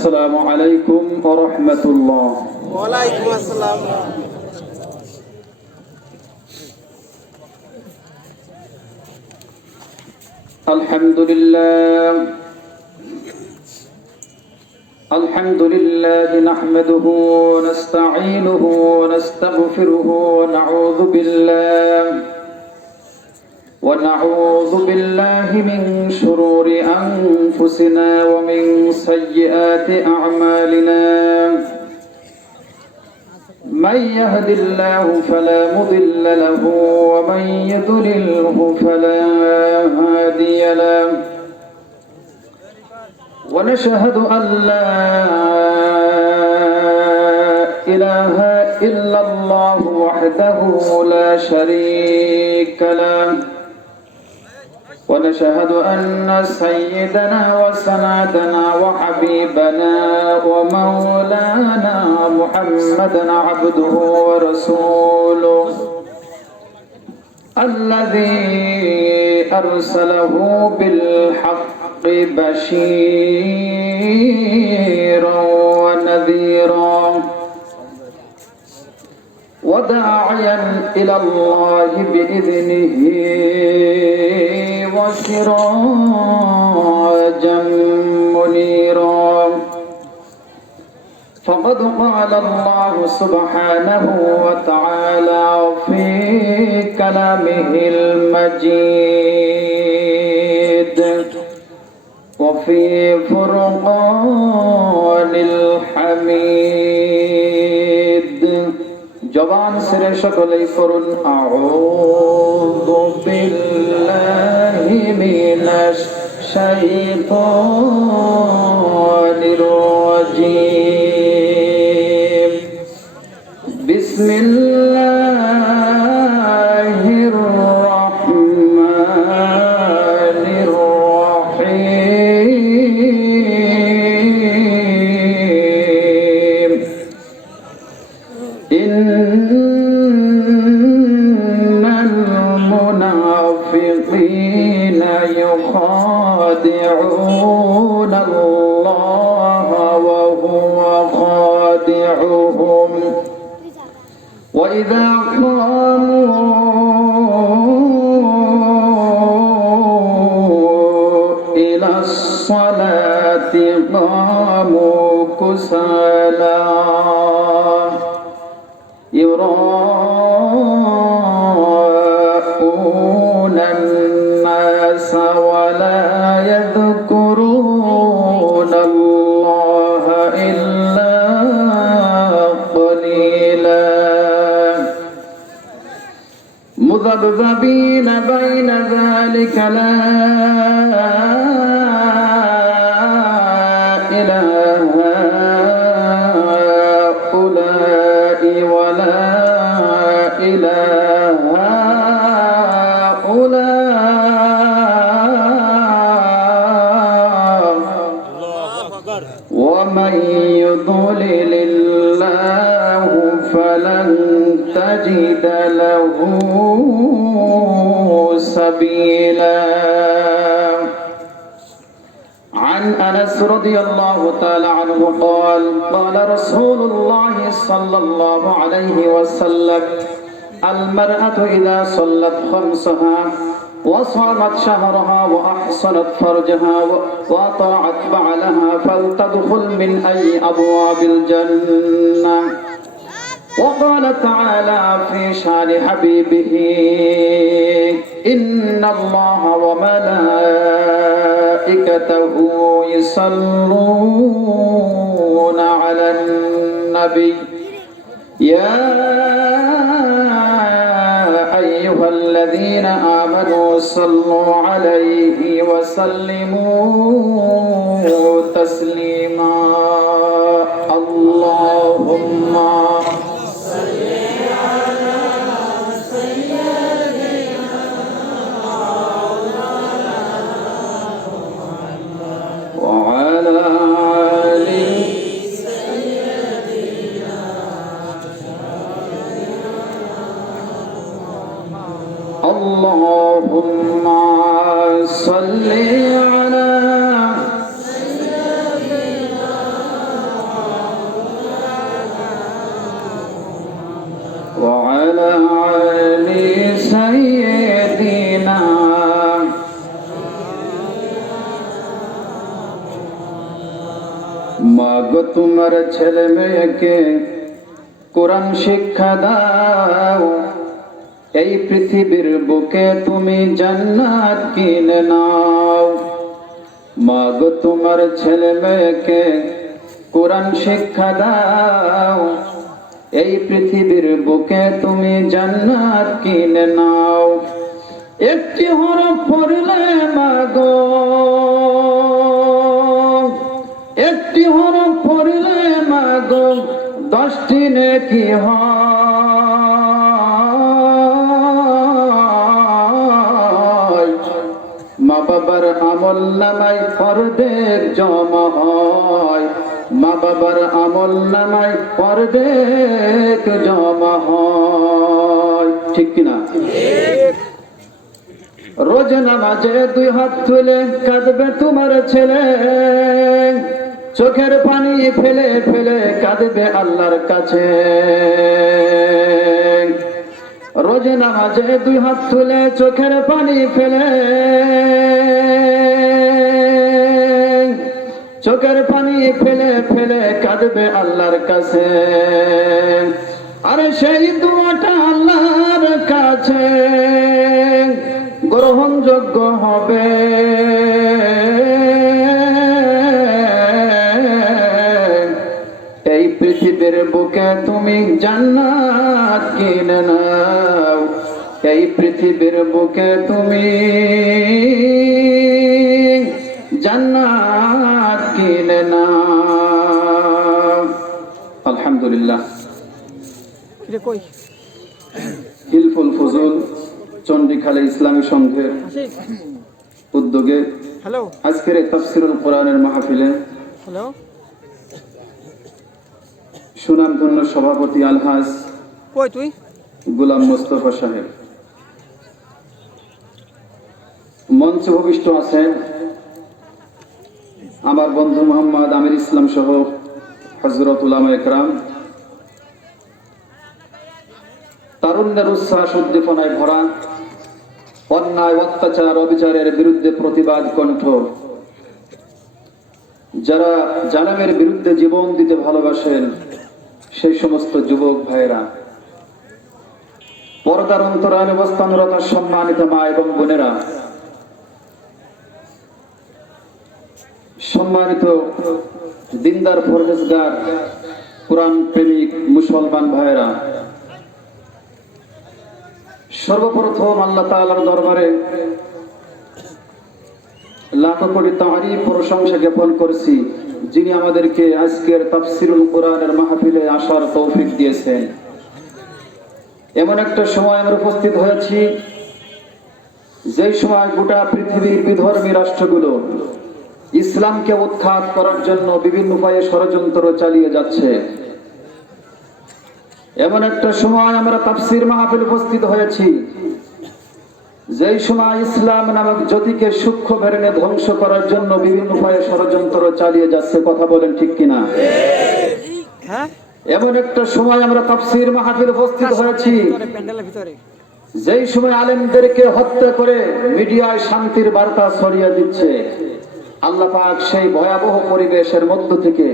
السلام عليكم ورحمة الله. وعليكم السلام. الحمد لله نحمده ونستعينه ونستغفره ونعوذ بالله من شرور أنفسنا ومن سيئات أعمالنا. من يهد الله فلا مضل له ومن يضلله فلا هادي له. ونشهد أن لا إله إلا الله وحده لا شريك له. ونشهد أن سيدنا وسندنا وحبيبنا ومولانا محمدا عبده ورسوله الذي أرسله بالحق بشيرا ونذيرا وداعيا إلى الله بإذنه وسراجا منيرا. فقد قال الله سبحانه وتعالى في كلامه المجيد وفي فرقان الحميد. জবান ছেড়ে সকলেই পড়ুন আউযু বিল্লাহি মিনাশ শাইতানির রাজীম। বিসমিল্লাহির রাহমানির রাহিম। ইন্নাল মুনাফিকিনা يخادعون الله وهو خادعهم وإذا قاموا إلى الصلاة قاموا كسالى يراءون الناس ولا يذكرون الله إلا قليلا مذبذبين بين ذلك لا إله هؤلاء ولا إله هؤلاء ومن يضلل الله فلن تجد له سبيلا. عن أنس رضي الله تعالى عنه قال قال رسول الله صلى الله عليه وسلم المرأة إذا صلت خمسها وصامت شهرها وأحصنت فرجها وأطاعت بعلها فلتدخل من أي أبواب الجنة. وقال تعالى في شان حبيبه إن الله وملائكته يصلون على النبي يا أيها الذين آمنوا صلوا عليه وسلموا تسليما. اللهم وعلى آل اللهم صل على وعلى آل سيدنا মাগো তোমার ছেলে মেয়েকে কোরআন শিক্ষা দাও, এই পৃথিবীর বুকে তুমি জান্নাত কিনে নাও। মাগো তোমার ছেলে মেয়েকে কোরআন শিক্ষা দাও, এই পৃথিবীর বুকে তুমি জান্নাত কিনে নাও। একটি হরফ পড়লে মাগো, একটি হরফ পড়লে মাগো 10টি নেকি হয়। মা বাবার আমল নামায় ফরদের জমা হয়, মা বাবার আমল নামায় ফরদের জমা হয়। ঠিক কিনা? রোজ নামাজে 2 হাত তুলে কাঁদবে তোমার ছেলে, চোখের পানি ফেলে ফেলে কাঁদবে আল্লাহর কাছে। রোজ নামাজে 2 হাত তুলে চোখের পানি ফেলে, চোখের পানি ফেলে ফেলে কাঁদবে আল্লাহর কাছে। আরে সেই দোয়াটা আল্লাহর কাছে গ্রহণযোগ্য হবে। এই পৃথিবীর বুকে তুমি জান্নাত কিনে নাও, এই পৃথিবীর বুকে তুমি জান্নাত কিনে নাও। আলহামদুলিল্লাহ। হিলফুল ফজল চন্ডিখালী ইসলামী সংঘের উদ্যোগে আজকের এই তাফসীরুল কোরআনের মাহফিলে সুনামধন্য সভাপতি আলহাজ গোলাম মোস্তফা সাহেব, মঞ্চে উপবিষ্ট আছেন আমার বন্ধু মোহাম্মদ আমির ইসলাম সহ হযরত উলামা ইকরাম। তারুণ্যের উচ্ছ্বাস উদ্দীপনায় ভরা, অন্যায় অত্যাচার অবিচারের বিরুদ্ধে প্রতিবাদ কণ্ঠ, যারা জালেমের বিরুদ্ধে জীবন দিতে ভালোবাসেন সেই সমস্ত যুবক ভাইয়েরা, পর্দার অন্তরালে অবস্থানরত সম্মানিত মা এবং বোনেরা, সম্মানিত দিনদার পরহেজগার কোরআন প্রেমিক মুসলমান ভাইয়েরা, সর্বপ্রথম আল্লাহ তাআলার দরবারে লাখো কোটি তারিফ প্রশংসা জ্ঞাপন করছি, যিনি আমাদেরকে আজকের তাফসীরুল কোরআনের মাহফিলে আসার তৌফিক দিয়েছেন। এমন একটা সময় আমরা উপস্থিত হয়েছি যেই সময় গোটা পৃথিবীর বিধর্মী রাষ্ট্রগুলো ইসলামকে উৎখাত করার জন্য বিভিন্ন উপায়ে ষড়যন্ত্র চালিয়ে যাচ্ছে। এমন একটা সময় আমরা তাফসীর মাহফিল উপস্থিত হয়েছি যেই সময় ইসলাম নামক জ্যোতিকে সূক্ষ্ম ভেরণে ধ্বংস করার জন্য বিভিন্ন উপায়ে ষড়যন্ত্র চালিয়ে যাচ্ছে। কথা বলেন ঠিক কিনা? এমন একটা সময় আমরা তাফসীর মাহফিল উপস্থিত হয়েছি যেই সময় আলেমদেরকে হত্যা করে মিডিয়ায় শান্তির বার্তা ছড়িয়ে দিচ্ছে। আল্লাহ পাক সেই ভয়াবহ পরিবেশের মধ্য থেকে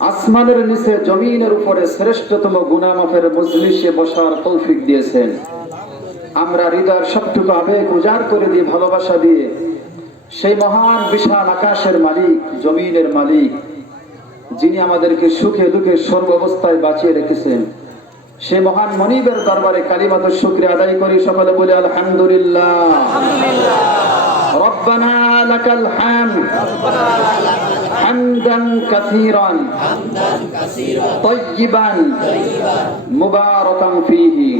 আসমানের নিচে জমিনের উপরে শ্রেষ্ঠতম গুনাহ মাফের মজলিসে বসার তৌফিক দিয়েছেন। আমরা হৃদয়ের সবটুকু আবেগ উজাড় করে দিয়ে ভালোবাসা দিয়ে সেই মহান বিশাল আকাশের মালিক, জমিনের মালিক, যিনি আমাদেরকে সুখে দুঃখে সর্ব অবস্থায় বাঁচিয়ে রেখেছেন, সেই মহান মনিবের দরবারে কালিমাতুশ শুকরিয়া আদায় করি। সকলে বলে আলহামদুলিল্লাহ। রব্বানা লাকাল হামদ হামদান কাসীরান তাইয়িবান মুবারাকান ফীহি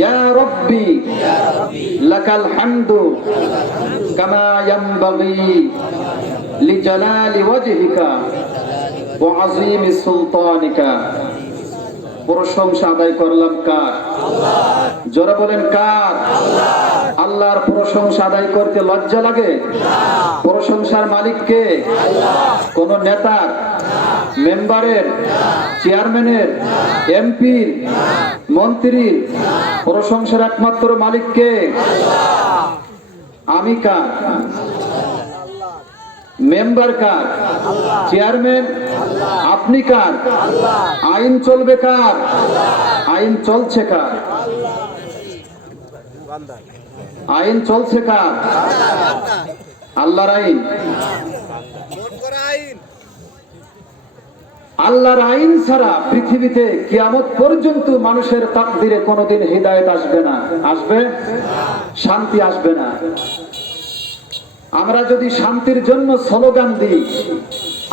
ইয়া রাব্বি লাকাল হামদু কামা ইয়ানবাগি লিজালালি ওয়াজহিকা ওয়া আযীমি সুলতানিকা। প্রশংসা আদায় করলাম কার? জোরে বলেন কার? আল্লাহর প্রশংসা আদায় করতে লজ্জা লাগে? প্রশংসার মালিক কে? কোন নেতার? মেম্বারের, চেয়ারম্যানের, এমপির, মন্ত্রীর প্রশংসার একমাত্র মালিককে? আমি কার? মেম্বার কার? চেয়ারম্যান? আপনি কার? আইন চলবে কার? আইন চলছে কার? আইন চলছে কার? আল্লাহর আইন। আল্লাহর আইন ছাড়া পৃথিবীতে কিয়ামত পর্যন্ত মানুষের তাকদিরে কোনোদিন হিদায়াত আসবে না। আসবে? শান্তি আসবে না। আমরা যদি শান্তির জন্য স্লোগান দিই,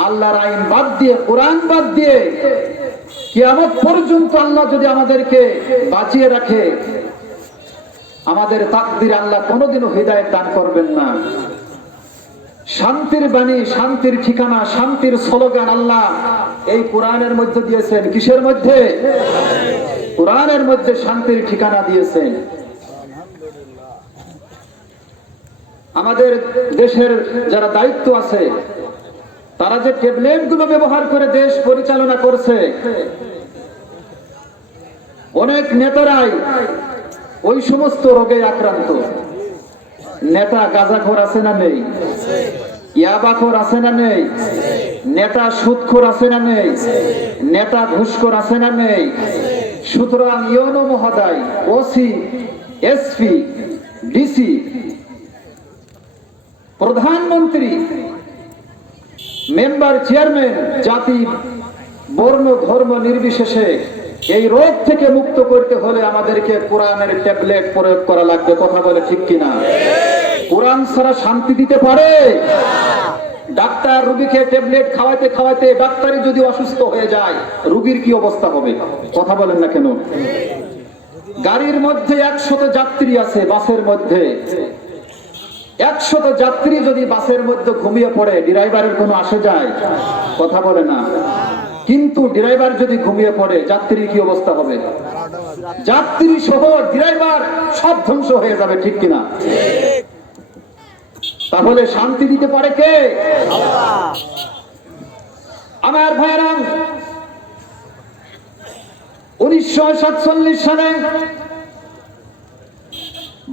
আল্লাহর আইন বাদ দিয়ে, কোরআন বাদ দিয়ে, কিয়ামত পর্যন্ত আল্লাহ যদি আমাদেরকে বাঁচিয়ে রাখে, আমাদের তাকদিরে আল্লাহ কোনোদিনও হিদায়াত দান করবেন না। শান্তির বাণী, শান্তির ঠিকানা, শান্তির স্লোগান আল্লাহ এই কোরআনের মধ্যে দিয়েছেন। কিসের মধ্যে? কোরআনের মধ্যে শান্তির ঠিকানা দিয়েছেন। আমাদের দেশের যারা দায়িত্ব আছে, তারা যে ট্যাবলেট গুলো ব্যবহার করে দেশ পরিচালনা করছে, অনেক নেতারাই ওই সমস্ত রোগে আক্রান্ত। নেতা গাঁজাখোর আছে না নেই? ইয়াবাখোর আছে না নেই? নেতা সুদখোর আছে না নেই? নেতা ঘুষখোর আছে না নেই? সুতরাং ইউনো মহোদয়, ওসি, এসপি, ডিসি, প্রধানমন্ত্রী, মেম্বার, চেয়ারম্যান, জাতি, বর্ণ, ধর্ম নির্বিশেষে এই রোগ থেকে মুক্ত করতে হলে আমাদেরকে কোরআনের ট্যাবলেট প্রয়োগ করা লাগবে। কথা বলে ঠিক কিনা? কোরআন ছাড়া শান্তি দিতে পারে? ডাক্তার রোগীকে ট্যাবলেট খাওয়াতে খাওয়াতে ডাক্তারই যদি অসুস্থ হয়ে যায়, রোগীর কি অবস্থা হবে? কথা বলেন না কেন? গাড়ির মধ্যে 100 যাত্রী আছে, বাসের মধ্যে 100 যাত্রী যদি বাসের মধ্যে ঘুমিয়ে পড়ে, ড্রাইভারের কোনো আসে যায়? কথা বলে না। কিন্তু ড্রাইভার যদি ঘুমিয়ে পড়ে, যাত্রীর কি অবস্থা হবে? যাত্রী সহ ড্রাইভার সব ধ্বংস হয়ে যাবে। ঠিক কিনা? তাহলে শান্তি দিতে পারে কে? আমার ভাইরা, 1947 সালে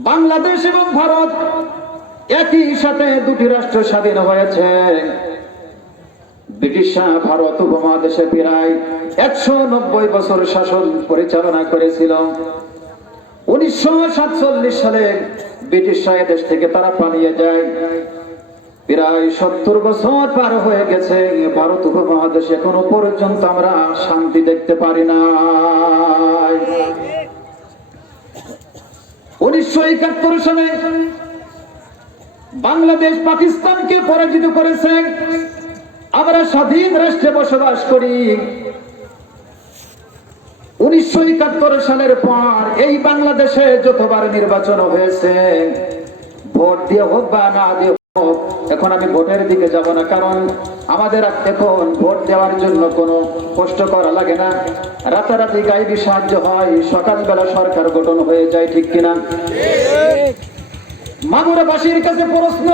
বাংলাদেশ এবং ভারত একই সাথে দুটি রাষ্ট্র স্বাধীন হয়েছে। ব্রিটিশরা ভারত উপমহাদেশে প্রায় 190 বছর শাসন পরিচালনা করেছিল। 1947 সালে ব্রিটিশরা দেশ থেকে তারা পালিয়ে যায়। প্রায় 70 বছর পার হয়ে গেছে, ভারত উপমহাদেশে এখনো পর্যন্ত আমরা শান্তি দেখতে পারি না। 1971 সালে বাংলাদেশ পাকিস্তানকে পরাজিত করেছে। আমরা স্বাধীন রাষ্ট্রে বসবাস করি। 1971 সালের পর এই বাংলাদেশে যতবার নির্বাচন হয়েছে, ভোট দিয়ে হোক বা না দিয়ে হোক, এখন আমি ভোটের দিকে যাব না, কারণ আমাদের এখন ভোট দেওয়ার জন্য কোনো কষ্ট করা লাগে না। রাতারাতি গাইবি সাহায্য হয়, সকালবেলা সরকার গঠন হয়ে যায়। ঠিক কিনা? মাগুরাবাসীর কাছে প্রশ্ন,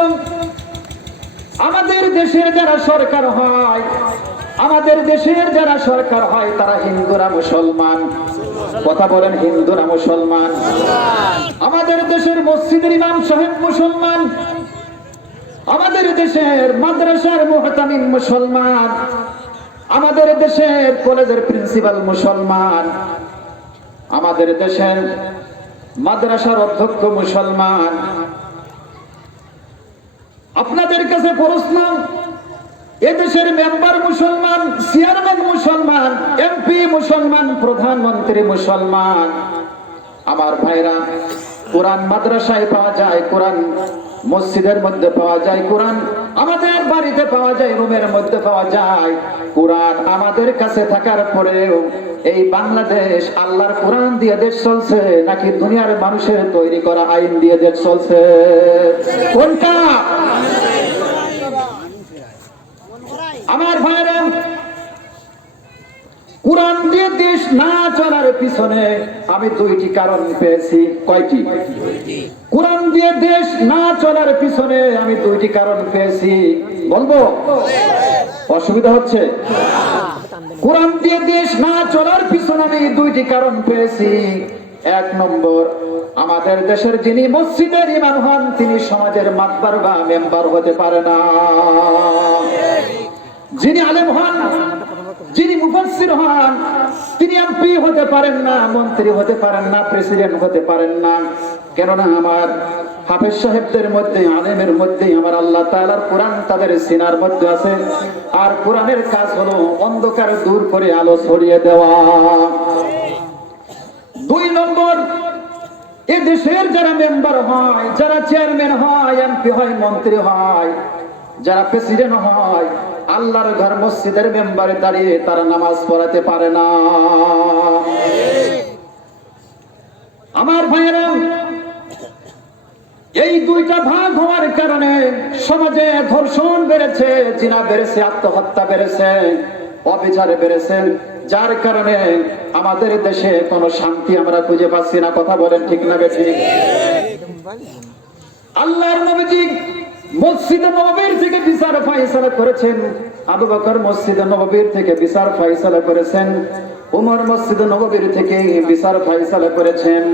আমাদের দেশের যারা সরকার হয়, আমাদের দেশের যারা সরকার হয়, তারা হিন্দুরা মুসলমান? কথা বলেন, হিন্দুরা মুসলমান? আমাদের দেশের মসজিদের ইমাম সাহেব মুসলমান, আমাদের দেশের মাদ্রাসার মুহতামিম মুসলমান, আমাদের দেশের কলেজের প্রিন্সিপাল মুসলমান, আমাদের দেশের মাদ্রাসার অধ্যক্ষ মুসলমান। আপনাদের কাছে প্রশ্ন, এদেশের মেম্বার মুসলমান, চেয়ারম্যান মুসলমান, এমপি মুসলমান, প্রধানমন্ত্রী মুসলমান। আমার ভাইরা, কোরআন মাদ্রাসায় পাওয়া যায়, কোরআন মসজিদের মধ্যে পাওয়া যায়, কোরআন আমাদের বাড়িতে পাওয়া যায়, রুমের মধ্যে পাওয়া যায়। কোরআন আমাদের কাছে থাকার পরেও এই বাংলাদেশ আল্লাহর কোরআন দিয়ে দেশ চলছে নাকি দুনিয়ার মানুষের তৈরি করা আইন দিয়ে দেশ চলছে? কোনটা? আমার ভাইরা, কোরআন দিয়ে দেশ না চলার পিছনে আমি দুইটি কারণ পেয়েছি। কয়টি? কোরআন দিয়ে দেশ না চলার পিছনে আমি দুইটি কারণ পেয়েছি। বলবো? অসুবিধা হচ্ছে? কোরআন দিয়ে দেশ না চলার পিছনে আমি দুইটি কারণ পেয়েছি। এক নম্বর, আমাদের দেশের যিনি মসজিদের ইমাম হন তিনি সমাজের মাতবার বা মেম্বার হতে পারে না। যিনি আলেম হন, যিনি মুফাসসির হন, তিনি এমপি হতে পারেন না, মন্ত্রী হতে পারেন না, প্রেসিডেন্ট হতে পারেন না। কেননা আমার হাফেজ সাহেবদের মধ্যে, আলেমের মধ্যে আমার আল্লাহ তাআলার কোরআন তাদের সিনার মধ্যে আছে। আর কোরআনের কাজ হলো অন্ধকার দূর করে আলো ছড়িয়ে দেওয়া। দুই নম্বর, এ দেশের যারা মেম্বার হয়, যারা চেয়ারম্যান হয়, এমপি হয়, মন্ত্রী হয়, যারা প্রেসিডেন্ট হয়, আল্লাহর ঘর মসজিদের মেম্বারে দাঁড়িয়ে তারা নামাজ পড়াতে পারে না। আমার ভাইয়েরা, এই দুইটা ভাগ হওয়ার কারণে সমাজে ধর্ষণ বেড়েছে, জিনা বেড়েছে, আত্মহত্যা বেড়েছে, অবিচার বেড়েছে, যার কারণে আমাদের দেশে কোনো শান্তি আমরা খুঁজে পাচ্ছি না। কথা বলেন ঠিক না বেঠিক? আল্লাহর নবীজি মসজিদে নববীর থেকে বিচার ফায়সালা করেছেন, আবু বকর মসজিদে নববীর থেকে বিচার ফায়সালা করেছেন, উমর মসজিদে নববীর থেকে বিচার ফায়সালা করেছেন।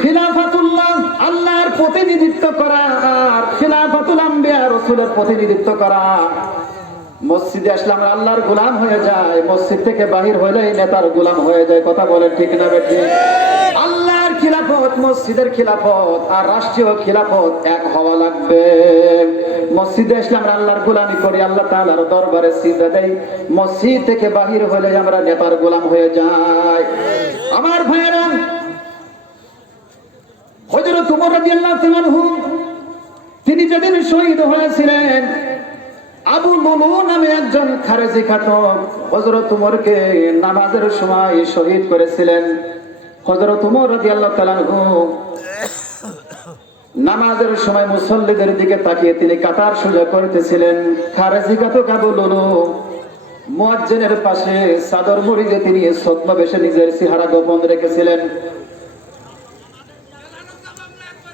খিলাফাতুল্লাহ আল্লাহর প্রতিনিধিত্ব করা আর খিলাফাতুল আম্বিয়া রাসূলের প্রতিনিধিত্ব করা। মসজিদে আসলে আমরা আল্লাহর গোলাম হয়ে যায়, মসজিদ থেকে বাহির হইলেই নেতার গোলাম হয়ে যায়। কথা বলেন ঠিক না বেঠিক? আল্লাহর খিলাফত, মসজিদের খিলাফত আর রাষ্ট্রীয় খিলাফত এক হওয়া লাগবে। মসজিদে আসলে আমরা আল্লাহর গোলামি করি, আল্লাহ তাআলার দরবারে সিজদা দেই, মসজিদ থেকে বাহির হইলে আমরা নেতার গোলাম হয়ে যাই। আমার ভাইয়েরা, হযরত ওমর রাদিয়াল্লাহু তাআলা আনহু তিনি যেদিন শহীদ হয়েছিলেন, আবু লুলু নামে একজন খারেজি খাতক হযরত ওমরকে নামাজের সময় শহীদ করেছিলেন। হযরত ওমর রাদিয়াল্লাহু তাআলা আনহু নামাজের সময় মুসল্লিদের দিকে তাকিয়ে তিনি কাতার সোজা করতেছিলেন। খারেজি খাতক আবু লুলু মুয়াজ্জিনের পাশে চাদর মুড়ি দিয়ে তিনি ছদ্মবেশে নিজের চেহারা গোপন রেখেছিলেন।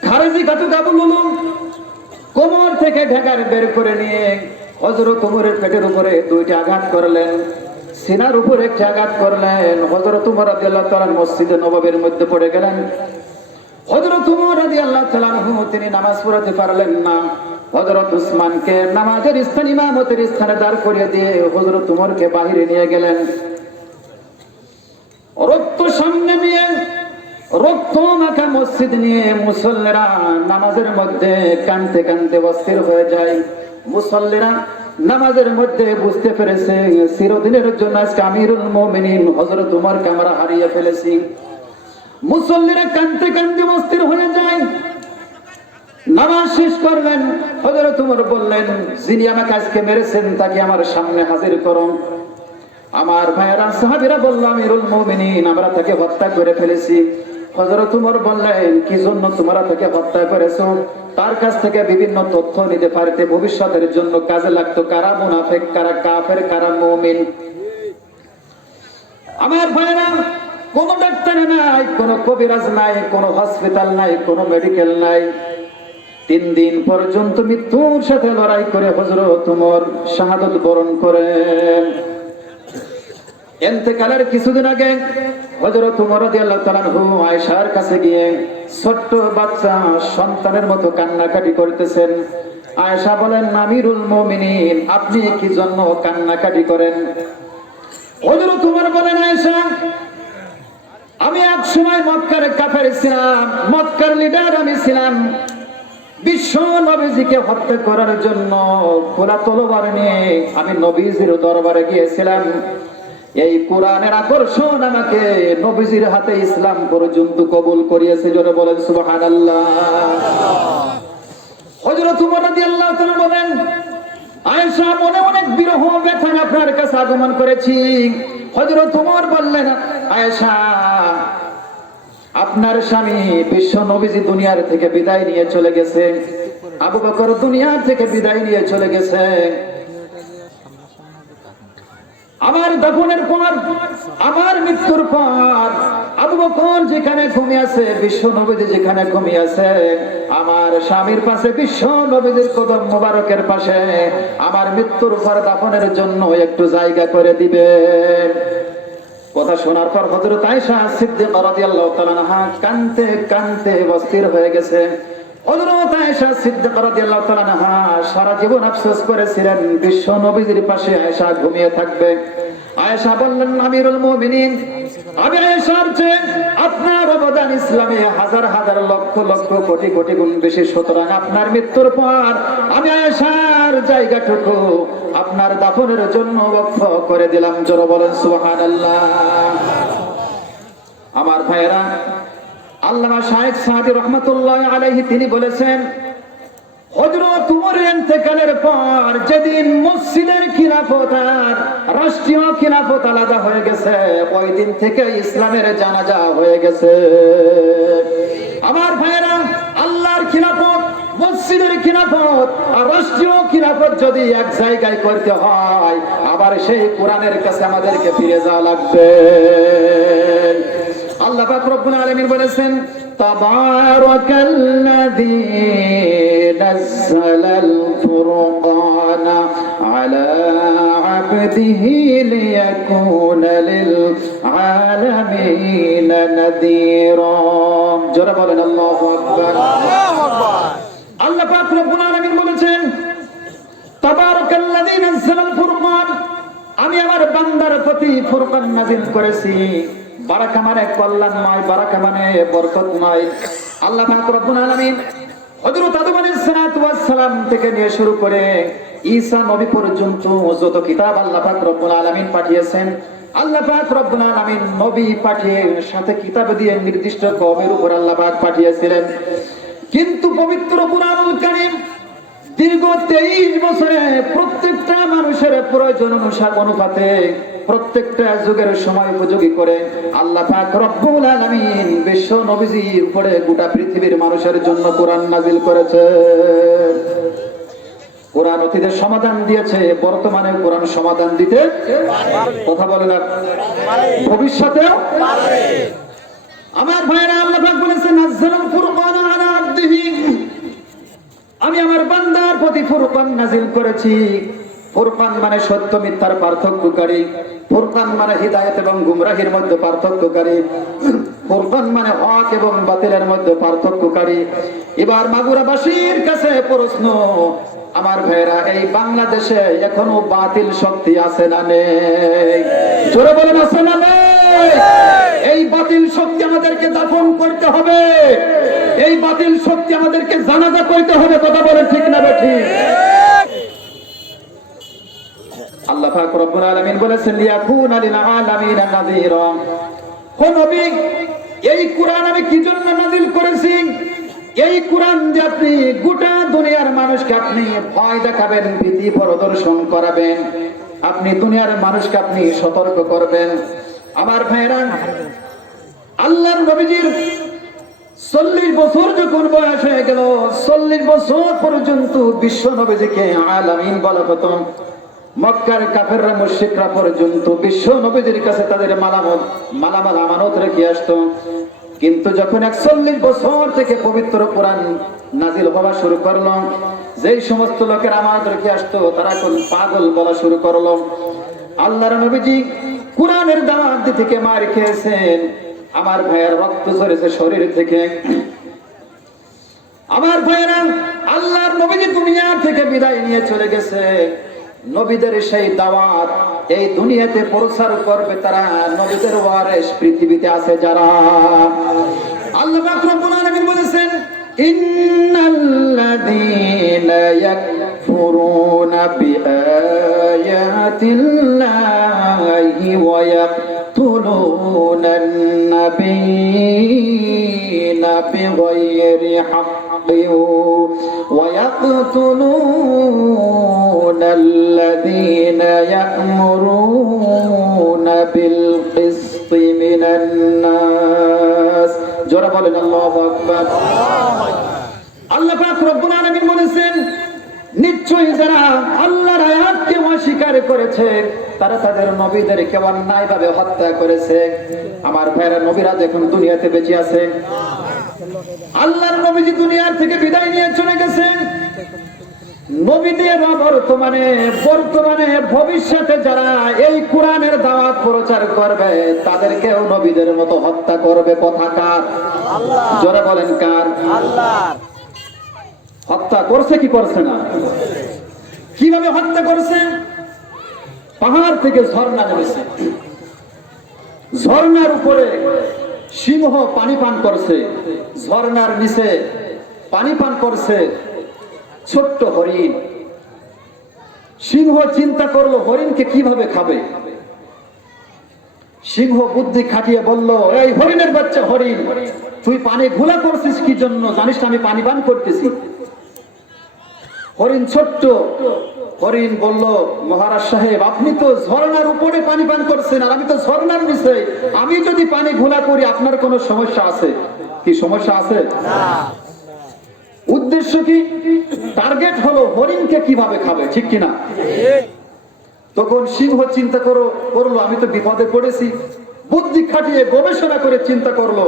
খারেজি খাতক আবু লুলু কোমর থেকে ঢাকার বের করে নিয়ে হযরত ওমরের পেটের উপরে দুইটি আঘাত করলেন, সিনার উপরে একটি আঘাত করলেন। হযরত ওমর রাদিয়াল্লাহু তাআলা মসজিদে নববীর মধ্যে পড়ে গেলেন। হযরত ওমর রাদিয়াল্লাহু তাআলা তিনি নামাজ পড়াতে পারলেন না। হযরত উসমানকে নামাজের স্থান, ইমামতের স্থানে দাঁড় করিয়ে দিয়ে হযরত ওমরকে বাহিরে নিয়ে গেলেন। রক্ত সামনে নিয়ে, রক্ত মাখা মসজিদ নিয়ে মুসল্লিরা নামাজের মধ্যে কাঁদতে কাঁদতে অস্থির হয়ে যায়। মুসল্লিরা নামাজের মধ্যে বুঝতে পেরেছে চিরদিনের জন্য আজকে আমিরুল মুমিনিন হযরত ওমরকে আমরা হারিয়ে ফেলেছি। মুসল্লিরা কাঁদতে কাঁদতে অস্থির হয়ে যায়। নামাজ শেষ করলেন, হযরত ওমর বললেন, যিনি আমাকে আজকে মেরেছেন তাকে আমার সামনে হাজির করুন। আমার ভাইয়েরা, সাহাবীরা বলল, আমিরুল মুমিনিন আমরা তাকে হত্যা করে ফেলেছি। হযরত ওমর বললেন, কি জন্য তোমরা তাকে হত্যা করেছো? তার কাছ থেকে বিভিন্ন তথ্য নিতে পারতে, ভবিষ্যতের জন্য কাজে লাগতো, কারা মুনাফিক, কারা কাফের, কারা মুমিন। আমার ভাইয়েরা, কোন ডাক্তার নাই, কোন কবিরাজ নাই, কোন হসপিটাল নাই, কোন মেডিকেল নাই। 3 দিন পর্যন্ত মৃত্যুর সাথে লড়াই করে হযরত ওমর শাহাদাত বরণ করেন। ইন্তেকালের কিছুদিন আগে হযরত ওমর রাদিয়াল্লাহু তাআলা আনহু আয়েশার কাছে গিয়ে ছোট্ট বাচ্চা সন্তানের মতো কান্নাকাটি করতেছেন। আয়েশা বলেন, আমিরুল মুমিনিন আপনি কি জন্য কান্নাকাটি করেন? হযরত ওমর বলেন, আয়েশা আমি এক সময় মক্কার কাফের ছিলাম, মক্কার লিডার আমি ছিলাম। বিশ্ব নবীজিকে হত্যা করার জন্য খোলা তলোয়ার নিয়ে আমি নবীজির দরবারে গিয়েছিলাম। এই কোরআনের আকর্ষণ আমাকে নবীজির হাতে ইসলাম পর্যন্ত কবুল করিয়েছে। জোরে বলেন সুবহানাল্লাহ। হযরত ওমর রাদিয়াল্লাহু তাআলা বলেন, আয়েশা মনে অনেক বিরহ ব্যথা আপনার কাছে আগমন করেছি। হযরত ওমর বললেন, আয়েশা আপনার স্বামী বিশ্ব নবীজি দুনিয়ার থেকে বিদায় নিয়ে চলে গেছে, আবু বকর দুনিয়া থেকে বিদায় নিয়ে চলে গেছে। আমার দাফনের পর, আমার মৃত্যুর পর আবু বকর যেখানে ঘুমিয়ে আছে, বিশ্ব নবীজি যেখানে ঘুমিয়ে আছে, আমার স্বামীর পাশে, বিশ্ব নবীজির কদম মোবারকের পাশে আমার মৃত্যুর পর দাফনের জন্য একটু জায়গা করে দিবে। কথা শোনার পর হযরত আয়েশা সিদ্দিকা রাদিয়াল্লাহু তাআলা আনহা কাঁদতে কাঁদতে অস্থির হয়ে গেছে। হযরত আয়েশা সিদ্দিকা রাদিয়াল্লাহু তাআলা আনহা সারা জীবন আফসোস করেছিলেন বিশ্ব নবীজির পাশে আয়েশা ঘুমিয়ে থাকবে। আয়েশা বললেন, আমিরুল মুমিনিন, আমি আয়েশার চেয়ে আপনার অবদান ইসলামে হাজার হাজার লক্ষ লক্ষ কোটি কোটি গুণ বেশি, সুতরাং আপনার মৃত্যুর পর আমি আয়েশার জায়গাটুকু আপনার দাফনের জন্য ওয়াকফ করে দিলাম। জোরে বলেন সুবহানাল্লাহ। আমার ভাইয়েরা, আল্লামা শাইখ সাদি রহমাতুল্লাহ আলাইহি তিনি বলেছেন, হযরত উমরের ইন্তেকালের পর যেদিন মসজিদের খিলাফত আর রাষ্ট্রীয় খিলাফত আলাদা হয়ে গেছে, ওই দিন থেকে ইসলামের জানাজা হয়ে গেছে। আমার ভাইয়েরা, আল্লাহর খিলাফত, মসজিদের খিলাফত আর রাষ্ট্রীয় খিলাফত যদি এক জায়গায় করতে হয়, আবার সেই কোরআনের কাছে আমাদেরকে ফিরে যাওয়া লাগবে। আল্লাহ পাক রব্বুল আলামিন বলেছেন, তাবারাকাল্লাযী নাযালাল ফুরকানা আলা আবদিহি লিয়াকুনা লিল আলামিনা নাযীরা। জোরে বলেন আল্লাহু আকবার। আল্লাহ পাক রব্বুল আলামিন বলেছেন, তাবারাকাল্লাযী নাযালাল ফুরকান, আমি আমার বান্দার প্রতি ফুরকান নাযিল করেছি। বারাকা মানে কল্যাণময়, বারাকা মানে বরকতময়। আল্লাহ পাক রব্বুল আলামিন হযরত আদম আলাইহিস সালাতু ওয়াস সালাম থেকে নিয়ে শুরু করে ঈসা নবী পর্যন্ত যত কিতাব আল্লাহ পাক রব্বুল আলামিন পাঠিয়েছেন, আল্লাহ পাক রব্বুল আলামিন নবী পাঠিয়ে সাথে কিতাব দিয়ে নির্দিষ্ট কওমের উপর আল্লাহ পাক পাঠিয়েছিলেন। কিন্তু পবিত্র কুরআনুল কারীম দীর্ঘ 23 বছরে প্রত্যেকটা মানুষের প্রয়োজন অনুপাতে প্রত্যেকটা যুগের সময় উপযোগী করে আল্লাহ পাক রব্বুল আলামিন বিশ্ব নবীজির উপরে গোটা পৃথিবীর মানুষের জন্য কোরআন নাযিল করেছে। কোরআন অতীতের সমাধান দিয়েছে, বর্তমানে কোরআন সমাধান দিতে কথা বলে না, ভবিষ্যতেও পারবে। আমার ভাইরা, আল্লাহ পাক বলেছেন, নাযালাল ফুরকানা আলা আবদিহি, আমি আমার বান্দার প্রতি ফুরকান নাযিল করেছি। ফুরকান মানে সত্য মিথ্যার পার্থক্যকারী, ফুরকান মানে হিদায়াত এবং গুমরাহির মধ্যে পার্থক্যকারী, ফুরকান মানে হক এবং বাতিলের মধ্যে পার্থক্যকারী। এবার মাগুরাবাসীর কাছে প্রশ্ন, আমার ভাইরা, এই বাংলাদেশে এখনো বাতিল শক্তি আছে না নেই? জোরে বলেন, আছে না নেই? এই বাতিল শক্তি আমাদেরকে দাফন করতে হবে, এই বাতিল শক্তি আমাদেরকে জানাজা করতে হবে। কথা বলেন ঠিক না বেঠিক? আল্লাহ পাক রব্বুল আলামিন বলেছেন, লিয়াকুনা লিল আলামিনা নাযীরা। ও নবী, এই কোরআন আমি কি জন্য নাযিল করেছি? এই কোরআন যে আপনি গোটা দুনিয়ার মানুষকে আপনি ভয় দেখাবেন, ভীতি প্রদর্শন করাবেন, আপনি দুনিয়ার মানুষকে আপনি সতর্ক করবেন। আমার ভাইরা, আল্লাহর নবীজির 40 বছর যখন বয়স হয়ে গেল, 40 বছর পর্যন্ত বিশ্ব নবীজিকে আলামিন বলা হতো। মক্কার কাফেররা মুশরিকরা পর্যন্ত বিশ্ব নবীজির কাছে তাদের মালামাল আমানত রেখে আসতো। কিন্তু যখন 41 বছর থেকে পবিত্র কোরআন নাজিল হওয়া শুরু করলো, যেই সমস্ত লোকের আমানত রেখে আসতো তারা এখন পাগল বলা শুরু করলো। আল্লাহর নবীজি কোরআনের দাওয়াত থেকে মার খেয়েছেন, আমার ভাইয়ের রক্ত ঝরেছে শরীর থেকে। আমার ভাইয়েরা, আল্লাহর নবীজি দুনিয়া থেকে বিদায় নিয়ে চলে গেছে। নবীদের সেই দাওয়াত এই দুনিয়াতে প্রচার করবে তারা, নবীদের ওয়ারিস পৃথিবীতে আছে যারা। আল্লাহ পাক রব্বুল আলামিন বলেছেন, ইন্নাল্লাযীনা ইয়াকফুরুনা বিআয়াতিল্লাহি ওয়া ইয়াকতুলুনান নাবিয়্যিনা বিগাইরি হাক্কিন ওয়া ইয়াকতুলুনা আল্লাযীনা ইয়া'মুরুনা বিল কিসতি মিনান নাস। জোরে বলেন আল্লাহু আকবার। আল্লাহ পাক রব্বুল আলামিন বলেছেন, নিশ্চয়ই যারা আল্লাহর আয়াতকে অস্বীকার করেছে তারা তাদের নবীদেরকে অন্যায়ভাবে হত্যা করেছে। আমার ভাইরা, নবীরা যখন দুনিয়াতে বেঁচে আছে, আল্লাহর নবীজি দুনিয়ার থেকে বিদায় নিয়ে চলে গেছেন, নবীদের বর্তমানে ভবিষ্যতে যারা এই কোরআনের দাওয়াত প্রচার করবে তাদেরকেও নবীদের মতো হত্যা করবে। কথা কার? জোরে বলেন কার? আল্লাহর। হত্যা করছে কি করছে না? কিভাবে হত্যা করছে? পাহাড় থেকে ঝর্ণা নেমেছে, ঝর্ণার উপরে সিংহ পানি পান করছে, ঝর্ণার নিচে পানি পান করছে ছোট্ট হরিণ। সিংহ চিন্তা করলো হরিণকে কিভাবে খাবে। সিংহ বুদ্ধি খাটিয়ে বলল, এই হরিণের বাচ্চা হরিণ, তুই পানি ঘোলা করছিস কি জন্য? জানিস না আমি পানি পান করতেছি? হরিণ ছোট্ট হরিণ বলল, মহারাজ সাহেব, আপনি তো ঝর্ণার উপরে পানি পান করছেন আর আমি তো ঝর্ণার নিচে, আমি যদি পানি ঘোলা করি আপনার কোনো সমস্যা আছে কি? সমস্যা আছে না। উদ্দেশ্য কি? টার্গেট হলো হরিণকে কিভাবে খাবে, ঠিক কিনা? তখন সিংহ চিন্তা করলো আমি তো বিপদে পড়েছি, বুদ্ধি খাটিয়ে গবেষণা করে চিন্তা করলো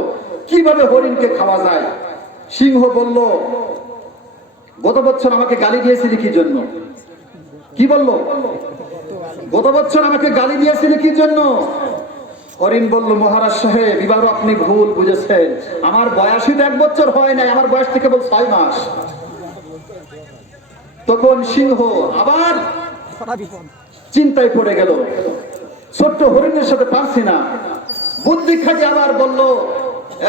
কিভাবে হরিণকে খাওয়া যায়। সিংহ বলল, গত বছর আমাকে গালি দিয়েছিলি কি জন্য? কি বললো? গত বছর আমাকে গালি দিয়েছিলি কি জন্য? হরিণ বলল, মহারাজ সাহেব, এবারও আপনি ভুল বুঝেছেন, আমার বয়সই তো 1 বছর হয় নাই, আমার বয়স থেকে বল 6 মাস। তখন সিংহ আবার চিন্তায় পড়ে গেল, ছোট্ট হরিণের সাথে পারছি না, বুদ্ধি খাটি আবার বলল,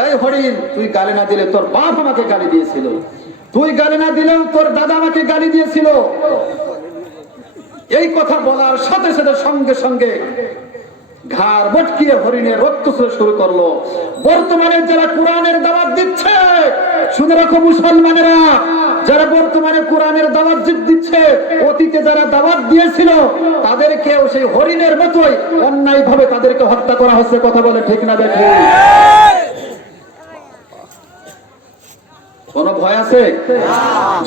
এই হরিণ, তুই গালি না দিলে তোর বাপ আমাকে গালি দিয়েছিল, তুই গালি না দিলেও তোর দাদা আমাকে গালি দিয়েছিল। এই কথা বলার সাথে সাথে সঙ্গে সঙ্গে ঘাড় বটকিয়ে হরিণের রক্ত শুরু করলো। বর্তমানে যারা কোরআনের দাওয়াত দিচ্ছে, শুনে রাখো মুসলমানেরা, যারা বর্তমানে কোরআনের দাওয়াত দিচ্ছে, অতীতে যারা দাওয়াত দিয়েছিল তাদেরকেও সেই হরিণের মতোই অন্যায় ভাবে তাদেরকে হত্যা করা হচ্ছে। কথা বলে ঠিক না? দেখে কোন ভয় আছে?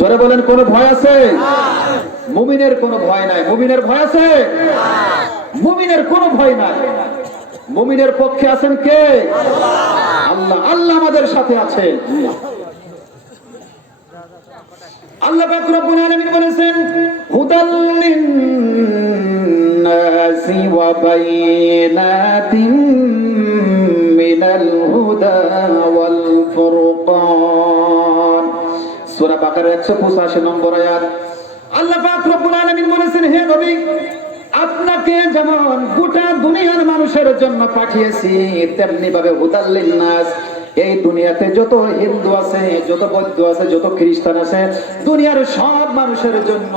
জোরে বলেন, কোন ভয় আছে? মুমিনের কোনো ভয় নাই। মুমিনের ভয় আছে? মুমিনের কোনো ভয় নাই। মুমিনের পক্ষে আছেন কে? আল্লাহ। আল্লাহ আমাদের সাথে আছে। আল্লাহ পাক রব্বুল আলামিন বলেছেন, হুদাল লিন-নাসি ওয়া বাইনাতিন মিনাল হুদা ওয়াল ফুরকান। সূরা বাকারার 185 নম্বর আয়াত। আল্লাহ পাক রব্বুল আলামিন বলেছেন, হে নবী, আপনাকে যেমন গোটা দুনিয়ার মানুষের জন্য পাঠিয়েছি, তেমনি ভাবে হুদাল লিন-নাস, এই দুনিয়াতে যত হিন্দু আছে, যত বৌদ্ধ আছে, যত খ্রিস্টান আছে, দুনিয়ার সব মানুষের জন্য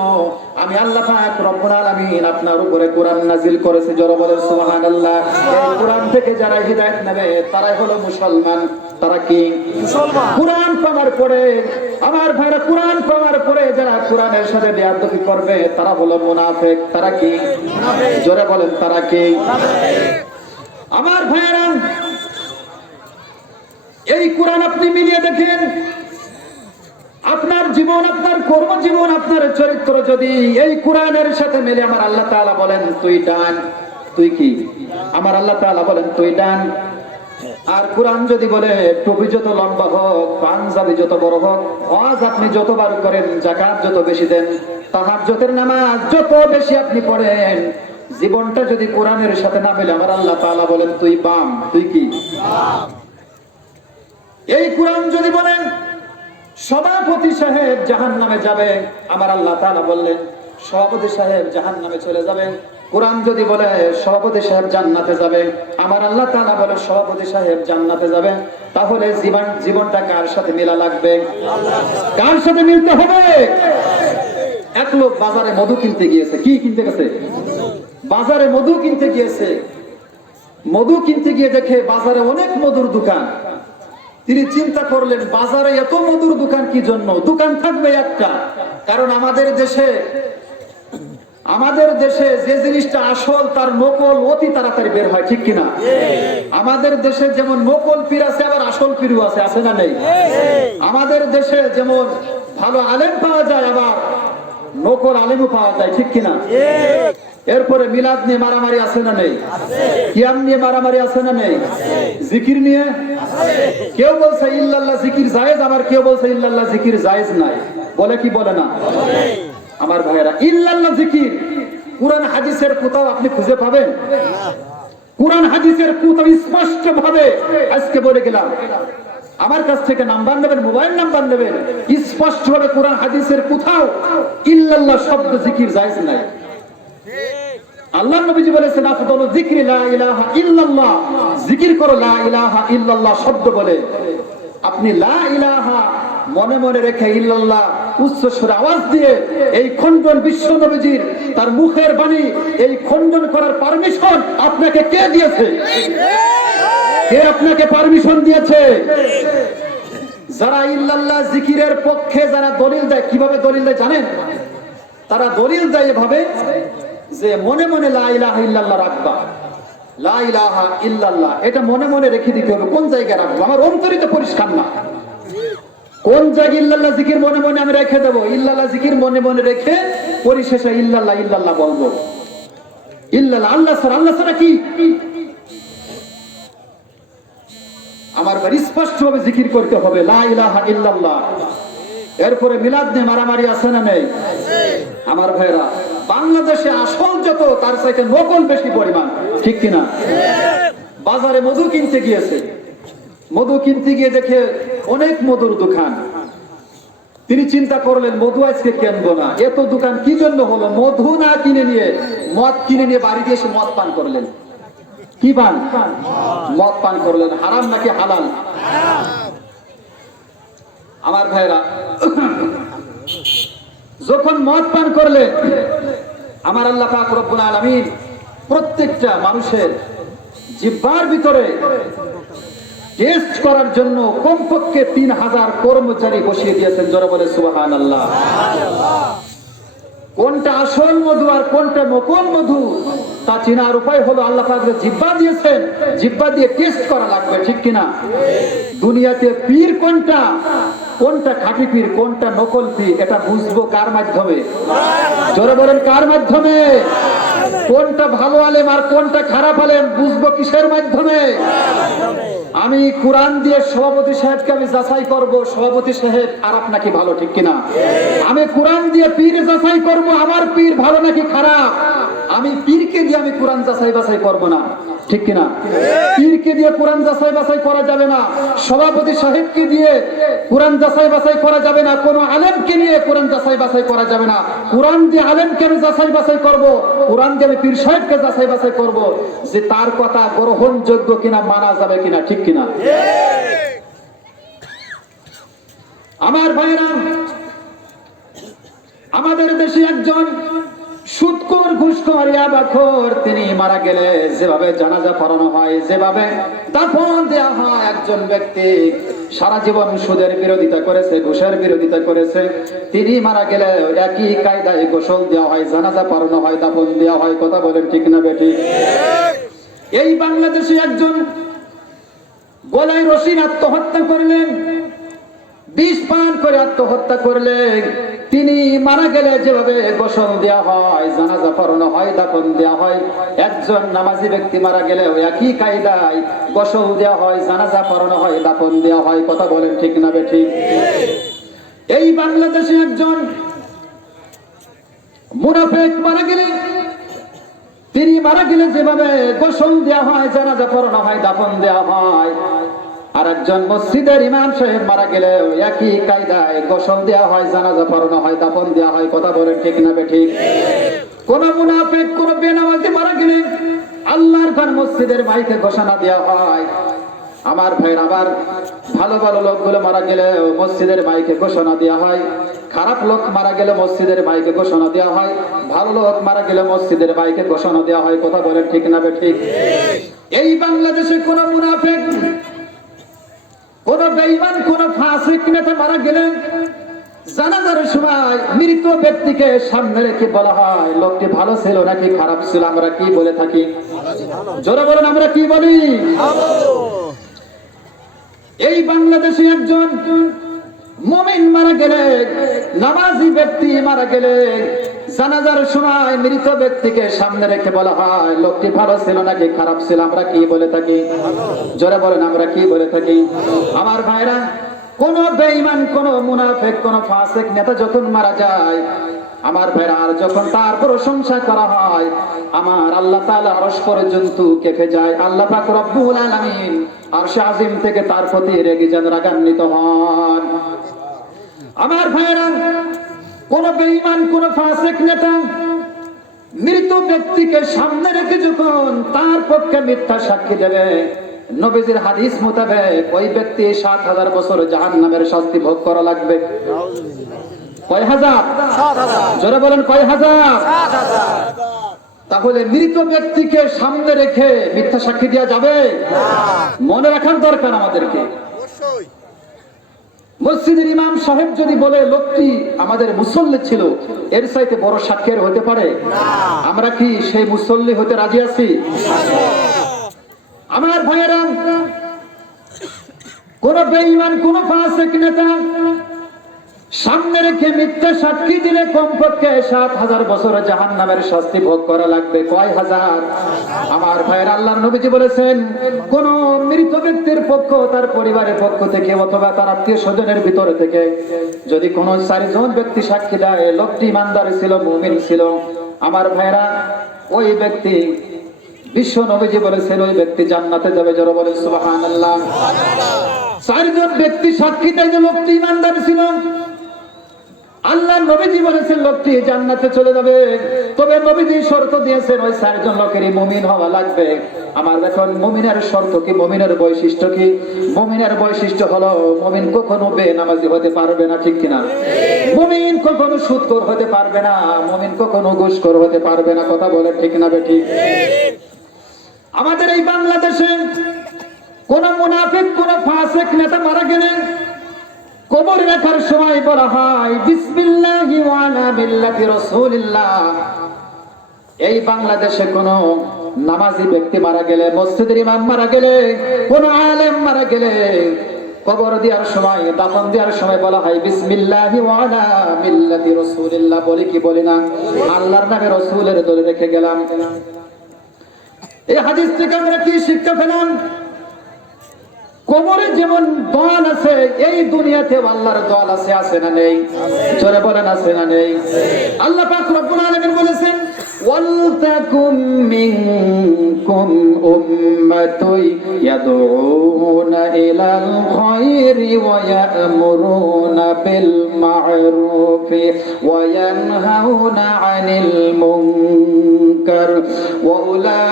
আমি আল্লাহ পাক রব্বুল আলামিন আপনার উপরে কোরআন নাজিল করেছি। জোরে বলেন সুবহানাল্লাহ। এই কোরআন থেকে যারা হিদায়াত নেবে তারাই হলো মুসলমান। তারা কি? মুসলমান। কোরআন পাওয়ার পরে আমার ভাইরা, কোরআন পাওয়ার পরে যারা কোরআনের সাথে বেয়াদবি করবে তারা হলো মুনাফিক। তারা কি? মুনাফিক। জোরে বলেন, তারা কি? মুনাফিক। আমার ভাইরা, এই কোরআন আপনি মিলিয়ে দেখেন, আপনার জীবন, আপনার কর্মজীবন, আপনার চরিত্র যদি এই কোরআনের সাথে মিলে, আমার আল্লাহ তাআলা বলেন তুই ডান, তুই কি? আমার আল্লাহ তাআলা বলেন তুই ডান। আর কোরআন যদি বলে টুপি যত লম্বা হোক, পাঞ্জাবি যত বড় হোক, ওয়াজ আপনি যতবার করেন, যাকাত যত বেশি দেন, তাহাজ্জুদের নামাজ যত বেশি আপনি পড়েন, জীবনটা যদি কোরআনের সাথে না মিলে, আমার আল্লাহ তাআলা বলেন তুই বাম, তুই কি? এই কোরআন যদি বলেন সভাপতি সাহেব জাহান্নামে যাবে, আমার আল্লাহ তাআলা বললেন সভাপতি সাহেব জাহান্নামে চলে যাবেন। কোরআন যদি বলে সভাপতি সাহেব জান্নাতে যাবে, আমার আল্লাহ তাআলা বলে সভাপতি সাহেব জান্নাতে যাবে। তাহলে জীবনটা কার সাথে মেলা লাগবে? কার সাথে মিলতে হবে? এক লোক বাজারে মধু কিনতে গিয়েছে। কি কিনতে গেছে? বাজারে মধু কিনতে গিয়েছে। মধু কিনতে গিয়ে দেখে বাজারে অনেক মধুর দোকান। তিনি চিন্তা করলেন, বাজারে এত মধুর দোকান কি জন্য? দোকান থাকবে একটা, কারণ আমাদের দেশে যে জিনিসটা আসল তার নকল অতি তাড়াতাড়ি বের হয়, ঠিক কিনা? আমাদের দেশে যেমন নকল পীর আছে, আবার আসল পীরও আছে, আছে না নেই? আমাদের দেশে যেমন ভালো আলেম পাওয়া যায়, আবার নকল আলেমও পাওয়া যায়, ঠিক কিনা? এরপরে মিলাদ নিয়ে মারামারি আছে না নেই? কিয়াম নিয়ে মারামারি আছে না নেই? জিকির নিয়ে কেউ বলছে ইল্লাল্লাহ জিকির জায়েজ, আবার কেউ বলছে ইল্লাল্লাহ জিকির জায়েজ নাই। বলে কি বলে না? আমার ভাইয়েরা, ইল্লাল্লাহ জিকির কুরআন হাদিসের কোথাও আপনি খুঁজে পাবেন? কুরআন হাদিসের কোথাও স্পষ্ট ভাবে আজকে বলে গেলাম, আমার কাছ থেকে নাম্বার নেবেন, মোবাইল নাম্বার নেবেন, স্পষ্ট ভাবে কুরআন হাদিসের কোথাও ইল্লাল্লাহ শব্দ জিকির জায়েজ নাই। আল্লাহ নবীজি বলেছেন আফদালু যিকরি লা ইলাহা ইল্লাল্লাহ, জিকির করো লা ইলাহা ইল্লাল্লাহ শব্দ বলে। আপনি লা ইলাহা মনে মনে রেখে ইল্লাল্লাহ উচ্চ স্বরে আওয়াজ দিয়ে এই খণ্ডন বিশ্ব নবীজির তার মুখের বাণী এই খণ্ডন করার পারমিশন আপনাকে কে দিয়েছে? কে আপনাকে পারমিশন দিয়েছে? যারা ইল্লাল্লাহ জিকিরের পক্ষে যারা দলিল দেয়, কিভাবে দলিল দেয় জানেন? তারা দলিল দেয় এভাবে যে মনে মনে লা ইলাহা ইল্লাল্লাহ রাখবা, লা ইলাহা ইল্লাল্লাহ এটা মনে মনে রেখে দিতে হবে। কোন জায়গায় রাখবো? আমার অন্তরিত পরিষ্কার না। কোন জায়গায় ইল্লাল্লাহ জিকির মনে মনে আমি রেখে দেবো? ইল্লাল্লাহ জিকির মনে মনে রেখে পরিশেষে ইল্লাল্লাহ ইল্লাল্লাহ বলবো। ইল্লাল্লাহ আল্লাহ ছাড়া, আল্লাহ ছাড়া কি? আমার স্পষ্ট ভাবে জিকির করতে হবে লা ইলাহা ইল্লাল্লাহ। এরপরে মিলাদ নিয়ে মারামারি আছে না নেই? আমার ভাইরা, বাংলাদেশে আসল যত তার চাইতে নকল বেশি পরিমাণ, ঠিক কিনা? বাজারে মধু কিনতে গিয়েছে, মধু কিনতে গিয়ে দেখে অনেক মধুর দোকান। তিনি চিন্তা করলেন মধু আজকে কিনবো না, এত দোকান কি জন্য হলো? মধু না কিনে নিয়ে মদ কিনে নিয়ে বাড়িতে এসে মদ পান করলেন। কি পান? মদ পান করলেন। হারাম নাকি হালাল? আমার ভাইরা, যখন মদ পান করলেন, আমার আল্লাহ পাক রব্বুল আলামিন প্রত্যেকটা মানুষের জিহ্বার ভিতরে টেস্ট করার জন্য কমপক্ষে 3000 কর্মচারী বসিয়ে দিয়েছেন। জোরে বলে সুবহানাল্লাহ। কোনটা আসল মধু আর কোনটা নকল মধু তা চেনার উপায় হলো আল্লাহ পাক জিহ্বা দিয়েছেন, জিহ্বা দিয়ে টেস্ট করা লাগবে, ঠিক কিনা? দুনিয়াতে পীর কোনটা, কোনটা খাঁটি পীর কোনটা নকল পীর এটা বুঝবো কার মাধ্যমে? জোরে বলেন কার মাধ্যমে? কোনটা ভালো আলেম আর কোনটা খারাপ আলেম বুঝবো কিসের মাধ্যমে? আমি কোরআন দিয়ে সভাপতি সাহেবকে আমি যাচাই করব, সভাপতি সাহেব খারাপ নাকি ভালো, ঠিক কিনা? আমি কোরআন দিয়ে পীর যাচাই করব, আমার পীর ভালো নাকি খারাপ। আমি পীরকে দিয়ে আমি কোরআন যাচাই বাছাই করব না, ঠিক কিনা? পীরকে দিয়ে কোরআন যাচাই বাছাই করা যাবে না, সভাপতি সাহেবকে দিয়ে কোরআন যাচাই বাছাই করা যাবে না, কোন আলেমকে নিয়ে কোরআন যাচাই বাছাই করা যাবে না। কোরআন দিয়ে আলেমকে আমি যাচাই বাছাই করব, কোরআন দিয়ে আমি পীর সাহেবকে যাচাই বাছাই করব যে তার কথা গ্রহণযোগ্য কিনা, মানা যাবে কিনা, ঠিক কিনা? আমার ভাইরা, আমাদের দেশে একজন সুদখোর, ঘুষখোর, ইয়াবাখোর তিনি মারা গেলে যেভাবে জানাজা পড়ানো হয়, যেভাবে দাফন দেওয়া হয়, একজন ব্যক্তি সারা জীবন সুদের বিরোধিতা করেছে, ঘুষের বিরোধিতা করেছে, তিনি মারা গেলে একই কায়দায় গোসল দেওয়া হয়, জানাজা পড়ানো হয়, দাফন দেওয়া হয়। কথা বলেন ঠিক না বেঠিক? এই বাংলাদেশে একজন গলায় রশি আত্মহত্যা করলেন, বিষ পান করে আত্মহত্যা করলেন। তিনি মারা গেলে যেভাবে গোসল দেওয়া হয়, জানাজা পড়ানো হয়, দাফন দেওয়া হয়, একজন নামাজি ব্যক্তি মারা গেলে একই কায়দায় গোসল দেওয়া হয়, জানাজা পড়ানো হয়, দাফন দেওয়া হয়। কথা বলেন ঠিক না বেঠিক? এই বাংলাদেশে একজন মুনাফিক মারা গেলে, তিনি মারা গেলে যেভাবে গোসল দেওয়া হয়, জানাজা পড়ানো হয়, দাফন দেওয়া হয়, আর একজন মসজিদের ইমাম সাহেব মারা গেলে একই কায়দায় গোসল দেওয়া হয়, জানাজা পড়ানো হয়, দাফন দেওয়া হয়। কথা বলেন ঠিক না বেঠিক? কোন মুনাফিক, কোন বেনামাজি মারা গেলে আল্লাহর ঘর মসজিদের মাইকে ঘোষণা দেওয়া হয়। আমার ভাইয়ের, আবার ভালো ভালো লোকগুলো মারা গেলে মসজিদের মাইকে ঘোষণা দেওয়া হয়। খারাপ লোক মারা গেলে মসজিদের মাইকে ঘোষণা দেওয়া হয়, ভালো লোক মারা গেলে মসজিদের মাইকে ঘোষণা দেওয়া হয়। কথা বলেন ঠিক না বেঠিক? এই বাংলাদেশে কোন মুনাফিক, কোন বেঈমান, কোন ফাসিক নেতা মারা গেলেন জানাজার সময় মৃত ব্যক্তিকে সামনে রেখে বলা হয় লোকটি ভালো ছিল নাকি খারাপ ছিল। আমরা কি বলে থাকি? জোরে বলেন, আমরা কি বলি? এই বাংলাদেশে একজন মুমিন মারা গেলে, নামাজি ব্যক্তি মারা গেলে জানাজার সময় মৃত ব্যক্তিকে সামনে রেখে বলা হয় লোকটি ভালো ছিল নাকি খারাপ ছিল। আমরা কি বলে থাকি? জোরে বলেন, আমরা কি বলে থাকি? আমার ভাইরা, কোন বেঈমান, কোন মুনাফিক, কোন ফাসিক নেতা যখন মারা যায়, আমার ভাইরা, আর যখন তার প্রশংসা করা হয়, আমার আল্লাহ তাআলা আরশ পর্যন্ত কেঁপে যায়। আল্লাহ পাক রব্বুল আলামিন আরশে আজিম থেকে তার প্রতি রেগে যান, রাগান্বিত হন। আমার ভাইরা, কোন বেঈমান, কোন ফাসিক নেতা মৃত ব্যক্তিকে সামনে রেখে যখন তার পক্ষে মিথ্যা সাক্ষী দেবে, নবীজির হাদিস মোতাবেক ওই ব্যক্তি ৭,০০০ বছর জাহান্নামের শাস্তি ভোগ করা লাগবে। কয় হাজার? জোরে বলেন, কয় হাজার? তাহলে মৃত ব্যক্তিকে সামনে রেখে মিথ্যা সাক্ষী দেওয়া যাবে? মনে রাখার দরকার আমাদেরকে। মসজিদের ইমাম সাহেব যদি বলে লোকটি আমাদের মুসল্লি ছিল, এর চাইতে বড় সাক্ষী আর হতে পারে? আমরা কি সেই মুসল্লি হতে রাজি আছি? আমার ভাইয়েরা, কোন বেঈমান, কোন ফাসিক নেতা সামনে রেখে মিথ্যা সাক্ষী দিলে কমপক্ষে ৭,০০০ বছর জাহান্নামের শাস্তি ভোগ করা লাগবে। কয় হাজার? আমার ভাইয়ের, আল্লাহর নবীজি বলেছেন, কোন মৃত ব্যক্তির পক্ষ, তার পরিবারের পক্ষ থেকে অথবা তার আত্মীয় স্বজনের ভিতরে থেকে যদি কোন ৪ জন ব্যক্তি সাক্ষী দেয় লোকটি ইমানদার ছিল, মুমিন ছিল, আমার ভাইয়েরা, ওই ব্যক্তি, বিশ্ব নবীজি বলেছেন, ওই ব্যক্তি জান্নাতে যাবে। যারা বলে সুবহানাল্লাহ। ৪ জন ব্যক্তি সাক্ষী দেয় যে লোকটি ইমানদার ছিল, আল্লাহ নবীজি বলেছেন লোকটি জান্নাতে চলে যাবে। তবে নবীজি শর্ত দিয়েছেন ওই ৪ জন লোকেরই মুমিন হওয়া লাগবে। আমার দেখুন, মুমিনের শর্ত কি, মুমিনের বৈশিষ্ট্য কি? মুমিনের বৈশিষ্ট্য হলো মুমিন কখনো বেনামাজি হতে পারবে না, ঠিক কিনা? মুমিন কখনো সুদখোর হতে পারবে না, মুমিন কখনো ঘুষখোর হতে পারবে না। কথা বলে ঠিক না বেঠিক? আমাদের এই বাংলাদেশে কোন মুনাফিক, কোন ফাসিক নেতা মারা গেলেন, কবর রাখার সময় বলা হয় বিসমিল্লাহি ওয়া আলা মিল্লাতি রাসূলিল্লাহ। এই বাংলাদেশে কোন নামাজি ব্যক্তি মারা গেলে, মসজিদের ইমাম মারা গেলে, কোন আলেম মারা গেলে, কবর দেওয়ার সময়, দাফন দেওয়ার সময় বলা হয় বিসমিল্লাহি ওয়া আলা মিল্লাতি রাসূলিল্লাহ। বলি কি বলি না? আল্লাহর নামে, রাসূলের দলে রেখে গেলাম। এই হাদিস থেকে আমরা কি শিক্ষা পেলাম? কবরে যেমন দল আছে, এই দুনিয়াতে আল্লাহর দল আছে, আছে না নেই? জোরে বলেন, আছে না নেই? আল্লাহ পাক রব্বুল আলামিন বলেছেন, ওয়ালতাকুম মিনকুম উম্মাতুন ইয়াদউনা ইলাল খায়রি ওয়া ইয়া'মুরুনা বিল মা'রুফি ওয়া ইয়ানহাউনা আনিল মুনকার ওয়া উলাইকা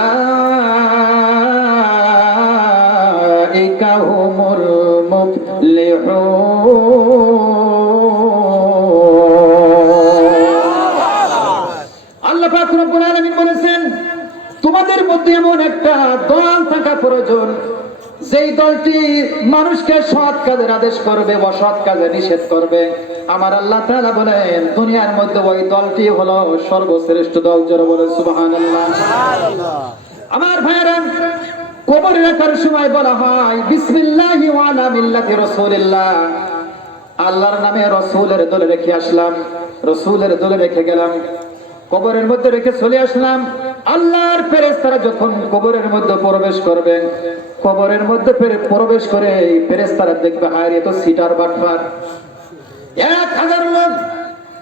হুমুল মুফলিহুন। তোমাদের মধ্যে এমন একটা দল থাকা প্রয়োজন, যেই দলটি মানুষকে সৎ কাজের আদেশ করবে, অসৎ কাজে নিষেধ করবে। আমার আল্লাহ তাআলা বলেন, দুনিয়ার মধ্যে ওই দলটি হলো সর্বশ্রেষ্ঠ দল। যারা বলে সুবহানাল্লাহ। আমার ভাইয়েরা, কবর রাখার সময় বলা হয় বিসমিল্লাহি ওয়া আলা মিল্লাতি রাসূলিল্লাহ। আল্লাহর নামে রাসূলের দলে রেখে আসলাম, রাসূলের দলে রেখে গেলাম, কবরের মধ্যে রেখে চলে আসলাম। আল্লাহর ফেরেশতারা যখন কবরের মধ্যে প্রবেশ করবেন, কবরের মধ্যে প্রবেশ করে ফেরেশতারা দেখবে, হায় এ তো সিটার বাটপার। ১,০০০ লোক,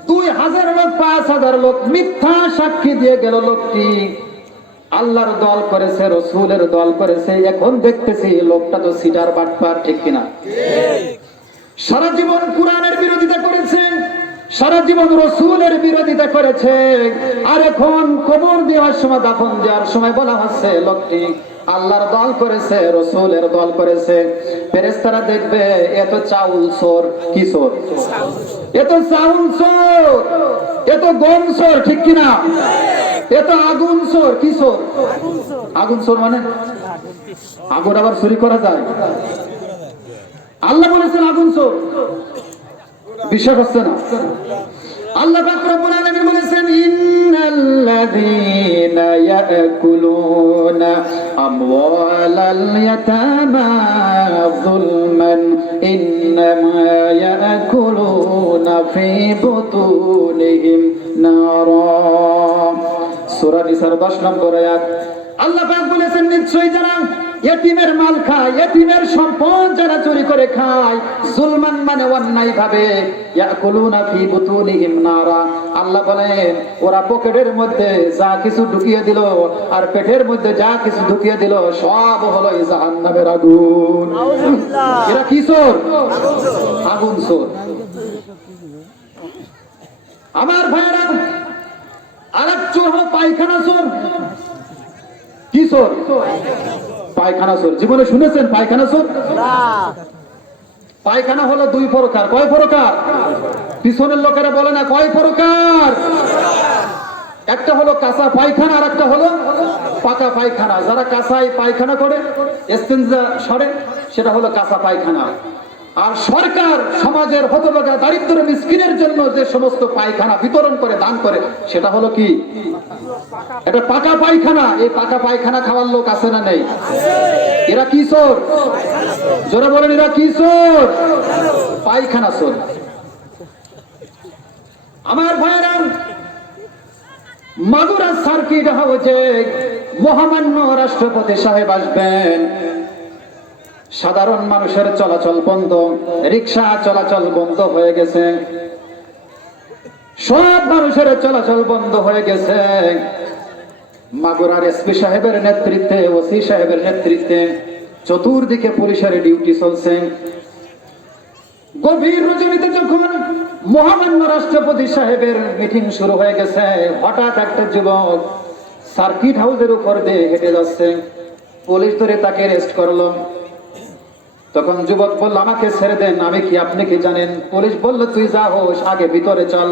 ২,০০০ লোক, ৫,০০০ লোক মিথ্যা সাক্ষী দিয়ে গেল। লোকটি আল্লাহর দল করেছে, রাসূলের দল করেছে, এখন দেখতেছি লোকটা তো সিটার বাটপার, ঠিক কিনা? সারা জীবন কোরআনের বিরোধিতা করেছে, সারা জীবন রাসূলের বিরোধিতা করেছে, আর এখন কবর দেওয়ার সময়, দাফন দেওয়ার সময় বলা হচ্ছে লোকটি আল্লাহর দল করেছে, রাসূলের দল করেছে। ফেরেশতারা দেখবে এত চাউল চোর। কি চোর? এত চাউল চোর, এত গম চোর, ঠিক কিনা? এত আগুন চোর। কি চোর? আগুন চোর মানে আগুন আবার চুরি করা যায়? আল্লাহ বলেছেন আগুন চোর। বিশ্বাস হচ্ছে না? আল্লাহ পাক রব্বুল আলামিন বলেছেন ইন্নাল্লাযীনা ইয়াকুলুনা আমওয়ালাল ইয়াতামা যুলমান ইন্নামা ইয়াকুলুনা ফি বুতুনিহিম নারা। সূরা নিসার 10 নম্বর আয়াত। আল্লাহ পাক বলেছেন নিশ্চয়ই যারা ইতিমের মাল খায়, ইতিমের সম্পদ যারা চুরি করে খায়, জুলমান মানে অন্যায় ভাবে, ইয়াকুলুনা ফি বুতুনিহিম নারা, আল্লাহ বলেন ওরা পকেটের মধ্যে যা কিছু ঢুকিয়ে দিল আর পেটের মধ্যে যা কিছু ঢুকিয়ে দিল সব হলো জাহান্নামের আগুন। এরা কি চোর? আগুন চোর। আমার ভাইরা, আরেক চোর হলো পায়খানা চোর। কি চোর? পায়খানা চোর। জীবনে শুনেছেন পায়খানা চোর? পায়খানা হলো দুই প্রকার। কয় প্রকার? পিছনের লোকেরা বলে না কয় প্রকার? একটা হলো কাঁচা পায়খানা আর একটা হলো পাকা পায়খানা। যারা কাঁচাই পায়খানা করে ইস্তেঞ্জা সরে, সেটা হলো কাঁচা পায়খানা। আর সরকার সমাজের হতভাগা দারিদ্র মিসকিনের জন্য যে সমস্ত পায়খানা বিতরণ করে, দান করে, সেটা হলো কি? এটা পাকা পায়খানা। এই পাকা পায়খানা খাওয়ার লোক আছে না নেই? এরা কি চোর? জোরে বলেন, এরা কি চোর? পায়খানা চোর। আমার ভাইরা, মাগুরা সার্কিট হাউসে মহামান্য রাষ্ট্রপতি সাহেব আসবেন। সাধারণ মানুষের চলাচল বন্ধ, রিক্সা চলাচল বন্ধ হয়ে গেছে, সব মানুষের চলাচল বন্ধ হয়ে গেছে। মাগুরার এসপি সাহেবের নেতৃত্বে, ওসি সাহেবের নেতৃত্বে চতুর্দিকে পুলিশের ডিউটি চলছে। গভীর রজনীতে যখন মহামান্য রাষ্ট্রপতি সাহেবের মিটিং শুরু হয়ে গেছে, হঠাৎ একটা যুবক সার্কিট হাউসের উপর দিয়ে হেঁটে যাচ্ছে। পুলিশ ধরে তাকে অ্যারেস্ট করলো। তখন যুবক বলল, আমাকে ছেড়ে দেন, আমি কি আপনি কি জানেন? পুলিশ বলল, তুই যা হোস, আগে ভিতরে চল।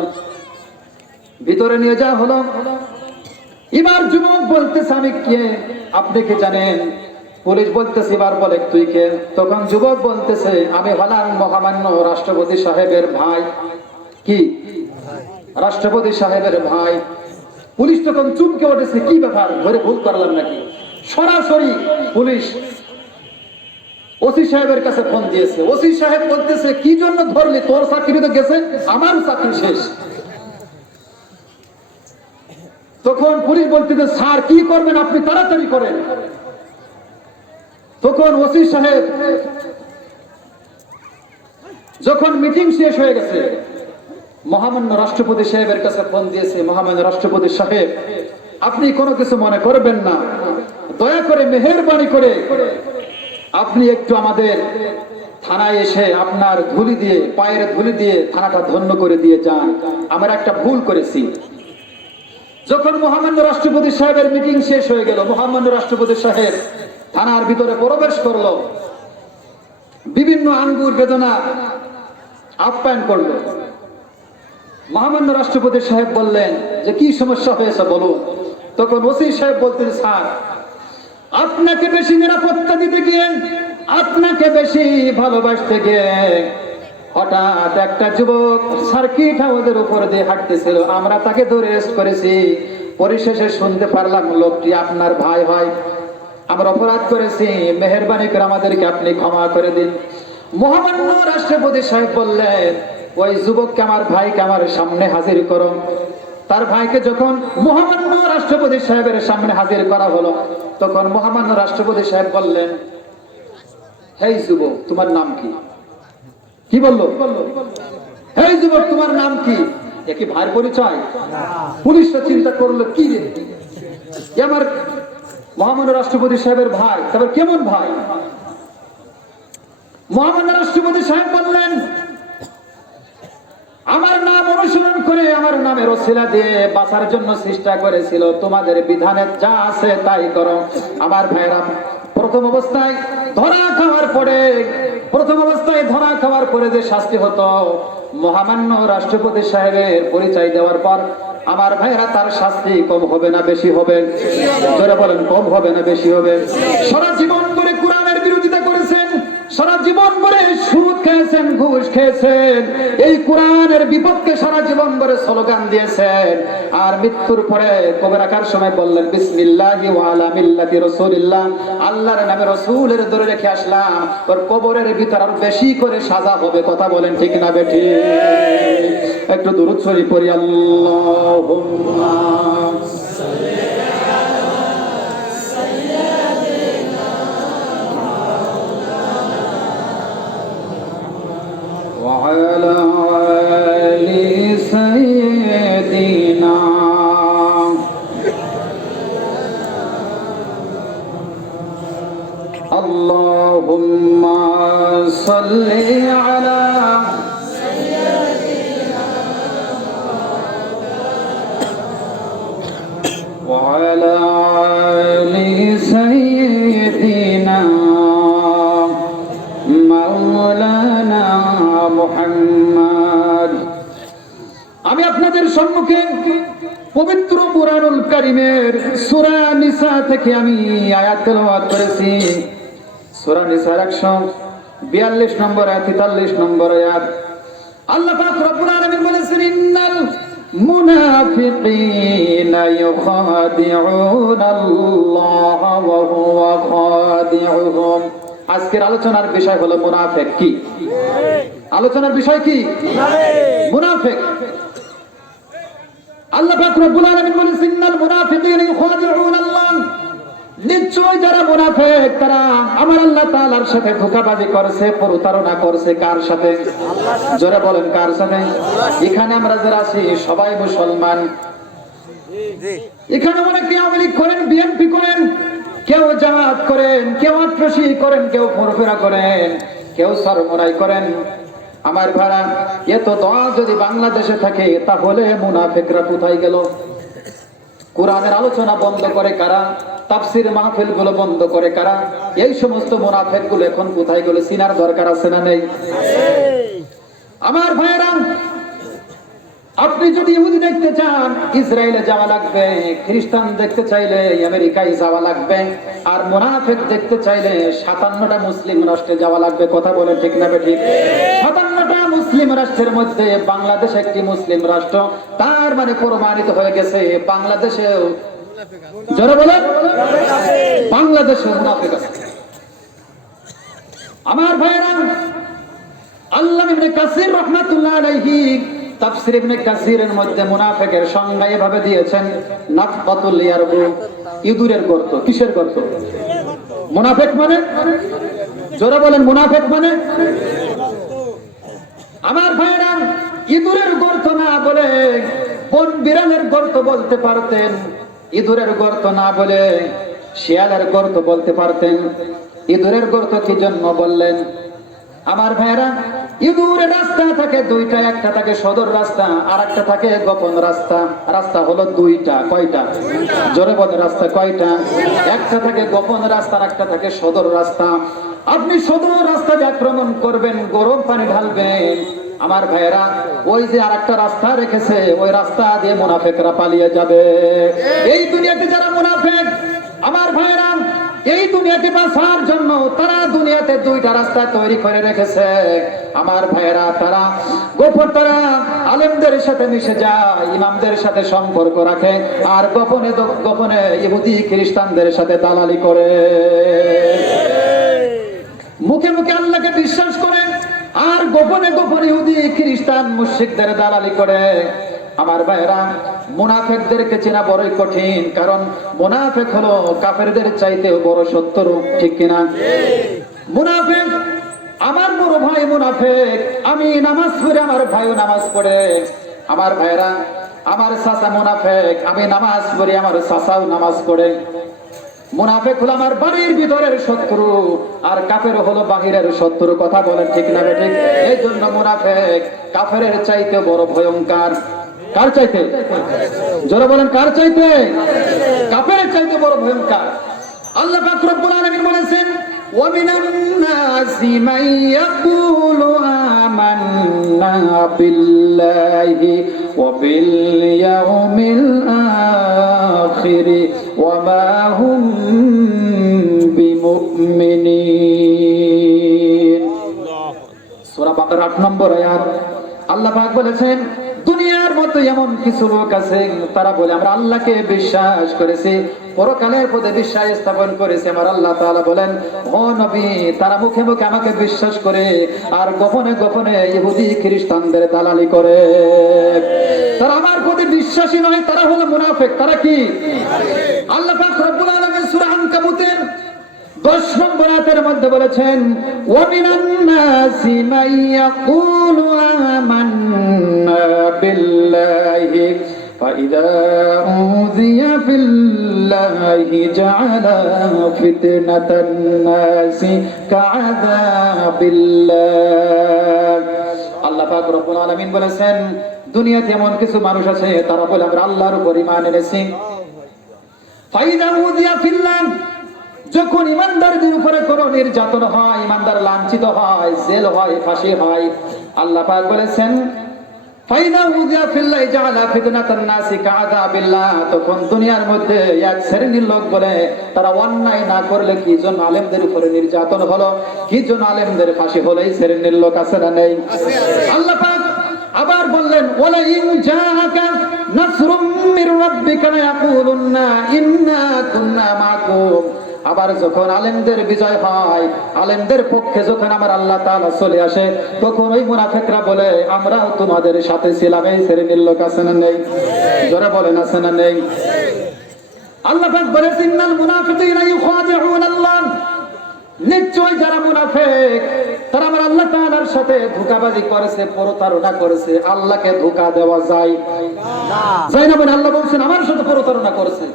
ভিতরে নিয়ে যা হলো। এবার যুবক বলতেছে, আমি কে, আপনি কি জানেন? পুলিশ বলতেছে, এবার বলে তুই কে? তখন যুবক বলতেছে, আমি হলাম মহামান্য রাষ্ট্রপতি সাহেবের ভাই। কি? রাষ্ট্রপতি সাহেবের ভাই। পুলিশ তখন চুপকে উঠেছে, কি ব্যাপার, ধরে ভুল করলাম নাকি? সরাসরি পুলিশ ওসি সাহেবের কাছে ফোন দিয়েছে। ওসি সাহেব বলতেছে, কি জন্য ধরলি? তোর চাকরি তো গেছে, আমার চাকরি শেষ। তখন পুলিশ বলতেছে, স্যার কি করবেন আপনি, তাড়াতাড়ি করেন। তখন ওসি সাহেব যখন মিটিং শেষ হয়ে গেছে, মহামান্য রাষ্ট্রপতি সাহেবের কাছে ফোন দিয়েছে। মহামান্য রাষ্ট্রপতি সাহেব, আপনি কোনো কিছু মনে করবেন না, দয়া করে মেহেরবানি করে আপনি একটু আমাদের থানায় এসে আপনার ধুলি দিয়ে, পায়ের ধুলি দিয়ে থানাটা ধন্য করে দিয়ে যান, আমরা একটা ভুল করেছি। যখন মহামান্য রাষ্ট্রপতি সাহেবের মিটিং শেষ হয়ে গেল, মহামান্য রাষ্ট্রপতি সাহেব থানার ভিতরে প্রবেশ করলো, বিভিন্ন আঙ্গুর বেদনা আপ্যায়ন করলো। মহামান্য রাষ্ট্রপতি সাহেব বললেন যে কি সমস্যা হয়েছে বলুন। তখন ওসি সাহেব বলতেন, স্যার আপনাকে বেশি নিরাপত্তা দিতে গিয়ে, আপনাকে বেশি ভালোবাসতে গিয়ে হঠাৎ একটা যুবক সার্কিট হাউসের উপর দিয়ে হাঁটতেছিল, আমরা তাকে ধরে অ্যারেস্ট করেছি। পরিশেষে শুনতে পারলাম লোকটি আপনার ভাই হয়। আমরা অপরাধ করেছি, মেহেরবানি করে আমাদেরকে আপনি ক্ষমা করে দিন। মহামান্য রাষ্ট্রপতি সাহেব বললেন, ওই যুবককে, আমার ভাইকে আমার সামনে হাজির করো। তার ভাইকে যখন মহামান্য রাষ্ট্রপতি সাহেবের সামনে হাজির করা হলো, তখন মহামান্য রাষ্ট্রপতি সাহেব বললেন, হেই যুবক, তোমার নাম কি? কি বললো? হেই যুবক, তোমার নাম কি? একই ভাইয়ের পরিচয়? পুলিশরা চিন্তা করলো, কি রে, আমার মহামান্য রাষ্ট্রপতি সাহেবের ভাই, তারপর কেমন ভাই? মহামান্য রাষ্ট্রপতি সাহেব বললেন, আমার নাম অনুসরণ করে, আমার নামের ওসিলা দিয়ে বাঁচার জন্য চেষ্টা করেছিল, তোমাদের বিধানে যা আছে তাই করো। আমার ভাইরা, প্রথম অবস্থায় ধরা খাওয়ার পরে যে শাস্তি হতো, মহামান্য রাষ্ট্রপতি সাহেবের পরিচয় দেওয়ার পর আমার ভাইরা তার শাস্তি কম হবে না বেশি হবে? যারা বলেন কম হবে না বেশি হবে? সারা জীবন করে কোরআনের বিরোধিতা করেছেন, সারা জীবন করে সুদ খেয়েছেন, ঘুষ খেয়েছেন, এই কোরআনের বিপক্ষে সারা জীবন ধরে স্লোগান দিয়েছেন, আর মৃত্যুর পরে কবর রাখার সময় বললেন বিসমিল্লাহি ওয়া আলা মিল্লাতি রাসূলিল্লাহ, আল্লাহর নামে রাসূলের ধরে রেখে আসলাম, ওর কবরের ভিতর আরো বেশি করে সাজা হবে। কথা বলেন ঠিক না বেঠিক? একটু দুরূদ শরীফ পড়ি। আল্লাহুম্মা وعلى آل سيدنا اللهم صل على وعلى آل سيدنا মাওলানা মুহাম্মদ। আমি আপনাদের সম্মুখে পবিত্র কুরআনুল কারীমের সূরা নিসা থেকে আমি আয়াত তেলাওয়াত করেছি। সূরা নিসার 142 নম্বর আয়াত, 43 নম্বর আয়াত। আল্লাহ পাক রব্বুল আলামিন বলেছেন ইন্নাল মুনাফিকিনা ইউখাদিউনাল্লাহ ওয়া হুয়া খাদিউহুম। আজকের আলোচনার বিষয় হলো মুনাফিক কি? আলোচনার বিষয় কি? মুনাফিক। আল্লাহ পাক রব্বুল আলামিন বলেছেন ইন্নাল মুনাফিকিনা ইউখাদিউনাল্লাহ, নিশ্চয় যারা মুনাফিক তারা আমার আল্লাহ তাআলার সাথে ধোঁকাবাজি করেছে, প্রতারণা করেছে। কার সাথে? জোরে বলেন কার সাথে? এখানে আমরা যারা আছি সবাই মুসলমান। এখানে অনেকে আওয়ামী লীগ করেন, বিএনপি করেন, কেউ জামাত করেন, কেউ আট্রসি করেন, কেউ ফরফেরা করেন, কেউ সরমরাই করেন। আমার ভাড়া এত দল যদি বাংলাদেশে থাকে তাহলে মুনাফিকরা কোথায় গেল? কোরআনের আলোচনা বন্ধ করে কারা? তাফসীর মাহফিল গুলো বন্ধ করে কারা? এই সমস্ত মুনাফিক গুলো এখন কোথায় গেল? চিনার দরকার আছে না নেই? আমার ভাইরা, আপনি যদি ইহুদি দেখতে চান ইসরায়েলে যাওয়া লাগবে, খ্রিস্টান দেখতে চাইলে আমেরিকায় যাওয়া লাগবে, আর মুনাফিক দেখতে চাইলে 57টা মুসলিম রাষ্ট্রে যাওয়া লাগবে। কথা বলে ঠিক না বেঠিক? 57টা মুসলিম রাষ্ট্রের মধ্যে বাংলাদেশ একটি মুসলিম রাষ্ট্র, তার মানে প্রমাণিত হয়ে গেছে বাংলাদেশেও, জোরে বলেন, বাংলাদেশেও মুনাফিক আছে। আমার ভাইরা, আল্লামা ইবনে কাসির রাহমাতুল্লাহ আলাইহি তাফসীর ইবনে কাসিরের মধ্যে মুনাফিকের সংজ্ঞা এভাবে দিয়েছেন, নাফকাতুল ইয়ারবু, ইঁদুরের গর্ত। কিসের গর্ত? মুনাফিক মানে? জোরে বলেন, মুনাফিক মানে? আমার ভাইরা, ইঁদুরের গর্ত না বলে বন বিড়ালের গর্ত বলতে পারতেন, ইঁদুরের গর্ত না বলে শিয়ালের গর্ত বলতে পারতেন। ইঁদুরের গর্ত কি জন্য বললেন? আমার ভাইরা, ইঁদুরের রাস্তা থাকে দুইটা, একটা থাকে সদর রাস্তা আর একটা থাকে গোপন রাস্তা। রাস্তা হলো দুইটা। কয়টা? জোরে বলে, রাস্তা কয়টা? একটা থাকে গোপন রাস্তা আর একটা থাকে সদর রাস্তা। আপনি সদর রাস্তা দিয়ে আক্রমণ করবেন, গরম পানি ঢালবেন, আমার ভাইরা ওই যে আরেকটা রাস্তা রেখেছে ওই রাস্তা দিয়ে মুনাফিকরা পালিয়ে যাবে। এই দুনিয়াতে যারা মুনাফিক, আমার ভাইরা, এই দুনিয়াতে বাঁচার জন্য তারা দুনিয়াতে দুইটা রাস্তা তৈরি করে রেখেছে। আমার ভাইয়েরা, তারা গোপন, তারা আলেমদের সাথে মিশে যায়, ইমামদের সাথে সম্পর্ক রাখে, আর গোপনে গোপনে ইহুদি খ্রিস্টানদের সাথে দালালি করে। মুখে মুখে আল্লাহকে বিশ্বাস করে আর গোপনে গোপনে ইহুদি খ্রিস্টান মুশরিকদের দালালি করে। আমার ভাইরা, মুনাফিকদেরকে চেনা বড়ই কঠিন, কারণ মুনাফিক হলো কাফেরদের চাইতেও বড় শত্রু। ঠিক কিনা? মুনাফিক, আমার বড় ভাই মুনাফিক, আমি নামাজ পড়ে আমার ভাইও নামাজ পড়ে। আমার ভাইরা, আমার চাচা মুনাফিক, আমি নামাজ পড়ি আমার চাচাও নামাজ পড়ে। মুনাফিক হলো আমার বাড়ির ভিতরের শত্রু, আর কাফের হলো বাহিরের শত্রু। কথা বলেন ঠিক না বেঠিক? এই জন্য মুনাফিক কাফেরের চাইতে বড় ভয়ঙ্কর। কার চাইতে? জোরে বলেন, কার চাইতে? কাফেরের চাইতে বড় ভয়ঙ্কর। আল্লাহ পাক রব্বুল আলামিন বলেছেন, ওয়া মিনান নাসি মান ইয়াকুলু আমান্না বিল্লাহি ওয়া বিল ইয়াউমিল আখির ওয়া মা হুম বিমুমিনিন। সূরা 8 নম্বর আয়াত আল্লাহ পাক বলেছেন দুনিয়ার মধ্যে এমন কিছু লোক আছে তারা বলে আমরা আল্লাহকে বিশ্বাস করেছি, পরকালের প্রতি বিশ্বাস স্থাপন করেছে। আমার আল্লাহ তাআলা বলেন ও নবী তারা মুখে মুখে আমাকে বিশ্বাস করে আর গোপনে গোপনে ইহুদি খ্রিস্টানদের দালালি করে। তারা আমার প্রতি বিশ্বাসী নয়, তারা হলো মুনাফিক। তারা কি? আল্লাহ পাক রব্বুল আলামিন সূরা আনকাবুতের 10 নম্বর আয়াতের মধ্যে বলেছেন ওয়া মিনান নাসি মান ইয়াকুলু আমান্না বিল্লাহি ফাইযা উযিয়া ফিল্লাহি জাআলা ফিতনাতান নাসি কাআযাবিল্লাহ। আল্লাহ পাক রব্বুল আলামিন বলেছেন দুনিয়াতে এমন কিছু মানুষ আছে তারা বলে আমরা আল্লাহর উপর ঈমান এনেছি, ফাইযা উযিয়া ফিল্লাহ যখন ইমানদারদের উপরে কোনো নির্যাতন হয়, ইমানদার লাঞ্ছিত হয়, জেল হয়, ফাঁসি হয়, আল্লাহ পাক বলেছেন ফাইদা উযিয়া ফিল্লাহি জাআলা ফিতনাতান নাসি কাআযাবিল্লাহ। তখন দুনিয়ার মধ্যে এক শ্রেণীর লোক বলে তারা অন্যায় না করলে কি জন্য আলেমদের উপরে নির্যাতন হলো, কি জন্য আলেমদের ফাঁসি হলো, এই শ্রেণীর লোক আছে না নেই? আল্লাহ পাক আবার বললেন ওয়ালা ইন জাআকা নাসরুম মির রাব্বিকা লায়াকুলুন্না ইন্না কুন্না মাআকুম। আবার যখন আলেমদের বিজয় হয়, আলেমদের পক্ষে যখন আমার আল্লাহ তাআলা চলে আসে, তখন ওই মুনাফিকরা বলে আমরাও তোমাদের সাথে ছিলাম। এই শ্রেণীর লোক আছে না নেই? জোরে বলেন আছে না নেই? আল্লাহ পাক বলেছেন ইন্নাল মুনাফিকিনা ইউখাদিউন আল্লাহ, নিশ্চয় যারা মুনাফিক তারা আমার আল্লাহ তাআলার সাথে ধোঁকাবাজি করেছে, প্রতারণা করেছে। আল্লাহকে ধোঁকা দেওয়া যায় না, যায় না বলে আল্লাহ বলেন আমার সাথে প্রতারণা করেছে।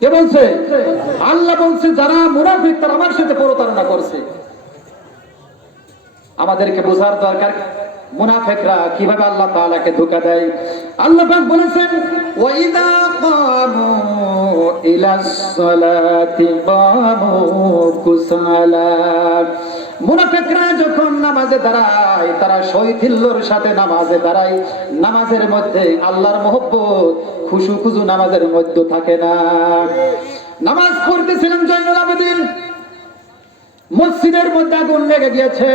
কে বলছে? আল্লাহ বলছে যারা মুনাফিক তারা আমার সাথে প্রতারণা করছে। আমাদেরকে বোঝার দরকার মুনাফিকরা কিভাবে আল্লাহ তাআলাকে ধোঁকা দেয়। আল্লাহ পাক বলেছেন ওয়াইদা কামু ইলাস সালাতি কামু কুসালা। মুনাফিকরা যখন নামাজে দাঁড়ায় তারা শৈথিল্যর সাথে নামাজে দাঁড়ায়। নামাজের মধ্যে আল্লাহর মহব্বত খুশু নামাজের মধ্যে থাকে না। নামাজ পড়তেছিলেন জয়নুল আবেদিন, মসজিদের মধ্যে আগুন লেগে গিয়েছে,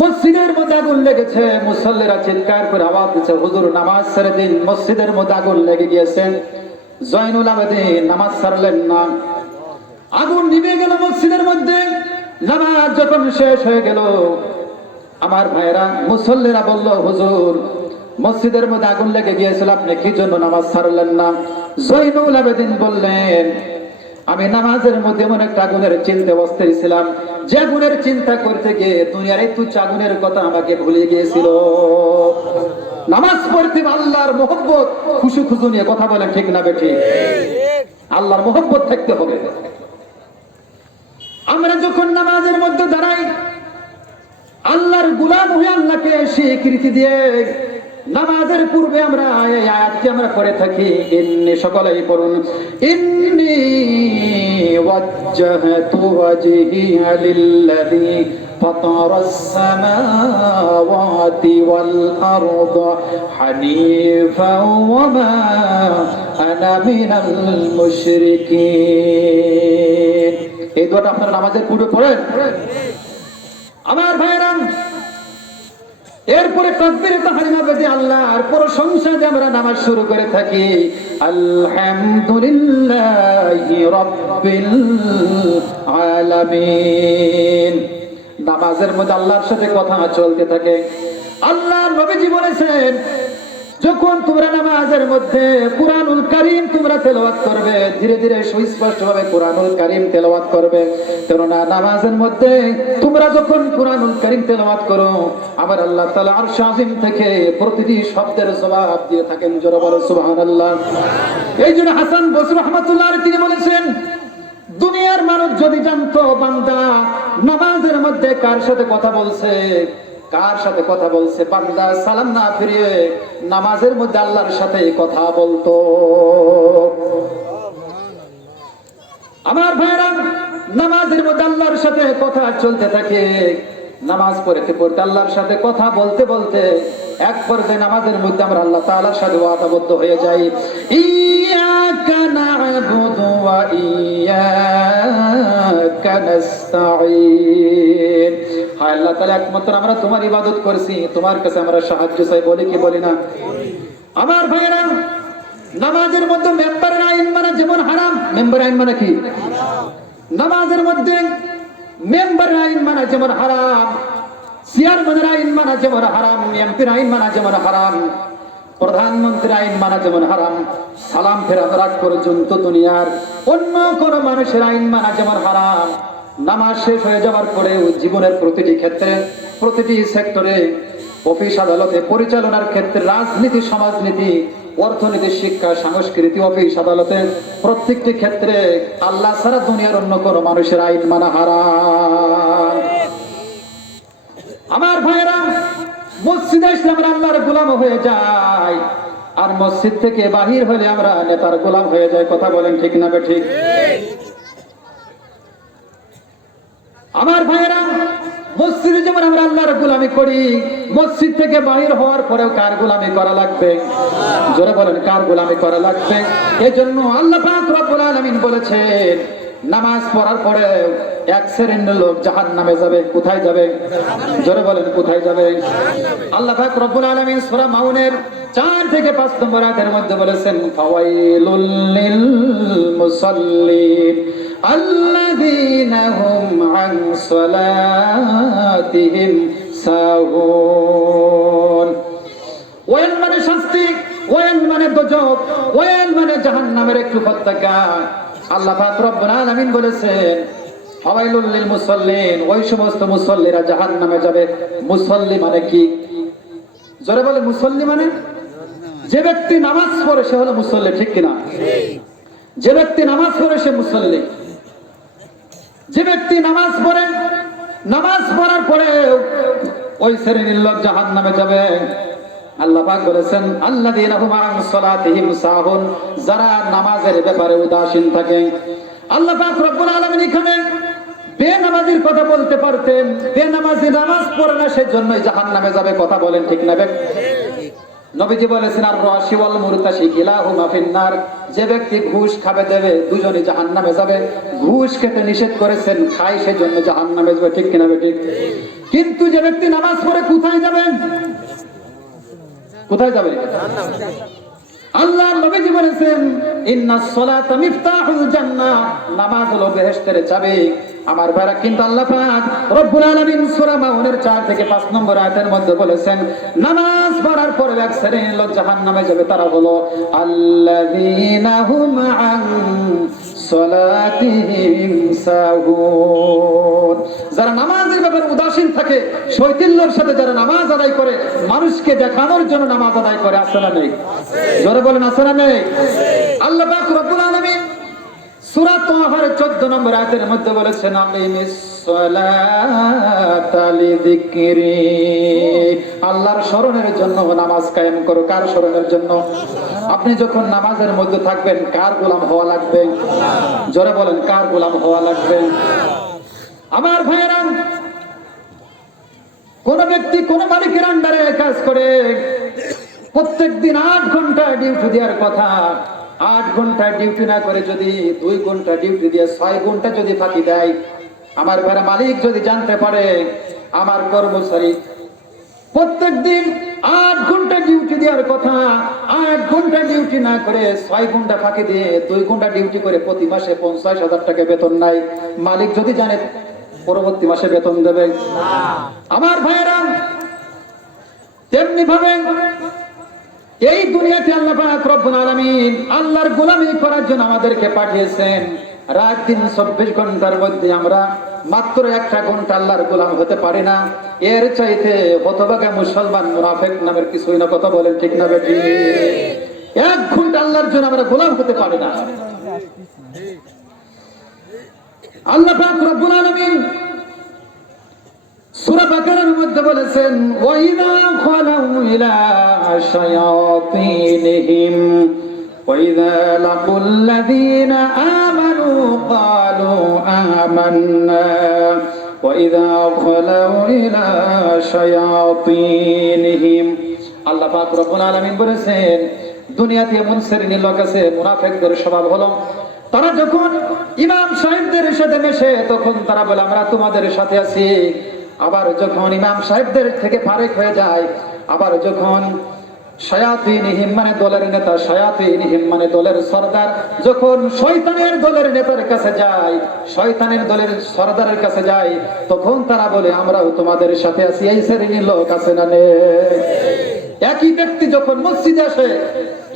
মসজিদের মধ্যে আগুন লেগেছে। মুসল্লিরা চিৎকার করে আওয়াজ দিচ্ছে হুজুর নামাজ ছেড়ে দিন, মসজিদের মধ্যে আগুন লেগে গিয়েছে। জয়নুল আবেদিন নামাজ ছাড়লেন না, আগুন নিভে গেল মসজিদের মধ্যে। নামাজ যখন শেষ হয়ে গেল আমার ভাইরা মুসল্লিরা বলল হুজুর মসজিদের মধ্যে আগুন লেগে গিয়েছিল, আপনি কি জন্য নামাজ ছাড়লেন না? জয়নুল আবেদিন বললেন আমি নামাজের মধ্যে এমন একটা আগুনের চিন্তা অবস্থায় ছিলাম যে আগুনের চিন্তা করতে গিয়ে দুনিয়ার এই তুচ্ছ আগুনের কথা আমাকে ভুলে গিয়েছিল। নামাজ পড়তে আল্লাহর মহব্বত খুশু নিয়ে কথা বলেন, ঠিক না বেঠিক? আল্লাহর মহব্বত থাকতে হবে। আমরা যখন নামাজের মধ্যে দাঁড়াই আল্লাহর গোলাম হয়ে আল্লাহকে স্বীকৃতি দিয়ে নামাজের পূর্বে আমরা এই আয়াতটি আমরা পড়ে থাকি। ইন্নী, সকলেই পড়ুন, ইন্নী ওয়াজ্জাহতু ওয়াজহিয়া লিল্লাযী ফাতারাস সামাওয়াতি ওয়াল আরদা হানিফাও ওয়া মা আনা মিনাল মুশরিকিন। এই দোয়াটা আপনারা নামাজের পূর্বে পড়েন আমার ভাইরা। এরপরে তাকবীরে তাহরিমা বেদে আল্লাহর প্রশংসা দিয়ে আমরা নামাজ শুরু করে থাকি। আলহামদুলিল্লাহি রাব্বিল আলামিন। নামাজের মধ্যে আল্লাহর সাথে কথা চলতে থাকে। আল্লাহর নবীজি বলেছেন যখন তোমরা নামাজের মধ্যে কুরআনুল কারীম তোমরা তেলাওয়াত করবে, ধীরে ধীরে সুস্পষ্ট ভাবে কুরআনুল কারীম তেলাওয়াত করবে। কেননা নামাজের মধ্যে তোমরা যখন কুরআনুল কারীম তেলাওয়াত করো আমার আল্লাহ তাআলা আরশ আজিম থেকে প্রতিটি শব্দের জবাব দিয়ে থাকেন। জোরে বলো সুবহানাল্লাহ। এই জন্য হাসান বসরি রাহমাতুল্লাহ আলাইহি তিনি বলেছেন দুনিয়ার মানুষ যদি জানতো বান্দা নামাজের মধ্যে কার সাথে কথা বলছে, কার সাথে কথা বলছে, বান্দা সালাম না ফিরিয়ে নামাজের মধ্যে আল্লাহর সাথে কথা বলতো। আমার ভাইরা নামাজের মধ্যে আল্লাহর সাথে কথা চলতে থাকে। নামাজ পড়তে পড়তে আল্লাহর সাথে কথা বলতে বলতে এক পর্যায়ে নামাজের মধ্যে আমরা আল্লাহ তাআলার সাথে ওয়াদাবদ্ধ হয়ে যাই। ইয়াকা না'বুদু ওয়া ইয়াকা নাস্তাঈন। হায় আল্লাহ তাআলা, একমাত্র আমরা তোমার ইবাদত করছি, তোমার কাছে আমরা সাহায্য চাই, বলি কি বলি না? আমার ভাইয়েরা, নামাজের মধ্যে মেম্বারের আইন মানা যেমন হারাম, মেম্বারের আইন মানে কি? নামাজের মধ্যে মেম্বারের আইন মানা যেমন হারাম, চেয়ারম্যানের আইন মানা যেমন হারাম, এমপির আইন মানা যেমন হারাম, প্রধানমন্ত্রীর আইন মানা যেমন হারাম, সালাম ফেরানোর আগ পর্যন্ত দুনিয়ার অন্য কোন মানুষের আইন মানা যেমন হারাম, নামাজ শেষ হয়ে যাওয়ার পরেও জীবনের প্রতিটি ক্ষেত্রে, প্রতিটি সেক্টরে, অফিস আদালতে, পরিচালনার ক্ষেত্রে, রাজনীতি, সমাজনীতি, অর্থনীতি, শিক্ষা, সংস্কৃতি, অফিস আদালতে, প্রত্যেকটি ক্ষেত্রে আল্লাহ ছাড়া দুনিয়ার অন্য কোন মানুষের আইন মানা হারাম। আমার ভাইয়েরা, মসজিদে আসলে আমরা আল্লাহর গোলাম হয়ে যাই, আর মসজিদ থেকে বাহির হলে আমরা নেতার গোলাম হয়ে যাই। কথা বলেন ঠিক না ঠিক? আমার ভাইয়েরা, মসজিদে যেমন আমরা আল্লাহর গোলামি করি, মসজিদ থেকে বাহির হওয়ার পরেও কার গোলামি করা লাগবে? জোরে বলেন, কার গোলামি করা লাগবে? এজন্য আল্লাহ পাক রব্বুল আলামিন বলেছেন, নামাজ পড়ার পরে এক শ্রেণীর লোক জাহান্নামে যাবে। কোথায় যাবে? জোরে বলেন, কোথায় যাবে? আল্লাহ পাক রব্বুল আলামিন সূরা মাউনের 4 থেকে 5 নম্বর আয়াতের মধ্যে বলেছেন, ফাওয়াইলুল লিল মুসাল্লিন আল্লাযীনা হুম আন সালাতিহিম সাহুন। ওয়াইল মানে শাস্তি, ওয়াইল মানে দোজখ, ওয়াইল মানে জাহান্নামের একটু উপত্যকা। আল্লাহ পাক রব্বুল আলামিন বলেছেন, ফাওয়াইলুল লিল মুসাল্লিন, ওই সমস্ত মুসাল্লিরা জাহান্নামে যাবে। মুসাল্লি মানে কি? জোরে বলে, মুসাল্লি মানে যে ব্যক্তি নামাজ পড়ে সে হলো মুসাল্লি, ঠিক কিনা? যে ব্যক্তি নামাজ পড়ে সে মুসাল্লি। যে ব্যক্তি নামাজ পড়ে, নামাজ পড়ার পরে ওই শ্রেণীর লোক জাহান্নামে যাবে। আল্লাহ পাক বলেছেন, আল্লাযীনা হুম আন সালাতিহিম সাহুন, যারা নামাজের ব্যাপারে উদাসীন থাকে। আল্লাহ পাক রব্বুল আলামিন এখানে বেনামাজির কথা বলতে পারতেন, বেনামাজি নামাজ পড়ে না সেজন্যই জাহান্নামে যাবে। কথা বলেন ঠিক না? নবীজি বলেছেন, আর রাশি ওয়াল মুরতাশি কিলাহুমা ফিন্নার, যে ব্যক্তি ঘুষ খাবে দেবে, দুজনই জাহান্নামে যাবে। ঘুষ খেতে নিষেধ করেছেন, খাই সেজন্য জাহান্নামে যাবে, ঠিক কিনা ঠিক? কিন্তু যে ব্যক্তি নামাজ পড়ে কোথায় যাবে? কোথায় যাবে? আল্লাহ নবীজি বলেছেন, ইন্নাস সালাতা মিফতাহুল জান্নাহ, নামাজ হলো বেহেশতের চাবি। আমার ভাইরা, কিন্তু আল্লাহ পাক রব্বুল আলামিন সূরা মাউনের 4 থেকে 5 নম্বর আয়াতের মধ্যে বলেছেন, নামাজ পড়ার পরে এক শ্রেণীর লোক জাহান্নামে যাবে। তারা হলো আল্লাযীনা হুম আন সালাতিহিম সাহুন, যারা নামাজের ব্যাপারে উদাসীন থাকে, শৈথিল্যের সাথে যারা নামাজ আদায় করে, মানুষকে দেখানোর জন্য নামাজ আদায় করে। আছে না নেই? জোরে বলেন, আছে না নেই? আল্লাহ পাক রব্বুল আলামিন সূরা তাহার 14 নম্বর আয়াতের মধ্যে বলেছেন, আকিমিস সালাতা লিযিকরি, আল্লাহর স্মরণের জন্য নামাজ কায়েম করো। কার স্মরণের জন্য? আপনি যখন নামাজের মধ্যে থাকবেন, কার গোলাম হওয়া লাগবে? জোরে বলেন, কার গোলাম হওয়া লাগবে? আমার ভাইয়েরা, কোন ব্যক্তি কোন মালিকের আন্ডারে কাজ করে, প্রত্যেকদিন 8 ঘন্টা ডিউটি দেওয়ার কথা, 8 ঘন্টা ডিউটি না করে যদি 2 ঘন্টা ডিউটি দিয়ে 6 ঘন্টা যদি ফাঁকি দেয়, আমার ভাইয়েরা, মালিক যদি জানতে পারে আমার কর্মচারী প্রত্যেকদিন 8 ঘন্টা ডিউটি দেওয়ার কথা, 8 ঘন্টা ডিউটি না করে 6 ঘন্টা ফাঁকি দিয়ে 2 ঘন্টা ডিউটি করে প্রতি মাসে 50,000 টাকা বেতন নাই, মালিক যদি জানে পরবর্তী মাসে বেতন দেবে না। আমার ভাইয়েরা, তেমনি ভাবে এই দুনিয়াতে আল্লাহ পাক রব্বুল আলামিন আল্লাহর গোলামি করার জন্য আমাদেরকে পাঠিয়েছেন। রাত দিন 24 ঘন্টার মধ্যে আমরা মাত্র 1টা ঘন্টা আল্লাহর গোলাম হতে পারি না। এর চাইতে হতভাগা মুসলমান মুনাফিক নামের কিছুই না। কথা বলেন ঠিক না বেটি? 1 ঘন্টা আল্লাহর জন্য আমরা গোলাম হতে পারি না। আল্লাহ পাক রব্বুল আলামিন সূরা বাকারার মধ্যে বলেছেন, ওয়াইদা খালাউ ইলা শায়াতিনহিম ওয়াইদা লাকুল্লাযীনা আমানু ক্বালু আমান্না ওয়াইদা খালাউ ইলা শায়াতিনহিম। আল্লাহ পাক রব্বুল আলামিন বলেছেন, দুনিয়াতে এমন শ্রেণীর লোক আছে, মুনাফিকদের স্বভাব হলো, তারা যখন ইমাম সাহেবদের সাথে মেশে তখন তারা বলে আমরা তোমাদের সাথে আছি, আবার যখন ইমাম সাহেবদের থেকে ফারেক হয়ে যায়, আবার যখন শায়াতিনহিম মানে দলের নেতা, শায়াতিনহিম মানে দলের সরদার যখন শয়তানের দলের নেতার কাছে যায়, শয়তানের দলের সরদারের কাছে যায়, তখন তারা বলে আমরাও তোমাদের সাথে আছি। এই শ্রেণীর লোক আছে না নেই? একই ব্যক্তি যখন মসজিদে আসে,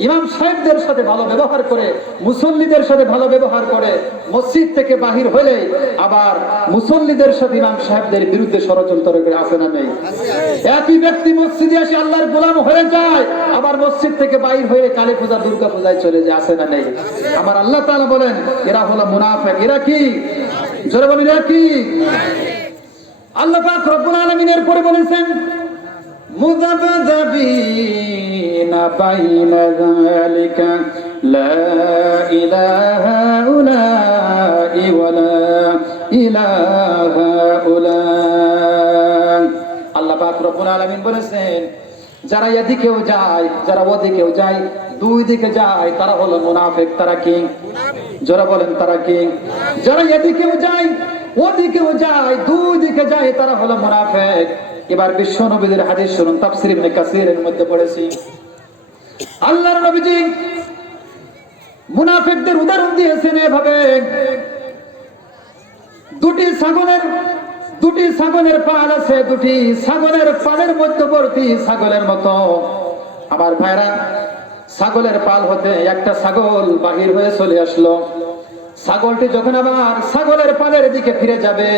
ইমাম সাহেবদের সাথে ভালো ব্যবহার করে, মুসল্লিদের সাথে ভালো ব্যবহার করে, মসজিদ থেকে বাহির হলে আবার মুসল্লিদের সাথে ইমাম সাহেবদের বিরুদ্ধে ষড়যন্ত্র করে, আছে না নেই? একই ব্যক্তি মসজিদে এসে আল্লাহর গোলাম হয়ে যায়, আবার মসজিদ থেকে বাহির হয়ে কালী পূজা দুর্গা পূজায় চলে যায়, আছে না নেই? আমার আল্লাহ তাআলা বলেন এরা হলো মুনাফিক। এরা কি? জোরে বলেন এরা কি? আল্লাহ পাক রব্বুল আলামিন এর পরে বলেছেন মুযাবযাবিনা বাইনা যালিকা লা ইলাহা উলাই ওয়া লা ইলাহা উলাই। আল্লাহ পাক রব্বুল আলামিন বলেছেন যারা এদিকেও যায়, যারা ওদিকেও যায়, দুই দিকে যায়, তারা হলো মুনাফিক। তারা কি? যারা বলেন তারা কি? যারা এদিকেও যায়, ওদিকেও যায়, দুই দিকে যায়, তারা হলো মুনাফিক। এবার বিশ্ব নবীদের হাদিস শুনুন, তাফসীর ইবনে কাসিরের মধ্যে পড়েছি। আল্লাহর নবীজি মুনাফিকদের উদাহরণ দিয়েছেন এভাবে, দুটি ছাগলের পাল আছে, দুটি ছাগলের পালের মধ্যবর্তী ছাগলের মতো। আমার ভাইরা, ছাগলের পাল হতে একটা ছাগল বাহির হয়ে চলে আসলো। ছাগলটি যখন আবার ছাগলের পালের দিকে ফিরে যাবে,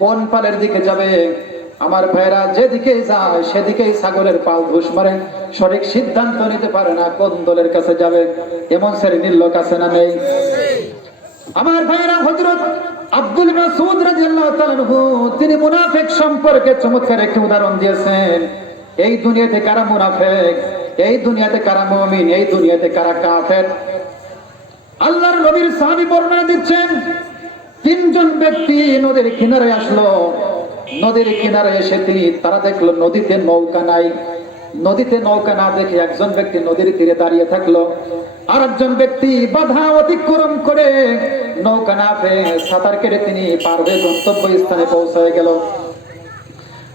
কোন পালের দিকে যাবে? আমার ভাইরা, যেদিকে যায় সেদিকেই ছাগলের পাল ঘুষ মারে, সঠিক সিদ্ধান্ত নিতে পারে না কোন দলের কাছে যাবে। এমন শ্রেণীর লোক আছে না নেই? আমার ভাইরা, হযরত আব্দুল মাসউদ রাদিয়াল্লাহু তাআলা আনহু তিনি মুনাফিক সম্পর্কে চমৎকার একটি উদাহরণ দিয়েছেন। এই দুনিয়াতে কারা মুনাফিক, এই দুনিয়াতে কারা মুমিন, এই দুনিয়াতে কারা কাফের। আল্লাহর নবীর সাহাবী বর্ণনা দিচ্ছেন, তিনজন ব্যক্তি নদীর কিনারে আসলো। নদীর কিনারে এসে তারা দেখলো নদীতে নৌকা নাই। নদীতে নৌকা না দেখে একজন ব্যক্তি নদীর তীরে দাঁড়িয়ে থাকলো, আর একজন ব্যক্তি বাধা অতিক্রম করে নৌকা না পেয়ে সাঁতার কেটে তিনি পার হয়ে গন্তব্য স্থানে পৌঁছে গেল।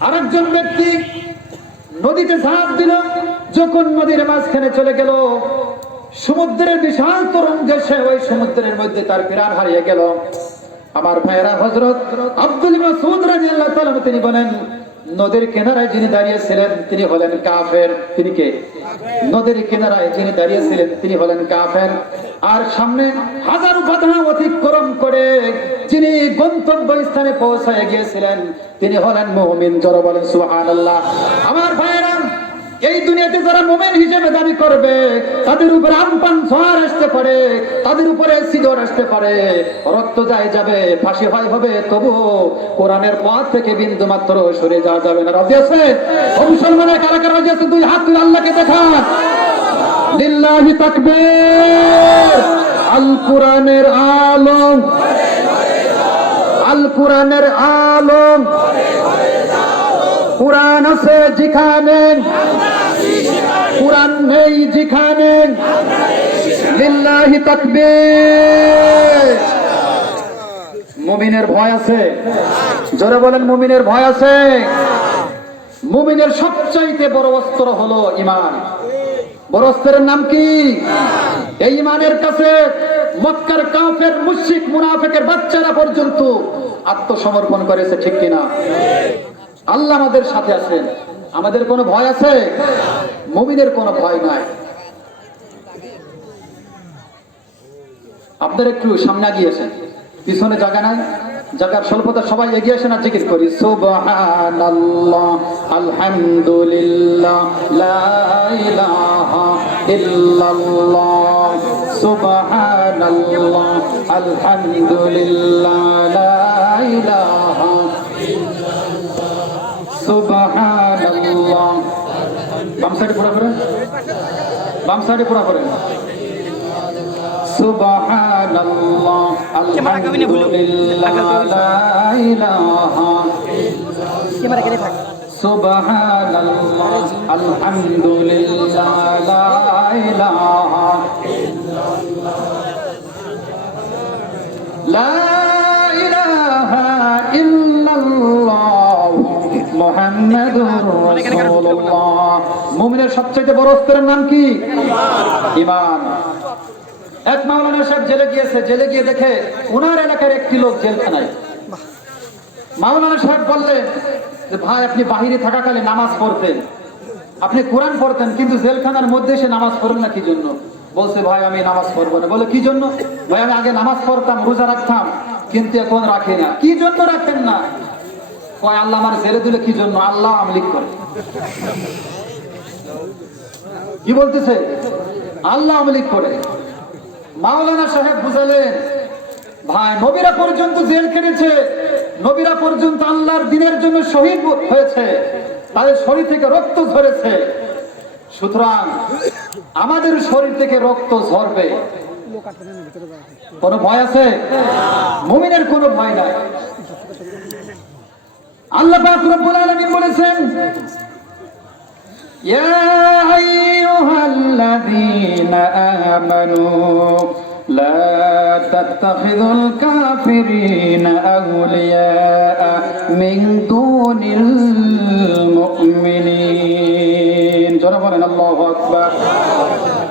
আর একজন ব্যক্তি নদীতে ঝাঁপ দিল, যখন নদীর মাঝখানে চলে গেল, সমুদ্রের বিশাল তরঙ্গে সে ওই সমুদ্রের মধ্যে তার প্রাণ হারিয়ে গেল। আমার ভাইয়েরা, হযরত আব্দুল মাসউদ রাদিয়াল্লাহু তাআলা তিনি বলেন নদীর কিনারায় যিনি দাঁড়িয়েছিলেন তিনি হলেন কাফের। তিনি কে? নদীর কিনারায় যিনি দাঁড়িয়েছিলেন তিনি হলেন কাফের। আর সামনে হাজারো বাধা অতিক্রম করে যিনি গন্তব্য স্থানে পৌঁছায় গিয়েছিলেন তিনি হলেন মুমিন। জোরে বলেন সুবহানাল্লাহ। আমার ভাইয়েরা, এই দুনিয়াতে যারা মুমিন হিসেবে দাবি করবে তাদের উপরে আমপান ঝড় আসতে পারে, তাদের উপরে সিডর আসতে পারে, রক্ত যাবে, ফাঁসি হবে, তবু কোরআনের পথ থেকে বিন্দু মাত্র সরে যাওয়া যাবে না। রাজি আছে? ও মুসলমানের কারা কারা রাজি আছে? দুই হাত তুলে আল্লাহকে দেখান। লিল্লাহি তাকবীর। আল কোরআনের আলম, আল কোরআনের আলম। কোরআন আছে যেখানে, কোরআন নেই যেখানে। লিল্লাহি তাকবীর। মুমিনের ভয় আছে? জোরে বলেন, মুমিনের ভয় আছে? মুমিনের সবচাইতে বড় অস্ত্র হলো ঈমান। বড় অস্ত্রের নাম কি? এই ঈমানের কাছে মক্কার কাফের, মুশরিক, মুনাফিকের বাচ্চারা পর্যন্ত আত্মসমর্পণ করেছে, ঠিক কিনা? আল্লাহ আমাদের সাথে আছেন। আমাদের কোনো ভয় আছে? মুমিনের কোনো ভয় নাই। আপনারা একটু সামনে গিয়েছেন, পিছনে জায়গা নাই, জায়গার স্বল্পতা, সবাই এগিয়ে আসেন আর জিকির করি সুবহানাল্লাহ, আলহামদুলিল্লাহ, লা ইলাহা ইল্লাল্লাহ, সুবহানাল্লাহ, আলহামদুলিল্লাহ, লা ইলাহা সুবহানাল্লাহ। বাম সাইডে পুরা করেন, বাম সাইডে পুরা করেন। সুবহানাল্লাহ, আলহামদুলিল্লাহ, লা ইলাহা সুবহানাল্লাহ, আলহামদুলিল্লাহ, লা ইলাহা লা ইলাহা ইল্লাল্লাহ মুহাম্মাদুর রাসূলুল্লাহ। মুমিনের সবচেয়ে বড় স্তরের নাম কি? ঈমান। এক মাওলানা সাহেব জেলে গিয়েছে, জেলে গিয়ে দেখে ওনার এলাকার একটি লোক জেলখানায়। মাওলানা সাহেব বললেন যে ভাই, আপনি বাহিরে থাকাকালে নামাজ পড়তেন, আপনি কোরআন পড়তেন, কিন্তু জেলখানার মধ্যে এসে নামাজ পড়েন না কি জন্য? বলছে ভাই আমি নামাজ পড়বো না। বলে কি জন্য? ভাই আমি আগে নামাজ পড়তাম, রোজা রাখতাম, কিন্তু এখন রাখি না। কি জন্য রাখেন না? কয় আল্লাহ আমার জেলে দিলে। কি জন্য? আল্লাহ আমলিক করে। কি বলতেছে? আল্লাহ আমলিক করে। মাওলানা সাহেব বুঝালেন ভাই, নবীরা পর্যন্ত জেল কেটেছে, নবীরা পর্যন্ত আল্লাহর দ্বীনের জন্য শহীদ হয়েছে, তাদের শরীর থেকে রক্ত ঝরেছে, সুতরাং আমাদের শরীর থেকে রক্ত ঝরবে, কোনো ভয় আছে? মুমিনের কোনো ভয় নাই। আল্লাহ পাক রব্বুল আলামিন বলেছেন, ইয়া আইয়ুহাল্লাযীনা আমানু লা তাত্তাখিযুল কাফিরিনা আউলিয়া মিন দুনিল মুমিনিন। যারা বলেন আল্লাহু আকবার।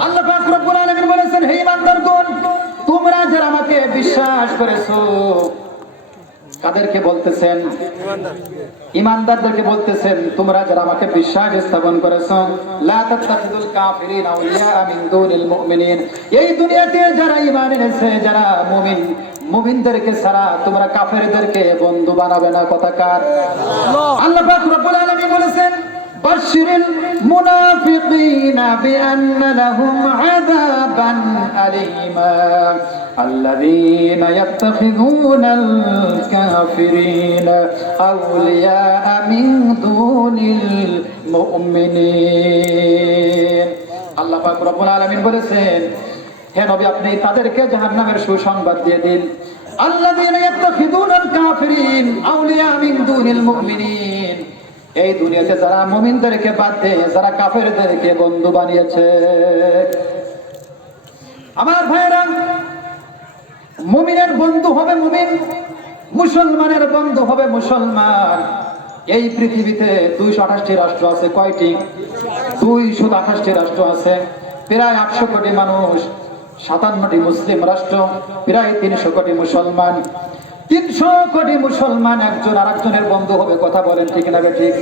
আল্লাহ পাক রব্বুল আলামিন বলেছেন, হে ইমানদারগণ, তোমরা যারা আমাকে বিশ্বাস করেছো, কাদেরকে বলতেছেন? ঈমানদারদেরকে বলতেছেন, তোমরা যারা আমাকে বিশ্বাস স্থাপন করেছো, লা তাত্তাখিযুল কাফিরিনা আউলিয়া মিন দুনিল মুমিনিন। এই দুনিয়াতে যারা ঈমান এনেছে, যারা মুমিন, মুমিনদেরকে ছাড়া তোমরা কাফেরদেরকে বন্ধু বানাবে না। কথা কার? আল্লাহ পাক রব্বুল আলামিন বলেছেন, বাশশিরিল মুনাফিকিনা বিআন্না লাহুম আযাবান আলীমা আল্লাযীনা ইয়াত্তাখিযুনাল কাফিরিনা আউলিয়া মিন দুনিল মুমিনিন। আল্লাহ পাক রব্বুল আলামিন বলেছেন, হে নবী, আপনি তাদেরকে জাহান্নামের সুসংবাদ দিয়ে দিন। আল্লাযীনা ইয়াত্তাখিযুনাল কাফিরিন আউলিয়া মিন দুনিল মুমিনিন। এই দুনিয়াতে যারা মুমিনদেরকে বাদ দিয়ে যারা কাফেরদেরকে বন্ধু বানিয়েছে। আমার ভাইরা, মুমিনের বন্ধু হবে মুমিন, মুসলমানের বন্ধু হবে মুসলমান। এই পৃথিবীতে 228টি রাষ্ট্র আছে। কয়টি? 228টি রাষ্ট্র আছে, প্রায় 800 কোটি মানুষ, 57টি মুসলিম রাষ্ট্র, প্রায় 300 কোটি মুসলমান। 300 কোটি মুসলমান একজন আরেকজনের বন্ধু হবে। কথা বলেন ঠিক না ঠিক?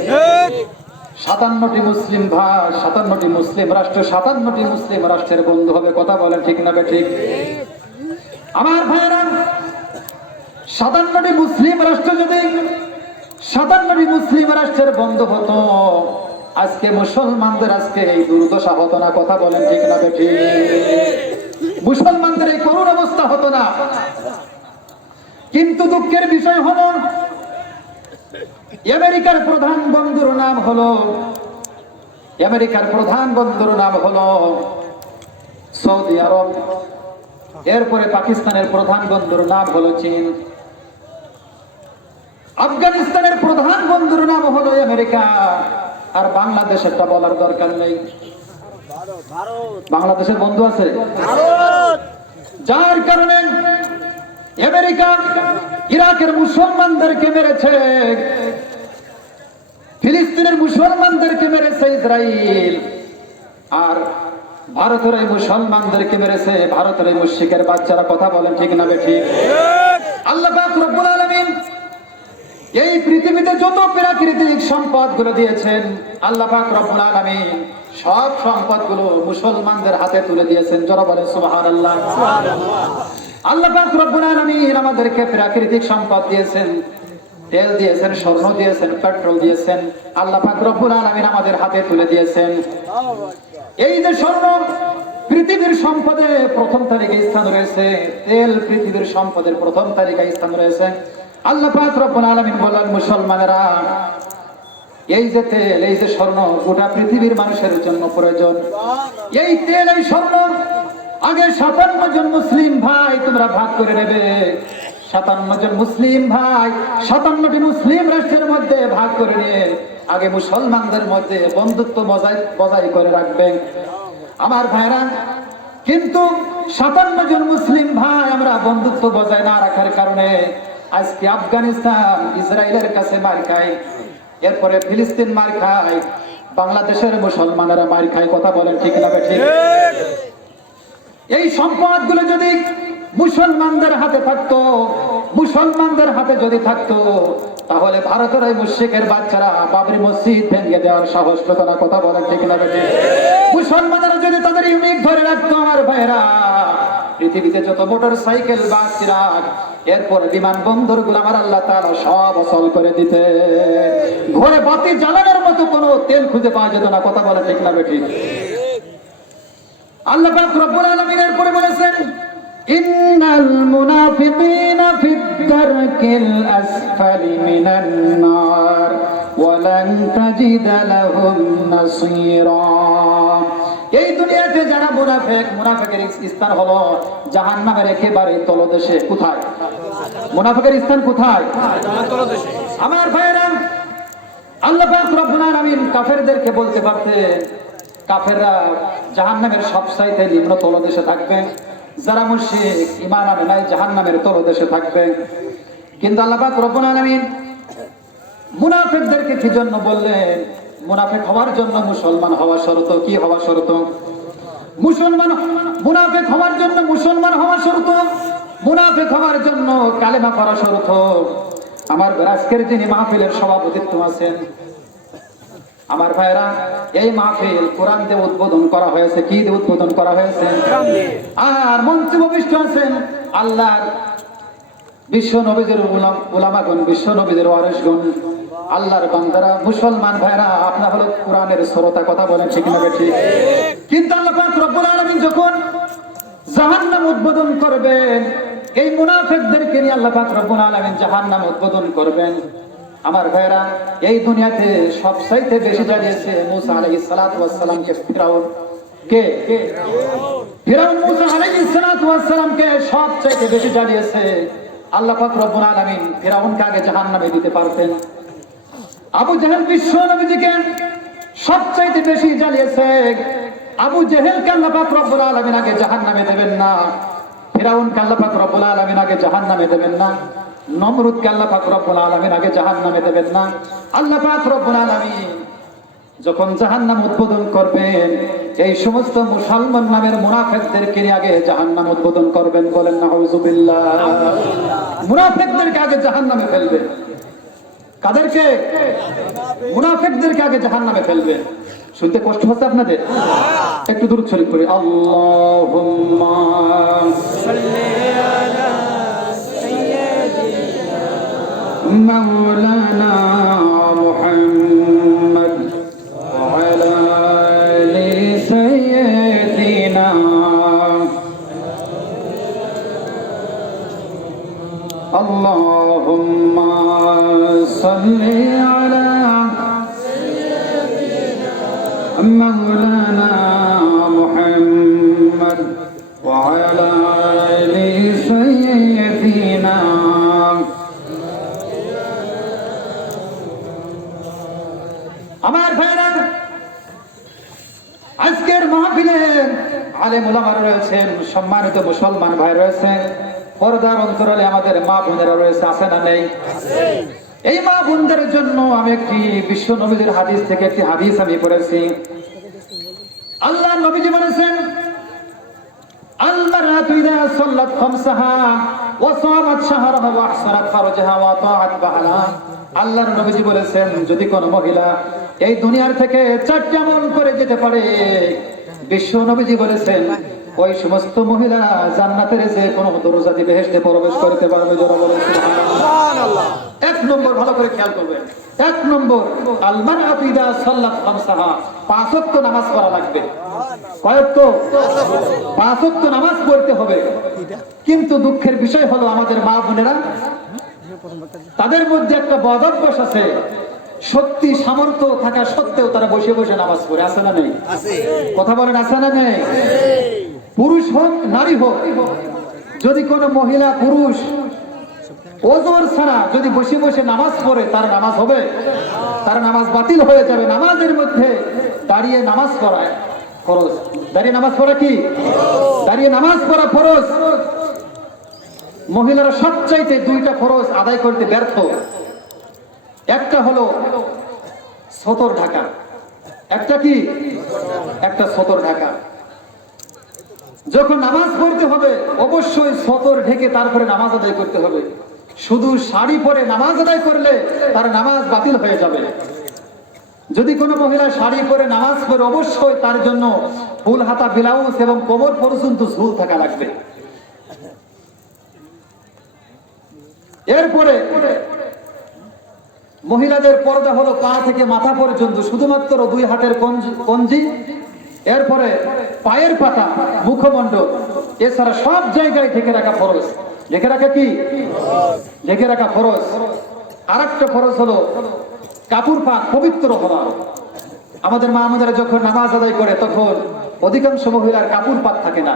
57টি মুসলিম ভাই, 57টি মুসলিম রাষ্ট্র, 57টি মুসলিম রাষ্ট্রের বন্ধু হবে। কথা বলেন ঠিক না ঠিক? আমার ভাইরা, 57টি মুসলিম রাষ্ট্র যদি 57টি মুসলিম রাষ্ট্রের বন্ধু হতো, আজকে মুসলমানদের আজকে এই দুর্দশা হতো না। কথা বলেন ঠিক না ঠিক? মুসলমানদের এই করুণ অবস্থা হতো না। কিন্তু দুঃখের বিষয় হলো, আমেরিকার প্রধান বন্ধুর নাম হলো সৌদি আরব, এরপরে পাকিস্তানের প্রধান বন্ধুর নাম হলো চীন, আফগানিস্তানের প্রধান বন্ধুর নাম হলো আমেরিকা, আর বাংলাদেশেরটা বলার দরকার নেই। বাংলাদেশের বন্ধু আছে, যার কারণে আমেরিকা ইরাকের মুসলমানদেরকে মেরেছে, ফিলিস্তিনের মুসলমানদেরকে মেরেছে ইসরায়েল, আর ভারতের এই মুসলমানদেরকে মেরেছে ভারতের এই মুশরিকের বাচ্চারা। কথা বলেন ঠিক না ঠিক? আল্লাহ পাক রব্বুল আলামিন এই পৃথিবীতে যত প্রাকৃতিক সম্পদগুলো দিয়েছেন, আল্লাহ পাক রব্বুল আলামিন সব সম্পদগুলো মুসলমানদের হাতে তুলে দিয়েছেন। যারা বলেন সুবহানাল্লাহ। আল্লাহ পাক রব্বুল আলামিন আমাদেরকে প্রাকৃতিক সম্পদ দিয়েছেন, তেল দিয়েছেন, স্বর্ণ দিয়েছেন, পেট্রোল দিয়েছেন। আল্লাহ পাক রব্বুল আলামিন আমাদের হাতে তুলে দিয়েছেন। এই যে স্বর্ণ পৃথিবীর সম্পদে প্রথম তালিকায় স্থান রয়েছে, তেল পৃথিবীর সম্পদের প্রথম তালিকায় স্থান রয়েছে। আল্লাহ পাক রব্বুল আলামিন বলেন, মুসলমানেরা, এই যে তেল, এই যে স্বর্ণ গোটা পৃথিবীর মানুষের জন্য প্রয়োজন। এই তেল, এই স্বর্ণ আগে 57 জন মুসলিম ভাই তোমরা ভাগ করে নেবে। 57 জন মুসলিম ভাই 57টি মুসলিম রাষ্ট্রের মধ্যে ভাগ করে নিয়ে আগে মুসলমানদের মধ্যে বন্ধুত্ব বজায় করে রাখবেন। আমার ভাইরা, কিন্তু 57 জন মুসলিম ভাই আমরা বন্ধুত্ব বজায় না রাখার কারণে আজকে আফগানিস্তান ইসরায়েলের কাছে মার খায়, এরপরে ফিলিস্তিন মার খায়, বাংলাদেশের মুসলমানেরা মার খায়। কথা বলেন ঠিক না ঠিক? এই সম্পদগুলো যদি মুসলমানদের হাতে থাকতো, মুসলমানদের হাতে যদি থাকতো, তাহলে ভারতের ওই মুশরিকের বাচ্চারা বাবরি মসজিদ ভেঙে দেওয়ার সাহস পেত না। কথা বলেন ঠিক না ঠিক? মুসলমানেরা যদি তাদের ইউনিক ধরে রাখতো, আমার ভাইরা, পৃথিবীতে যত মোটর সাইকেল, বাস, ট্রাক, এরপরে বিমানবন্দর গুলো আমার আল্লাহ তাআলা সব অচল করে দিতে। ঘরে বাতি জ্বালানোর মতো কোনো তেল খুঁজে পাওয়া যেত না। কথা বলেন ঠিক না ঠিক? আল্লাহ পাক রব্বুল আলামিন এরপরে বলেছেন, ইন্নাল মুনাফিকিনা ফিদ দারকিল আসফালি মিনান নার ওয়া লান তাজিদা লাহুম নাসীরা। এই দুনিয়াতে যারা মুনাফিক, মুনাফিকের স্থান হলো জাহান্নামের একেবারে তলদেশে। কোথায় মুনাফিকের স্থান? কোথায়? আমার ভাইরা, আল্লাহ পাক রব্বুল আলামিন কাফেরদেরকে বলতে পারতেন, কাফেররা জাহান্নামের সবচাইতে নিম্ন তলদেশে থাকবে, যারা মুশরিক ঈমান আনে নাই জাহান্নামের তলদেশে থাকবে। কিন্তু আল্লাহ পাক রব্বুল আলামিন মুনাফিকদেরকে কি জন্য বললেন? মুনাফিক হওয়ার জন্য মুসলমান হওয়া শর্ত। কি হওয়া শর্ত? মুসলমান। মুনাফিক হওয়ার জন্য মুসলমান হওয়া শর্ত, মুনাফিক হওয়ার জন্য কালেমা পড়া শর্ত। আমার আজকের যিনি মাহফিলের সভাপতিত্ব আছেন, আমার ভাইরা, এই মাহফিল কোরআন দিয়ে উদ্বোধন করা হয়েছে। কি দিয়ে উদ্বোধন করা হয়েছে? আর মঞ্চে উপবিষ্ট আছেন আল্লাহর বিশ্ব নবীদের উলামাগণ, বিশ্ব নবীদের ওয়ারিসগণ, আল্লাহর বান্দারা, মুসলমান ভাইরা, আপনারা হলো কোরআনের শ্রোতা। কথা বলেন ঠিক না ঠিক? কিন্তু আল্লাহ পাক রব্বুল আলামিন যখন জাহান্নাম উদ্বোধন করবেন, এই মুনাফিকদেরকে নিয়ে আল্লাহ পাক রব্বুল আলামিন জাহান্নাম উদ্বোধন করবেন। আমার ভাইরা, এই দুনিয়াতে সবচাইতে বেশি জ্বালিয়েছে মুসা আলাইহিস সালাতু ওয়াস সালামকে ফিরাউন। কে? ফিরাউন মুসা আলাইহিস সালাতু ওয়াস সালামকে সবচাইতে বেশি জ্বালিয়েছে। আল্লাহ পাক রব্বুল আলামিন ফিরাউনকে আগে জাহান্নামে দিতে পারতেন। আবু জেহেল বিশ্ব নবীজিকে সবচাইতে বেশি জ্বালিয়েছে। আবু জেহেলকে আল্লাহ পাক রব্বুল আলামিন আগে জাহান্নামে দেবেন না। ফিরাউনকে আল্লাহ পাক রব্বুল আলামিন আগে জাহান্নামে দেবেন না। নমরুদকে আল্লাহ পাক রব্বুল আলামিন আগে জাহান্নামে দেবেন না। আল্লাহ পাক রব্বুল আলামিন যখন জাহান্নাম উদ্বোধন করবেন, এই সমস্ত মুসলমান নামের মুনাফিকদেরকে নিয়ে আগে জাহান্নাম উদ্বোধন করবেন। বলেন নাউযুবিল্লাহ। মুনাফিকদেরকে আগে জাহান্নামে ফেলবেন। কাদেরকে? মুনাফিকদেরকে আগে জাহান্নামে ফেলবেন। শুনতে কষ্ট হচ্ছে আপনাদের? একটু দূর শরীফ পড়ি। আল্লাহুম্মা সাল্লি আলা مولانا محمد وعلى آل سيدنا اللهم صل على مولانا محمد وعلى آل سيدنا। আমার ভাইরা, আজকের মাহফিলে আলেম ওলামা রয়েছেন, সম্মানিত মুসলমান ভাই রয়েছেন, পর্দার অন্তরালে আমাদের মা বোনেরা রয়েছে। আছে না নেই? এই মা বোনদের জন্য আমি একটি বিশ্ব নবীদের হাদিস থেকে একটি হাদিস আমি পড়েছি। আল্লাহ নবীজি বলেছেন, আল-মারআতু ইযা সাল্লাত খামসাহা ওয়া সামাত শাহরাহা ওয়া আহসানাত ফারজাহা ওয়া তাআত বাহলাহা। আল্লাহর নবীজি বলেছেন, যদি কোন মহিলা এই দুনিয়ার থেকে 4টি আমল করে যেতে পারে, বিশ্ব নবীজি বলেছেন ওই সমস্ত মহিলা জান্নাতের যে কোনো দরজা দিয়ে বেহেশতে প্রবেশ করতে পারবে। যারা বলেন সুবহানাল্লাহ। 1 নম্বর ভালো করে খেয়াল করবেন। 1 নম্বর, আল-মারআতু ইযা সাল্লাত খামসাহা, 5 ওয়াক্ত নামাজ পড়া লাগবে। কয় ওয়াক্ত? 5 ওয়াক্ত নামাজ পড়তে হবে। কিন্তু দুঃখের বিষয় হলো আমাদের মা বোনেরা, তাদের মধ্যে একটা বদ অভ্যাস আছে, শক্তি সামর্থ্য থাকা সত্ত্বেও তারা বসে বসে নামাজ পড়ে। আছে না নেই? কথা বলেন, আছে না নেই? পুরুষ হোক নারী হোক, যদি কোনো মহিলা পুরুষ ওজর ছাড়া যদি বসে বসে নামাজ পড়ে, তার নামাজ হবে? তার নামাজ বাতিল হয়ে যাবে। নামাজের মধ্যে দাঁড়িয়ে নামাজ পড়া ফরজ। দাঁড়িয়ে নামাজ পড়া কি? দাঁড়িয়ে নামাজ পড়া ফরজ। মহিলারা সবচাইতে 2টা ফরজ আদায় করতে ব্যর্থ। একটা হলো সতর ঢাকা। একটা কি? একটা সতর ঢাকা। যখন নামাজ পড়তে হবে অবশ্যই সতর ঢেকে তারপরে নামাজ আদায় করতে হবে। শুধু শাড়ি পরে নামাজ আদায় করলে তার নামাজ বাতিল হয়ে যাবে। যদি কোনো মহিলা শাড়ি পরে নামাজ পড়ে অবশ্যই তার জন্য ফুল হাতা ব্লাউজ এবং কোমর পর্যন্ত ঝুল থাকা লাগবে। এরপরে মহিলাদের পর্দা হলো পা থেকে মাথা পর্যন্ত, শুধুমাত্র 2 হাতের কঞ্জি, এরপরে পায়ের পাতা, মুখমণ্ডল, এছাড়া সব জায়গায় ঢেকে রাখা ফরজ। ঢেকে রাখা কি? ঢেকে রাখা ফরজ। আরেকটা ফরজ হলো কাপড় পাক পবিত্র হওয়া। আমাদের মা আমাদের যখন নামাজ আদায় করে তখন অধিকাংশ মহিলার কাপড় পাক থাকে না।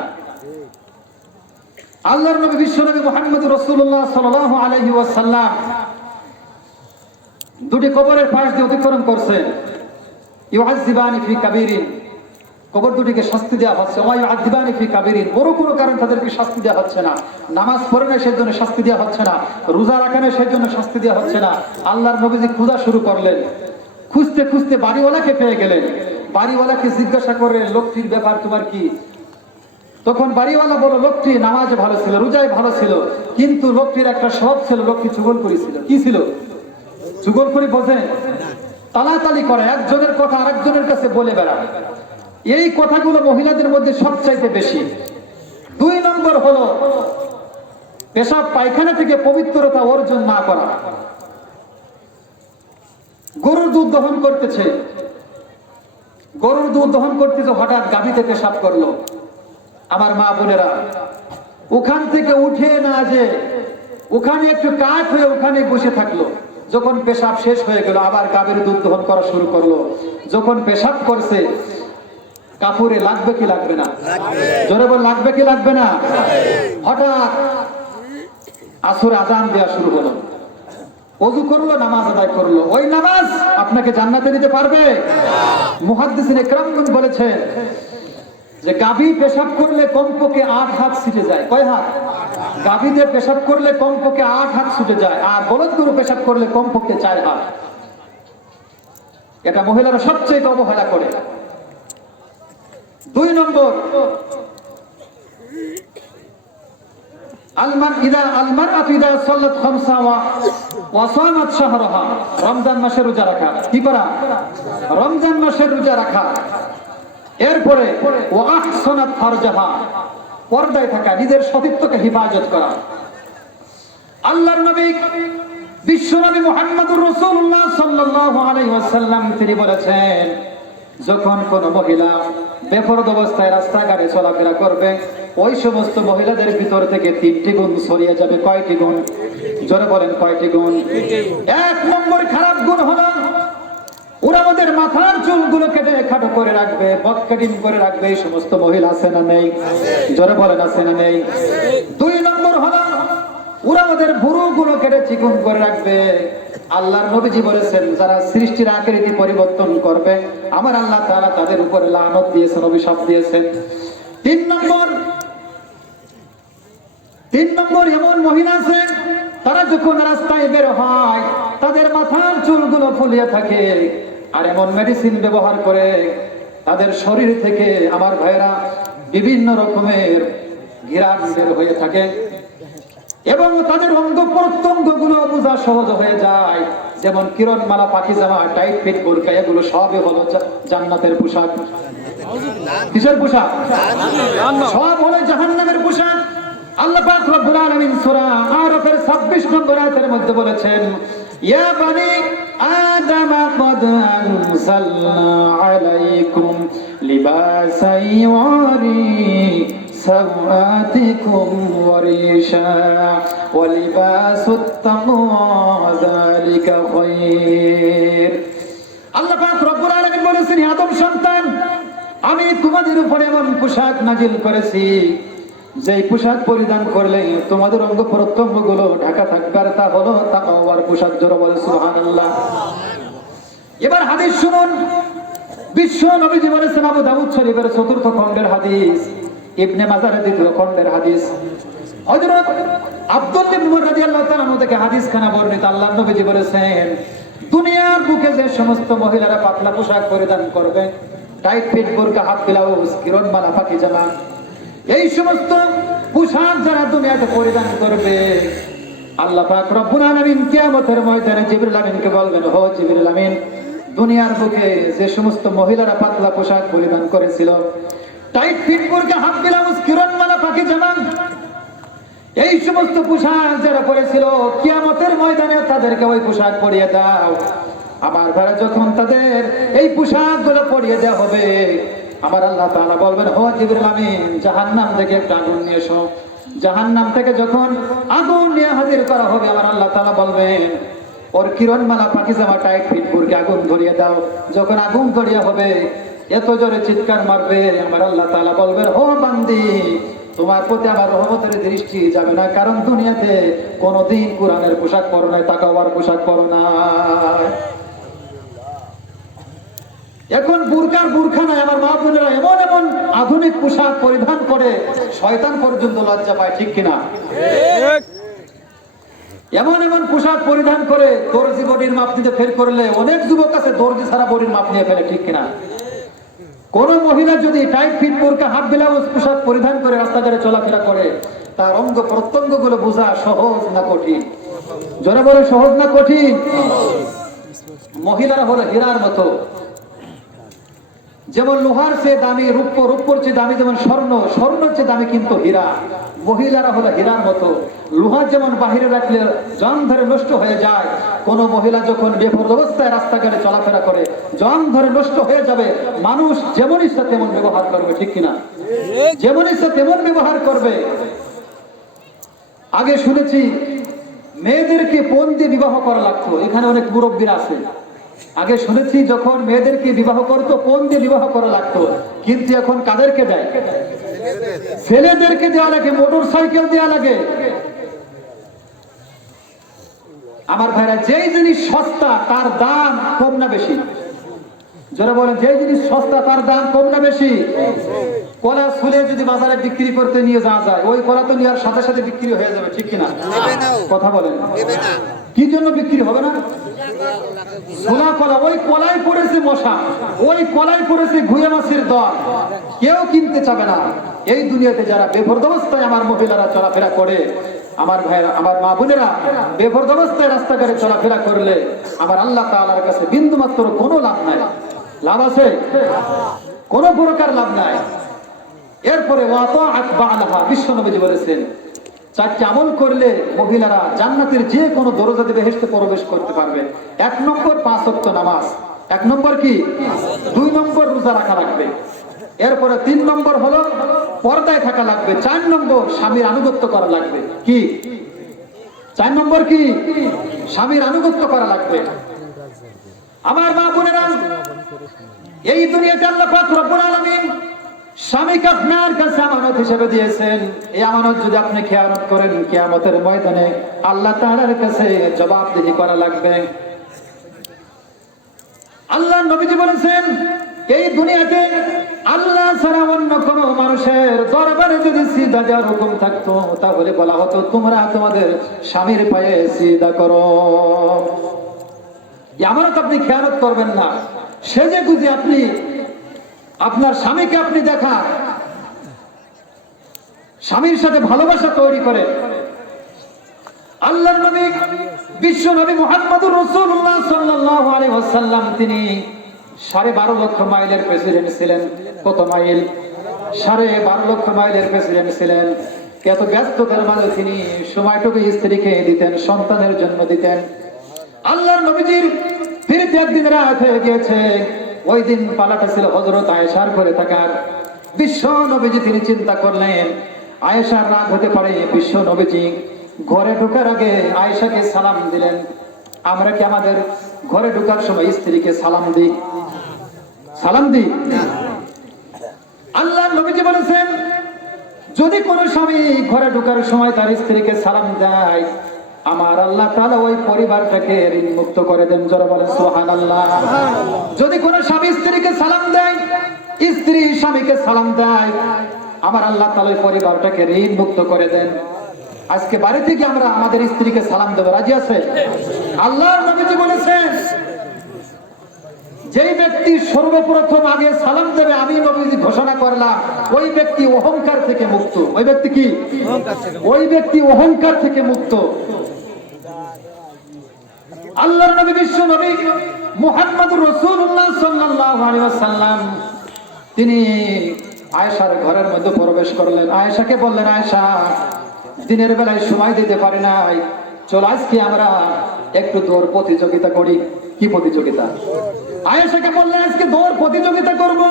আল্লাহর নবী বিশ্বনবী মুহাম্মদ রাসূলুল্লাহ সাল্লাল্লাহু আলাইহি ওয়াসাল্লাম দুটি কবরের পাশ দিয়ে অতিক্রম করছেন। ইউআযিবানি ফি কাবীরিন, কবর দুটিকে শাস্তি দেওয়া হচ্ছে। ওয়া ইউআযিবানি ফি কাবীরিন, বড় কোনো কারণ তাদেরকে শাস্তি দেওয়া হচ্ছে না। নামাজ পড়ে না সেই জন্য শাস্তি দেওয়া হচ্ছে না, রোজা রাখে না সেই জন্য শাস্তি দেওয়া হচ্ছে না। আল্লাহর নবীজি খোঁজা শুরু করলেন। খুঁজতে খুঁজতে বাড়িওয়ালাকে পেয়ে গেলেন। বাড়িওয়ালাকে জিজ্ঞাসা করে, লোকটির ব্যাপার তোমার কি? তখন বাড়িওয়ালা বলল, লোকটি নামাজে ভালো ছিল, রোজায় ভালো ছিল, কিন্তু লোকটির একটা স্বভাব ছিল, লোকটি চুগল করেছিল। কি ছিল? চুগল করে বোঝেন? তালাতালি করে, একজনের কথা আরেকজনের কাছে বলে বেড়ায়। এই কথাগুলো মহিলাদের মধ্যে সবচাইতে বেশি। 2 নম্বর হলো পেশাব পায়খানা থেকে পবিত্রতা অর্জন না করা। গরুর দুধ দহন করতেছে, গরুর দুধ দহন করতেছে, হঠাৎ গাভীতে পেশাব করলো। আমার মা বোনেরা, ওখান থেকে উঠে না যে ওখানে একটু কাঠ হয়ে ওখানে বসে থাকলো। যখন পেশাব শেষ হয়ে গেল আবার গাভীর দুধ দহন করা শুরু করলো। যখন পেশাব করছে কাপড়ে লাগবে কি লাগবে না? জোরে বল, লাগবে কি লাগবে না? হঠাৎ আসর আজান দেওয়া শুরু হলো। ওযু করলো, নামাজ আদায় করলো। ওই নামাজ আপনাকে জান্নাতে নিতে পারবে? মুহাদ্দিসিন ইকরামগণ বলেছেন যে গাভী পেশাব করলে কমপক্ষে 8 হাত ছুটে যায়। কয় হাত? গাভীতে পেশাব করলে কমপক্ষে 8 হাত ছুটে যায়, আর বলদ গরু পেশাব করলে কমপক্ষে 4 হাত। এটা মহিলারা সবচেয়ে অবহেলা করে। 2 নম্বর, রমজান মাসে রোজা রাখা। কি করা? রমজান মাসের রোজা রাখা। এরপরে পর্দায় থাকা, নিজের সতীত্বকে হেফাজত করা। আল্লাহর নবী বিশ্বনবী মুহাম্মদুর রাসূলুল্লাহ সাল্লাল্লাহু আলাইহি ওয়াসাল্লাম তিনি বলেছেন, যখন কোন মহিলা বেপরদ অবস্থায় রাস্তাঘাটে চলাফেরা করবে ওই সমস্ত মহিলাদের ভিতর থেকে 3টি গুণ সরিয়ে যাবে। কয়টি গুণ? জোরে বলেন, কয়টি গুণ? 1 নম্বর খারাপ গুণ হলো ওরা ওদের মাথার চুলগুলো কেটে খাটো করে রাখবে, বক কাটিং করে রাখবে। এই সমস্ত মহিলা আছে না নেই? জোরে বলেন, আছে না নেই? 2 নম্বর হলো ওরা ওদের ভুরুগুলো কেটে চিকন করে রাখবে। আল্লাহর নবীজি বলেছেন, যারা সৃষ্টির আকৃতি পরিবর্তন করবে আমার আল্লাহ তাআলা তাদের উপরে লানত দিয়েছেন, অভিশাপ দিয়েছেন। 3 নম্বর এমন মহিলা আছে তারা যখন রাস্তায় বের হয় তাদের মাথার চুলগুলো ফুলিয়ে থাকে, আর এমন মেডিসিন ব্যবহার করে তাদের শরীর থেকে আমার ভাইরা বিভিন্ন রকমের ঘিরাণ বের হয়ে থাকে এবং তাদের অঙ্গ প্রত্যঙ্গ গুলো বোঝা সহজ হয়ে যায়। যেমন কিরণমালা, পাখিজামা, টাইট ফিট, বোরকা, এগুলো সবই হলো জান্নাতের পোশাক। কিসের পোশাক? সব হলো জাহান্নামের পোশাক। আল্লাহ পাক রব্বুল আলামিন সূরা আরাফের 26 নম্বর আয়াতের মধ্যে বলেছেন, ইয়া বানি আদম ক্বাদ আনজালনা আলাইকুম লিবাসান ইউরি সাওআতিকুম ওয়া রিশা ওয়া লিবাসুত তাকওয়া যালিকা খায়র। আল্লাহ পাক রব্বুল আলামিন বলেছেন, হে আদম সন্তান, আমি তোমাদের উপরে এমন পোশাক নাজিল করেছি যেই পোশাক পরিধান করলে তোমাদের অঙ্গ প্রত্যঙ্গ গুলো ঢাকা থাকবে, আর তা হলো তাকওয়ার পোশাক। জোরে বলে সুবহানাল্লাহ। এবার হাদিস শুনুন। বিশ্ব নবীজি বলেছেন, আবু দাউদ শরীফের 4th খণ্ডের হাদিস, ইবনে মাজাহের 2য় খণ্ডের হাদিস, হযরত আব্দুল্লাহ ইবনে উমর রাদিয়াল্লাহু তাআলা থেকে হাদিস খানা বর্ণিত। আল্লাহর নবীজি বলেছেন, দুনিয়ার বুকে যে সমস্ত মহিলারা পাতলা পোশাক পরিধান করবে, টাইট ফিট বোরকা, হাত ব্লাউজ, কিরণমালা, পাকিজামা, এই সমস্ত পোশাক যারা দুনিয়াতে পরিধান করবে, আল্লাহ পাক রব্বুল আলামিন কিয়ামতের ময়দানে জিবরিল আমিনকে বলবেন, ও জিবরিল আমিন, দুনিয়ার বুকে যে সমস্ত মহিলারা পাতলা পোশাক পরিধান করেছিল, টাইট ফিট বোরকা, হাত ব্লাউজ, কিরণমালা, পাকিজামা, এই সমস্ত পোশাক যারা পরেছিল, কিয়ামতের ময়দানে তাদেরকে ওই পোশাক পরিয়ে দাও। আমার ভাইরা যখন তাদের এই পোশাক গুলো পরিয়ে দেওয়া হবে, আমার আল্লাহ তাআলা বলবেন, ও জিবরিল আমিন, জাহান্নাম থেকে একটা আগুন নিয়ে এসো। জাহান্নাম থেকে যখন আগুন নিয়ে হাজির করা হবে, আমার আল্লাহ তাআলা বলবেন, ওর কিরণমালা, পাকিজামা, টাইট ফিট বোরকা আগুন ধরিয়ে দাও। যখন আগুন ধরিয়ে হবে, এত জোরে চিৎকার মারবে, আমার আল্লাহ তাআলা বলবেন, ও বান্দি, তোমার প্রতি আমার রহমতের দৃষ্টি যাবে না, কারণ দুনিয়াতে কোনদিন কোরআনের পোশাক পরো নাই, তাকওয়ার পোশাক পরো নাই। এখন বুরখা নাই, আমার মা বোনেরা এমন এমন আধুনিক পোশাক পরিধান করে শয়তান পর্যন্ত লজ্জা পায়, ঠিক কিনা? এমন এমন পোশাক পরিধান করে দর্জি বডির মাপ নিতে ফের করলে অনেক যুবক আছে দর্জি ছাড়া বডির মাপ নিয়ে ফেলে, ঠিক কিনা? কোন মহিলা যদি টাইট ফিট বোরকা, হাফ ব্লাউজ পোশাক পরিধান করে রাস্তাঘাটে চলাফেরা করে, তার অঙ্গ প্রত্যঙ্গ গুলো বোঝা সহজ না কঠিন? যারা বলে সহজ না কঠিন? মহিলারা হলো হীরার মতো, যেমন লোহার চেয়ে দামি রূপ্য, রূপ্যর চেয়ে দামি যেমন স্বর্ণ, স্বর্ণের চেয়ে দামি কিন্তু হীরা। মহিলারা হলো হীরার মতো, লোহা যেমন বাহিরে রাখলে জং ধরে নষ্ট হয়ে যায়, কোন মহিলা যখন বেপরোয়া অবস্থায় রাস্তাঘাটে চলাফেরা করে জং ধরে নষ্ট হয়ে যাবে। মানুষ যেমন ইচ্ছা তেমন ব্যবহার করবে, ঠিক কিনা? যেমন ইচ্ছা তেমন ব্যবহার করবে। আগে শুনেছি মেয়েদেরকে পণ দিয়ে বিবাহ করা লাগতো, এখানে অনেক মুরব্বীরা আছে। আগে শুনেছি যখন মেয়েদেরকে বিবাহ করতো পণ দিয়ে বিবাহ করা লাগতো, কিন্তু এখন কাদেরকে দেয়? ছেলেদেরকে দেওয়া লাগে, মোটর সাইকেল দেওয়া লাগে। আমার ভাইরা, যেই জিনিস সস্তা তার দাম কম না বেশি? যারা বলেন যেই জিনিস সস্তা তার দাম কম না বেশি? কলা ছুলে যদি বাজারে বিক্রি করতে নিয়ে যাওয়া যায়, ওই কলা তো নেওয়ার সাথে সাথে বিক্রি হয়ে যাবে, ঠিক কিনা? কথা বলেন, কি জন্য বিক্রি হবে না? ছোলা কলা, ওই কলাই পড়েছে মশা, ওই কলাই পড়েছে ঘুয়ে মাছের দর, কেউ কিনতে চাবে না। এই দুনিয়াতে যারা বেপরোয়া অবস্থায় আমার মহিলারা চলাফেরা করে, আমার ভাইরা, আমার মা বোনেরা বেপরোয়া অবস্থায় রাস্তাঘাটে চলাফেরা করলে আমার আল্লাহ তাআলার কাছে বিন্দু মাত্র কোনো লাভ নাই। লাভ আছে? কোনো প্রকার লাভ নাই। এরপরে বিশ্ব নবীজি বলেছেন, চারটি আমল করলে মহিলারা জান্নাতের যে কোনো দরজাতে বেহেশতে প্রবেশ করতে পারবে। 1 নম্বর 5 ওয়াক্ত নামাজ, 1 নম্বর কি? 2 নম্বর রোজা রাখা লাগবে, এরপরে 3 নম্বর হলো পর্দায় থাকা লাগবে, 4 নম্বর স্বামীর আনুগত্য করা লাগবে। কি 4 নম্বর? কি? স্বামীর আনুগত্য করা লাগবে। আমার মা বোনেরা, এই দুনিয়াতে আল্লাহ পাক রব্বুল আলামিন স্বামীকে আপনার কাছে আমানত হিসেবে দিয়েছেন। এই আমানত যদি আপনি খেয়ানত করেন, কিয়ামতের ময়দানে আল্লাহ তাআলার কাছে জবাবদিহি করা লাগবে। আল্লাহ নবীজি বলেছেন, এই দুনিয়াতে আল্লাহ ছাড়া অন্য কোন মানুষের দরবারে যদি সিজদা দেওয়ার হুকুম থাকতো, তাহলে বলা হতো তোমরা তোমাদের স্বামীর পায়ে সিজদা করো। আমানত আপনি খেয়ানত করবেন না। সেজে গুজে আপনি আপনার স্বামীকে আপনি দেখান, স্বামীর সাথে ভালোবাসা তৈরি করে। আল্লাহর নবী, বিশ্ব নবী মুহাম্মদুর রাসূলুল্লাহ সাল্লাল্লাহু আলাইহি ওয়াসাল্লাম, তিনি 12.5 লক্ষ মাইলের প্রেসিডেন্ট ছিলেন। কত মাইল? 12.5 লক্ষ মাইলের প্রেসিডেন্ট ছিলেন। এত ব্যস্ততার মাঝে তিনি সময়টুকু স্ত্রীকে দিতেন, সন্তানের জন্য দিতেন। আল্লাহর নবীজির ফিরতে একদিন রাত হয়ে গিয়েছে। ওই দিন পালাটা ছিল হযরত আয়েশার ঘরে থাকার। বিশ্ব নবীজি তিনি চিন্তা করলেন, আয়েশার রাত হতে পারে। বিশ্ব নবীজি ঘরে ঢোকার আগে আয়েশাকে সালাম দিলেন। আমরা কি আমাদের ঘরে ঢোকার সময় স্ত্রীকে সালাম দিই? সালাম দিই? আল্লাহর নবীজি বলেছেন, যদি কোন স্বামী ঘরে ঢোকার সময় তার স্ত্রীকে সালাম দেয়, আমার আল্লাহ তাআলা ওই পরিবারটাকে ঋণ মুক্ত করে দেন। যারা বলেন সুবহানাল্লাহ। যদি কোন স্বামী স্ত্রীকে সালাম দেয়, স্ত্রী স্বামীকে সালাম দেয়, আমার আল্লাহ তাআলা ওই পরিবারটাকে ঋণ মুক্ত করে দেন। আজকে বাড়ি থেকে আমরা আমাদের স্ত্রীকে সালাম দেব, রাজি আছে? আল্লাহর নবীজি বলেছেন, যেই ব্যক্তি সর্বপ্রথম আগে সালাম দেবে আমি নবীজি ঘোষণা করলাম, ওই ব্যক্তি অহংকার থেকে মুক্ত। ওই ব্যক্তি কি? ওই ব্যক্তি অহংকার থেকে মুক্ত। আল্লাহর নবী বিশ্ব নবী মুহাম্মদুর রাসূলুল্লাহ সাল্লাল্লাহু আলাইহি ওয়াসাল্লাম তিনি আয়েশার ঘরের মধ্যে প্রবেশ করলেন। আয়েশাকে বললেন, আয়েশা, দিনের বেলায় সময় দিতে পারি নাই, চলো আজকে আমরা একটু দৌড় প্রতিযোগিতা করি। কি প্রতিযোগিতা? আয়েশাকে বললেন, আজকে দৌড় প্রতিযোগিতা করব।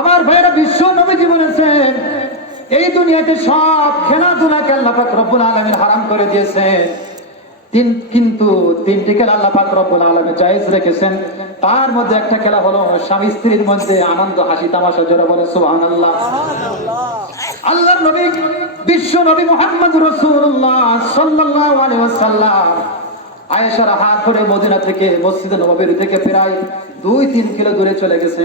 আমার ভাইরা, বিশ্ব নবীজি বলেছেন এই দুনিয়াতে সব খেলাধুলাকে আল্লাহ পাক রব্বুল আলামিন হারাম করে দিয়েছেন, কিন্তু তিনটি খেলা আল্লাহ পাক রব্বুল আলামিন জায়েজ রেখেছেন। তার মধ্যে একটা খেলা হলো স্বামী স্ত্রীর মধ্যে আনন্দ হাসি তামাশা, যারা বলে সুবহানাল্লাহ। আল্লাহর নবী বিশ্ব নবী মুহাম্মদুর রাসূলুল্লাহ সাল্লাল্লাহু আলাইহি ওয়াসাল্লাম আয়েশার হাত ধরে মদিনা থেকে মসজিদে নববীর থেকে প্রায় 2-3 কিলো দূরে চলে গেছে।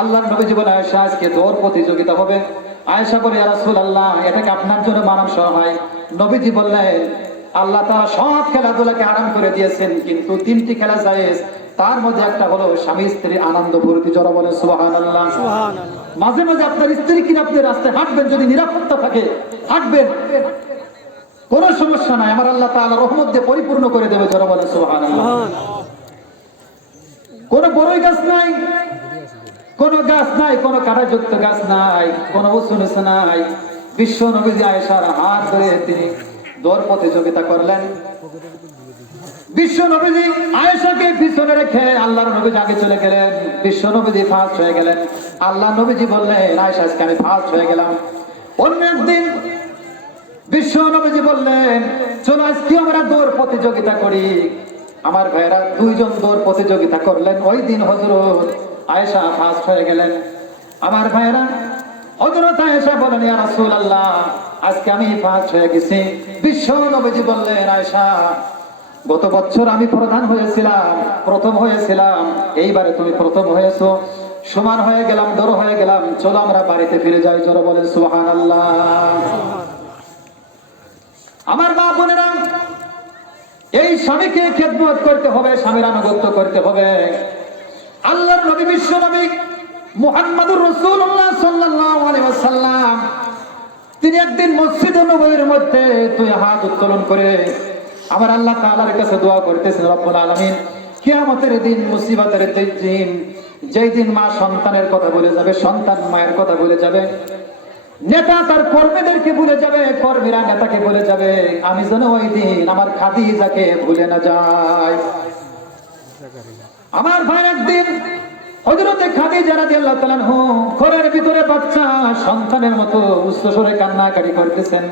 আল্লাহর নবীজি বলে, আয়েশা, আজকে দৌড় প্রতিযোগিতা হবে। আয়েশা বলে, ইয়া রাসূলুল্লাহ, এটাকে আপনার জন্য মানানসই হয়? নবীজি বললেন, আল্লাহ তাআলা সব খেলাধুলাকে হারাম করে দিয়েছেন, কিন্তু তিনটি খেলা জায়েজ। তার মধ্যে একটা হলো স্বামী স্ত্রী আনন্দ ফুর্তি, যারা বলে সুবহানাল্লাহ। মাঝে মাঝে আপনার স্ত্রী কিনা আপনি রাস্তায় হাঁটবেন, যদি নিরাপত্তা থাকে হাঁটবেন, কোনো সমস্যা নাই, আমার আল্লাহ তাআলা রহমত দিয়ে পরিপূর্ণ করে দেবে, যারা বলে সুবহানাল্লাহ। কোনো বড়ই গাছ নাই, কোনো গাছ নাই, কোনো কাঁটাযুক্ত গাছ নাই, কোনো উঁচু নিচু নাই। বিশ্ব নবীজি আয়েশার হাত ধরে তিনি দৌড় প্রতিযোগিতা করলেন। বিশ্ব নবীজি আয়েশাকে পিছনে রেখে আল্লাহর নবীজি আগে চলে গেলেন। বিশ্ব নবীজি ফার্স্ট হয়ে গেলেন। আল্লাহ নবীজি বললেন, আয়েশা, আজকে আমি ফার্স্ট হয়ে গেলাম। অন্য একদিন বিশ্ব নবীজি বললেন, চলো আজকে আমরা দৌড় প্রতিযোগিতা করি। আমার ভাইরা, 2 জন দৌড় প্রতিযোগিতা করলেন। ওই দিন হযরত আয়েশা ফার্স্ট হয়ে গেলেন। আমার ভাইরা, হযরত আয়েশা বলেন, ইয়া রাসূলুল্লাহ, আজকে আমি ফার্স্ট হয়ে গেছি। বিশ্ব নবীজি বললেন, আয়েশা, গত বছর আমি প্রধান হয়েছিলাম, প্রথম হয়েছিলাম, এইবারে তুমি প্রথম হয়েছো, সমান হয়ে গেলাম, ডর হয়ে গেলাম, চলো আমরা বাড়িতে ফিরে যাই। জোরে বলেন সুবহানাল্লাহ। আমার মা বোনেরা, এই স্বামীকে খেদমত করতে হবে, স্বামীর আনুগত্য করতে হবে। আল্লাহর নবী বিশ্ব নবী মুহাম্মদুর রাসূলুল্লাহ সাল্লাল্লাহু আলাইহি ওয়াসাল্লাম তিনি একদিন মসজিদে নববীর মধ্যে 2 হাত উত্তোলন করে আমার আল্লাহ তাআলার কাছে দোয়া করতেছেন, রব্বুল আলামিন, কিয়ামতের দিন, মুসিবতের দিন, যেই দিন মা সন্তানের কথা ভুলে যাবে, সন্তান মায়ের কথা ভুলে যাবে, নেতা তার কর্মীদেরকে ভুলে যাবে, কর্মীরা নেতাকে ভুলে যাবে, আমি যেন ওই দিন আমার খাদিজাকে ভুলে না যাই। আমার ভাই, একদিন হযরতে খাদিজা রাদিয়াল্লাহু তাআলা আনহা ঘরের ভিতরে বাচ্চা সন্তানের মতো উচ্চস্বরে কান্নাকাটি করতেছেন।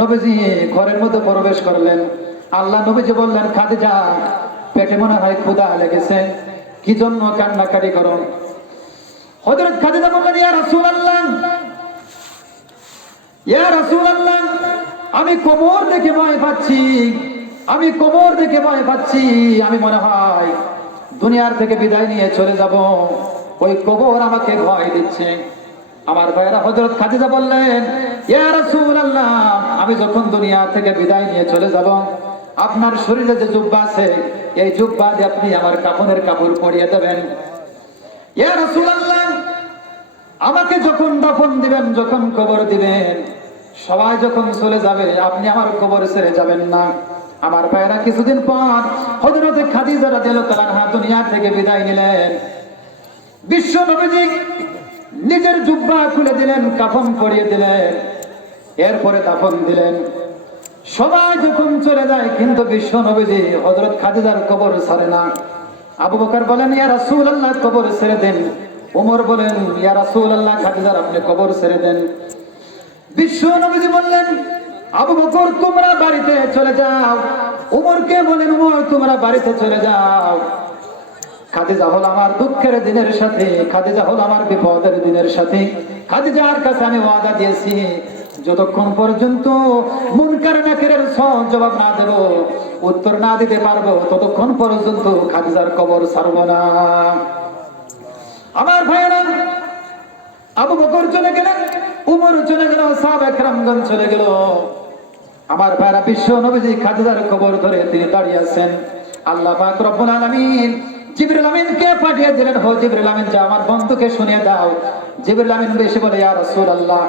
নবীজি ঘরের মধ্যে প্রবেশ করলেন। আল্লাহ নবীজি বললেন, খাদিজা, পেটে মনে হয় ক্ষুধা লেগেছে, কি জন্য কান্নাকাটি করো? হযরত খাদিজা বললেন, ইয়া রাসূলুল্লাহ, ইয়া রাসূলুল্লাহ, আমি কবর দেখে ভয় পাচ্ছি, আমি কবর দেখে ভয় পাচ্ছি, আমি মনে হয় দুনিয়ার থেকে বিদায় নিয়ে চলে যাব, ওই কবর আমাকে ভয় দিচ্ছে। আমার ভাইরা, হযরত খাদিজা বললেন, ইয়া রাসূলুল্লাহ, আমি যখন দুনিয়া থেকে বিদায় নিয়ে চলে যাব, আপনার শরীরে যে জুব্বা আছে, এই জুব্বা দিয়ে আপনি আমার কাফনের কাপড় পরিয়ে দেবেন। ইয়া রাসূলুল্লাহ, আমাকে যখন দাফন দিবেন, যখন কবর দিবেন, সবাই যখন চলে যাবে, আপনি আমার কবর ছেড়ে যাবেন না। আমার ভাইরা, কিছুদিন পর হযরত খাদিজা রাদিয়াল্লাহু তাআলা আনহা দুনিয়া থেকে বিদায় নিলেন। বিশ্ব নবীজি নিজের জুব্বা খুলে দিলেন, কাফন পরিয়ে দিলেন, এরপরে দাফন দিলেন। সবাই যখন চলে যায়, কিন্তু বিশ্ব নবীজি হযরত খাদিজার কবর ছাড়ে না। আবু বকর বলেন, ইয়া রাসূলুল্লাহ, কবর ছেড়ে দেন। ওমর বলেন, ইয়া রাসূলুল্লাহ, খাদিজার আপনি কবর ছেড়ে দেন। বিশ্ব নবীজি বললেন, আবু বকর, তোমরা বাড়িতে চলে যাও। ওমরকে বলেন, ওমর, তোমরা বাড়িতে চলে যাও। খাদিজা হলো আমার দুঃখের দিনের সাথে, খাদিজা হলো আমার বিপদের দিনের সাথে। খাদিজার কাছে আমি ওয়াদা দিয়েছি, যতক্ষণ পর্যন্ত মুনকার নাকিরের জবাব না দেব, উত্তর না দিতে পারবো, ততক্ষণ পর্যন্ত খাদিজার কবর ছাড়ব না। আমার ভাইয়েরা, আবু বকর চলে গেলেন, উমর চলে গেল, সাহাবায়ে কেরামগণ চলে গেল। আমার ভাইয়েরা, বিশ্ব নবীজি খাদিজার কবর ধরে তিনি দাঁড়িয়ে আছেন। আল্লাহ পাক রব্বুল আলামিন জিবরিল আমিনকে পাঠিয়ে দিলেন, হো জিবরিল আমিন যা আমার বন্ধুকে শুনিয়ে দাও। জিবরিল আমিন এসে বলে, ইয়া রাসূলুল্লাহ,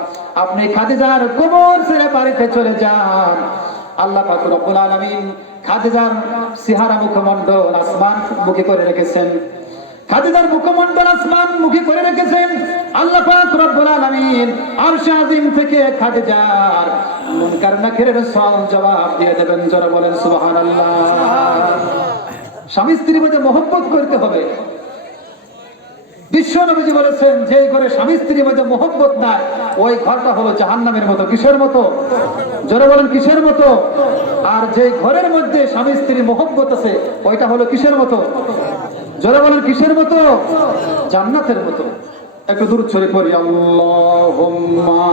আপনি খাদিজার কবর ছেড়ে বাড়িতে চলে যান। আল্লাহ পাক রব্বুল আলামিন খাদিজার চেহারা মুখমণ্ডল আসমান মুখী করে রেখেছেন। খাদিজার মুখমণ্ডল আসমান মুখী করে রেখেছেন। আল্লাহ পাক রব্বুল আলামিন আরশ আজিম থেকে খাদিজার মুনকার নাকিরের সওয়াল জবাব দিয়ে দেবেন। জোরে বলেন সুবহানাল্লাহ। স্বামী স্ত্রীর মধ্যে মহব্বত করতে হবে। বিশ্ব নবীজি বলেছেন, যে ঘরে স্বামী স্ত্রীর মধ্যে মহব্বত নাই ওই ঘরটা হলো জাহান্নামের মতো। কিসের মতো? জোরে বলেন কিসের মতো? আর যে ঘরের মধ্যে স্বামী স্ত্রীর মহব্বত আছে ওইটা হলো কিসের মতো? জোরে বলেন কিসের মতো? জান্নাতের মতো। একটু দূর ছড়ে পড়ি, আল্লাহুম্মা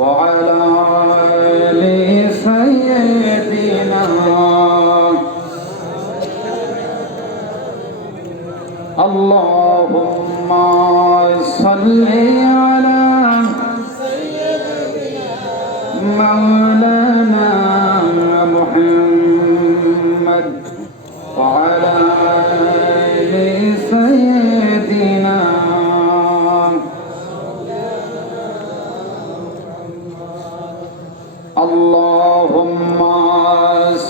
وعلى آل سيدنا اللهم صل على مولانا محمد وعلى آل سيدنا اللهم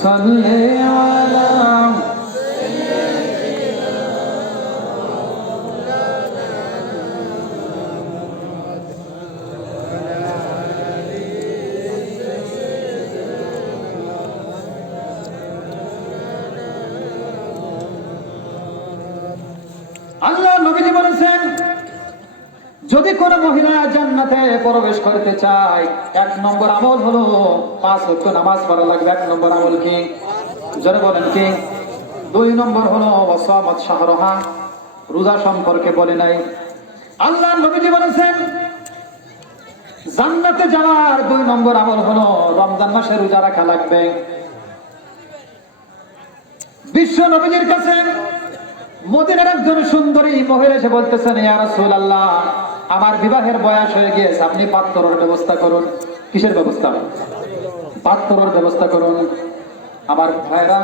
صل على আল্লাহ নবীজি বলেছেন, যদি কোন মহিলা জান্নাতে প্রবেশ করতে চায় 1 নম্বর আমল হলো 5 ওয়াক্ত নামাজ পড়া লাগবে। 1 নম্বর আমল কি? জোরে বলেন কি? 2 নম্বর হলো ওয়াসামাত শাহরহা, রোজা সম্পর্কে বলে নাই। আল্লাহ নবীজি বলেছেন জান্নাতে যাওয়ার 2 নম্বর আমল হলো রমজান মাসে রোজা রাখা লাগবে। বিশ্ব নবীজির কাছে মদিনার একজন সুন্দরী মহিলা এসে বলতেছেন, ইয়া রাসূলুল্লাহ, আমার বিবাহের বয়স হয়ে গিয়েছে, আপনি পাত্রের ব্যবস্থা করুন। কিসের ব্যবস্থা? পাত্রের ব্যবস্থা করুন। আমার ভাইরা,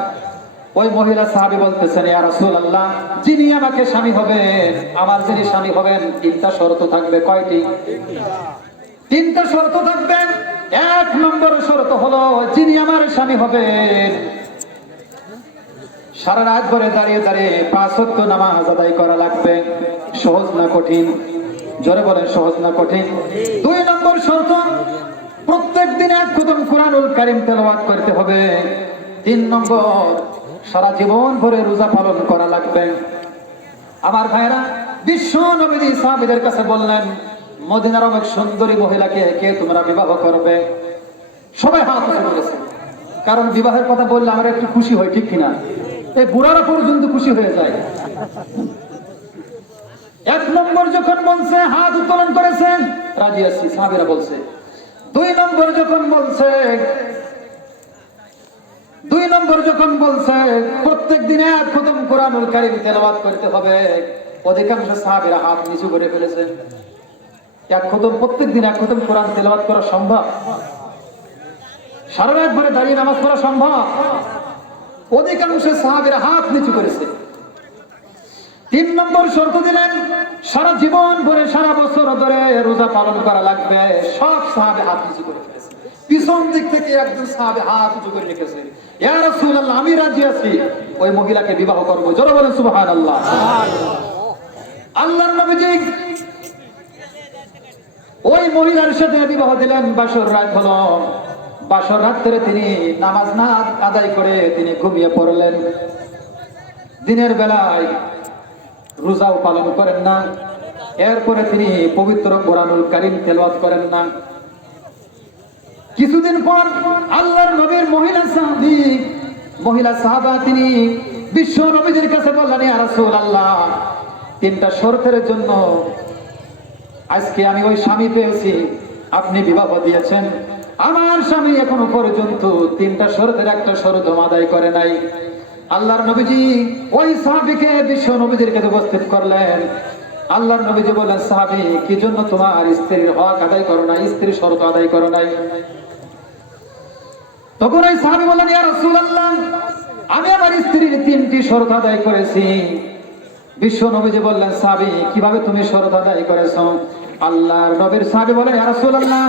ওই মহিলা সাহাবী বলতেছেন, ইয়া রাসূলুল্লাহ, যিনি আমাকে স্বামী হবেন, আমার যিনি স্বামী হবেন 3টা শর্ত থাকবে। কয়টি? 3টা শর্ত থাকবে। 1 নম্বর শর্ত হলো, যিনি আমার স্বামী হবেন সারা রাত ভরে দাঁড়িয়ে দাঁড়িয়ে 5 ওয়াক্ত নামাজ আদায় করা লাগবে। সহজ না কঠিন? জোরে বলেন সহজ না কঠিন? 2 নম্বর শর্ত, প্রত্যেক দিন 1 খতম কুরআনুল কারীম তেলাওয়াত করতে হবে। 3 নম্বর, সারা জীবন ভরে রোজা পালন করা লাগবে। আমার ভাইরা, বিশ্ব নবী সাহাবীদের কাছে বললেন, মদিনার এক সুন্দরী মহিলাকে কে তোমরা বিবাহ করবে? সবাই হাত উঁচু করেছে, কারণ বিবাহের কথা বললে আমরা একটু খুশি হই, ঠিক কিনা? এই বুড়ারা পর্যন্ত খুশি হয়ে যায়। 1 নম্বর যখন বলছে হাত উত্তোলন করেছেন, রাজি আছি, সাহাবীরা বলছে। 2 নম্বর যখন বলছে প্রত্যেক দিনে 1 খতম কুরআনুল কারীম তেলাওয়াত করতে হবে, অধিকাংশ সাহাবীরা হাত নিচু করে ফেলেছে। 1 খতম, প্রত্যেক দিন 1 খতম কোরআন তেলাওয়াত করা সম্ভব? সারা রাত ভরে দাঁড়িয়ে নামাজ পড়া সম্ভব? অধিকাংশ সাহাবীরা হাত নিচু করেছে। 3 নম্বর শর্ত দিলেন, সারা জীবন ভরে সারা বছর ধরে রোজা পালন করা লাগবে। সব সাহাবী হাত নিচু করে ফেলেছে। পিছন দিক থেকে একজন সাহাবী হাত উঁচু করে রেখেছে, ইয়া রাসূলুল্লাহ, আমি রাজি আছি, ওই মহিলাকে বিবাহ করব। জোরে বলেন সুবহানাল্লাহ। আল্লাহর নবীজি ওই মহিলার সাথে বিবাহ দিলেন। বাসর রাত হলো। বাসর রাত্রে তিনি নামাজ না আদায় করে তিনি ঘুমিয়ে পড়লেন। দিনের বেলায় রোজাও পালন করেন না, এরপরে তিনি পবিত্র কোরআনুল কারীম তেলাওয়াত করেন না। কিছুদিন পর আল্লাহর নবীর মহিলা সাহাবা তিনি বিশ্ব নবীর কাছে বললেন, ইয়া রাসূলুল্লাহ, 3টা শর্তের জন্য আজকে আমি ওই স্বামী পেয়েছি, আপনি বিবাহ দিয়েছেন। আমার স্বামী এখনো পর্যন্ত 3টা শর্তের একটা শর্ত আদায় করে নাই। আল্লাহর নবীজি ওই সাহাবীকে বিশ্ব নবীর কাছে উপস্থিত করলেন। আল্লাহর নবীজি বললেন, সাহাবী, কি জন্য তোমার স্ত্রীর হক আদায় করো না, স্ত্রীর শর্ত আদায় করো নাই? তখন এই সাহাবী বললেন, ইয়া রাসূলুল্লাহ, আমি আমার স্ত্রীর 3টি শর্ত আদায় করেছি। বিশ্ব নবীজি বললেন, সাহাবী, কিভাবে তুমি শর্ত আদায় করেছো? আল্লাহর নবীর সাহাবী বলেন, ইয়া রাসূলুল্লাহ,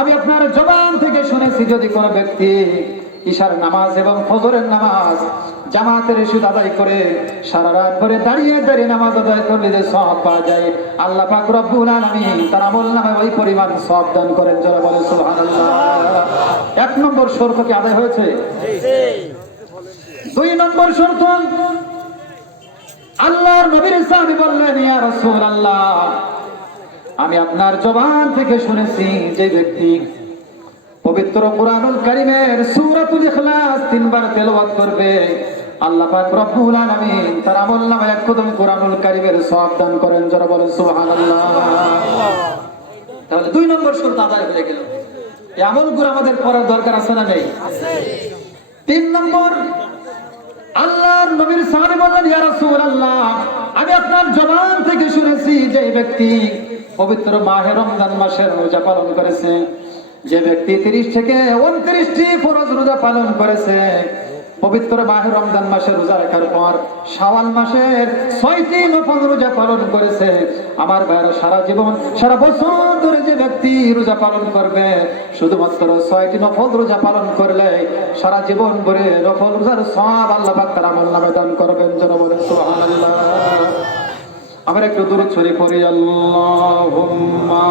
আমি আপনার জবান থেকে শুনেছি যদি কোনো ব্যক্তি ঈশার নামাজ এবং ফজরের নামাজ জামাতের সুদ আদায় করে সারা রাত ধরে দাঁড়িয়ে দাঁড়িয়ে নামাজ আদায় করলে যে সওয়াব পাওয়া যায়, আল্লাহ পাক রব্বুল আলামিন তার আমলনামায় ওই পরিমাণ সওয়াব দান করেন। যারা বলে সুবহানাল্লাহ। 1 নম্বর শর্ত কি আদায় হয়েছে? 2 নম্বর শর্ত, আল্লাহর নবীর সাহাবী বললেন, ইয়া রাসূলুল্লাহ, আমি আপনার জবান থেকে শুনেছি যে ব্যক্তি পবিত্র কুরআনুল কারীমের সূরাতুল ইখলাস 3 বার তেলাওয়াত করবে, আল্লাহ পাক রব্বুল আলামিন তার আমলনামায় 1 কদম কুরআনুল কারীমের সওয়াব দান করেন। যারা বলেন সুবহানাল্লাহ। তাহলে 2 নম্বর শর্ত আদায় হয়ে গেল। এই আমলগুলো আমাদের করার দরকার আছে না নেই? আছে। 3 নম্বর, আল্লাহর নবীর সাহাবী বললেন, ইয়া রাসূলুল্লাহ, আমি আপনার জবান থেকে শুনেছি যে ব্যক্তি পবিত্র মাহে রমজান মাসের রোজা পালন করেছে, যে ব্যক্তি 30 থেকে 29টি ফরজ রোজা পালন করেছে, পবিত্র মাহে রমজান মাসের রোজা রাখার পর শাওয়াল মাসের 6টি নফল রোজা পালন করেছে, আমার ভাইরা সারা জীবন সারা বছর ধরে যে ব্যক্তি রোজা পালন করবে, শুধুমাত্র 6টি নফল রোজা পালন করলে সারা জীবন ভরে নফল রোজার সওয়াব আল্লাহ পাক তার আমলনামায় দান করবেন। যারা বলেন সুবহানাল্লাহ। আমরা একটু দরুদ শরীফ পড়ি। আল্লাহুম্মা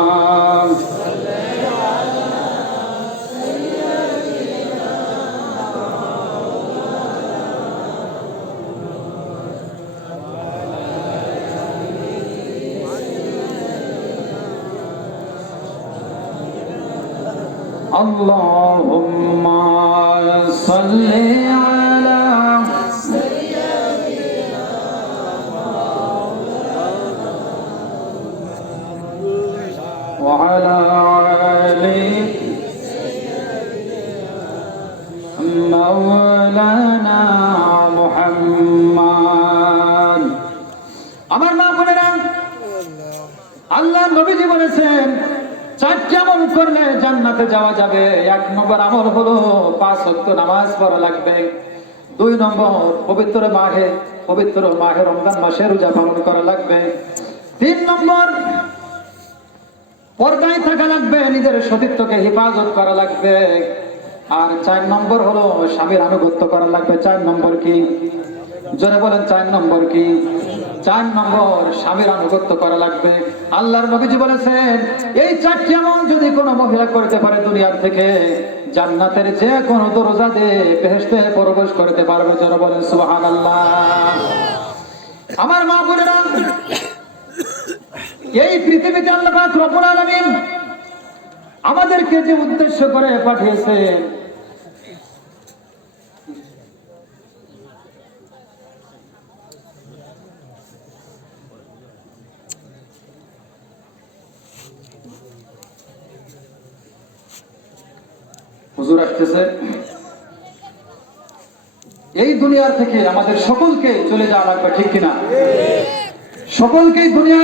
اللهم صل على وعلى آل مولانا محمد। আমার মা বোনেরা, আল্লাহ নবীজি বলেছেন 4টি আমল করলে জান্নাতে যাওয়া যাবে। 1 নম্বর আমল হলো 5 ওয়াক্ত নামাজ পড়া লাগবে। 2 নম্বর, পবিত্র মাহে রমজান মাসে রোজা পালন করা লাগবে। 3 নম্বর, পর্দায় থাকা লাগবে, নিজের সতীত্বকে হেফাজত করা লাগবে। আর 4 নম্বর হলো স্বামীর আনুগত্য করা লাগবে। 4 নম্বর কি? জোরে বলেন, 4 নম্বর কি? 4 নম্বর, স্বামীর আনুগত্য করা লাগবে। আল্লাহর নবীজি বলেছেন, এই 4টি আমল যদি কোনো মহিলা করতে পারে দুনিয়ার থেকে জান্নাতের যে কোনো দরজা দিয়ে বেহেশতে প্রবেশ করতে পারবে। যারা বলেন সুবহানাল্লাহ। আমার মা বোনেরা, এই পৃথিবীতে আল্লাহ পাক রব্বুল আলামিন আমাদেরকে যে উদ্দেশ্য করে পাঠিয়েছেন, হুজুর আসতেছে, এই দুনিয়ার থেকে আমাদের সকলকে চলে যাওয়া লাগবে, ঠিক কিনা? সকলকেই দুনিয়া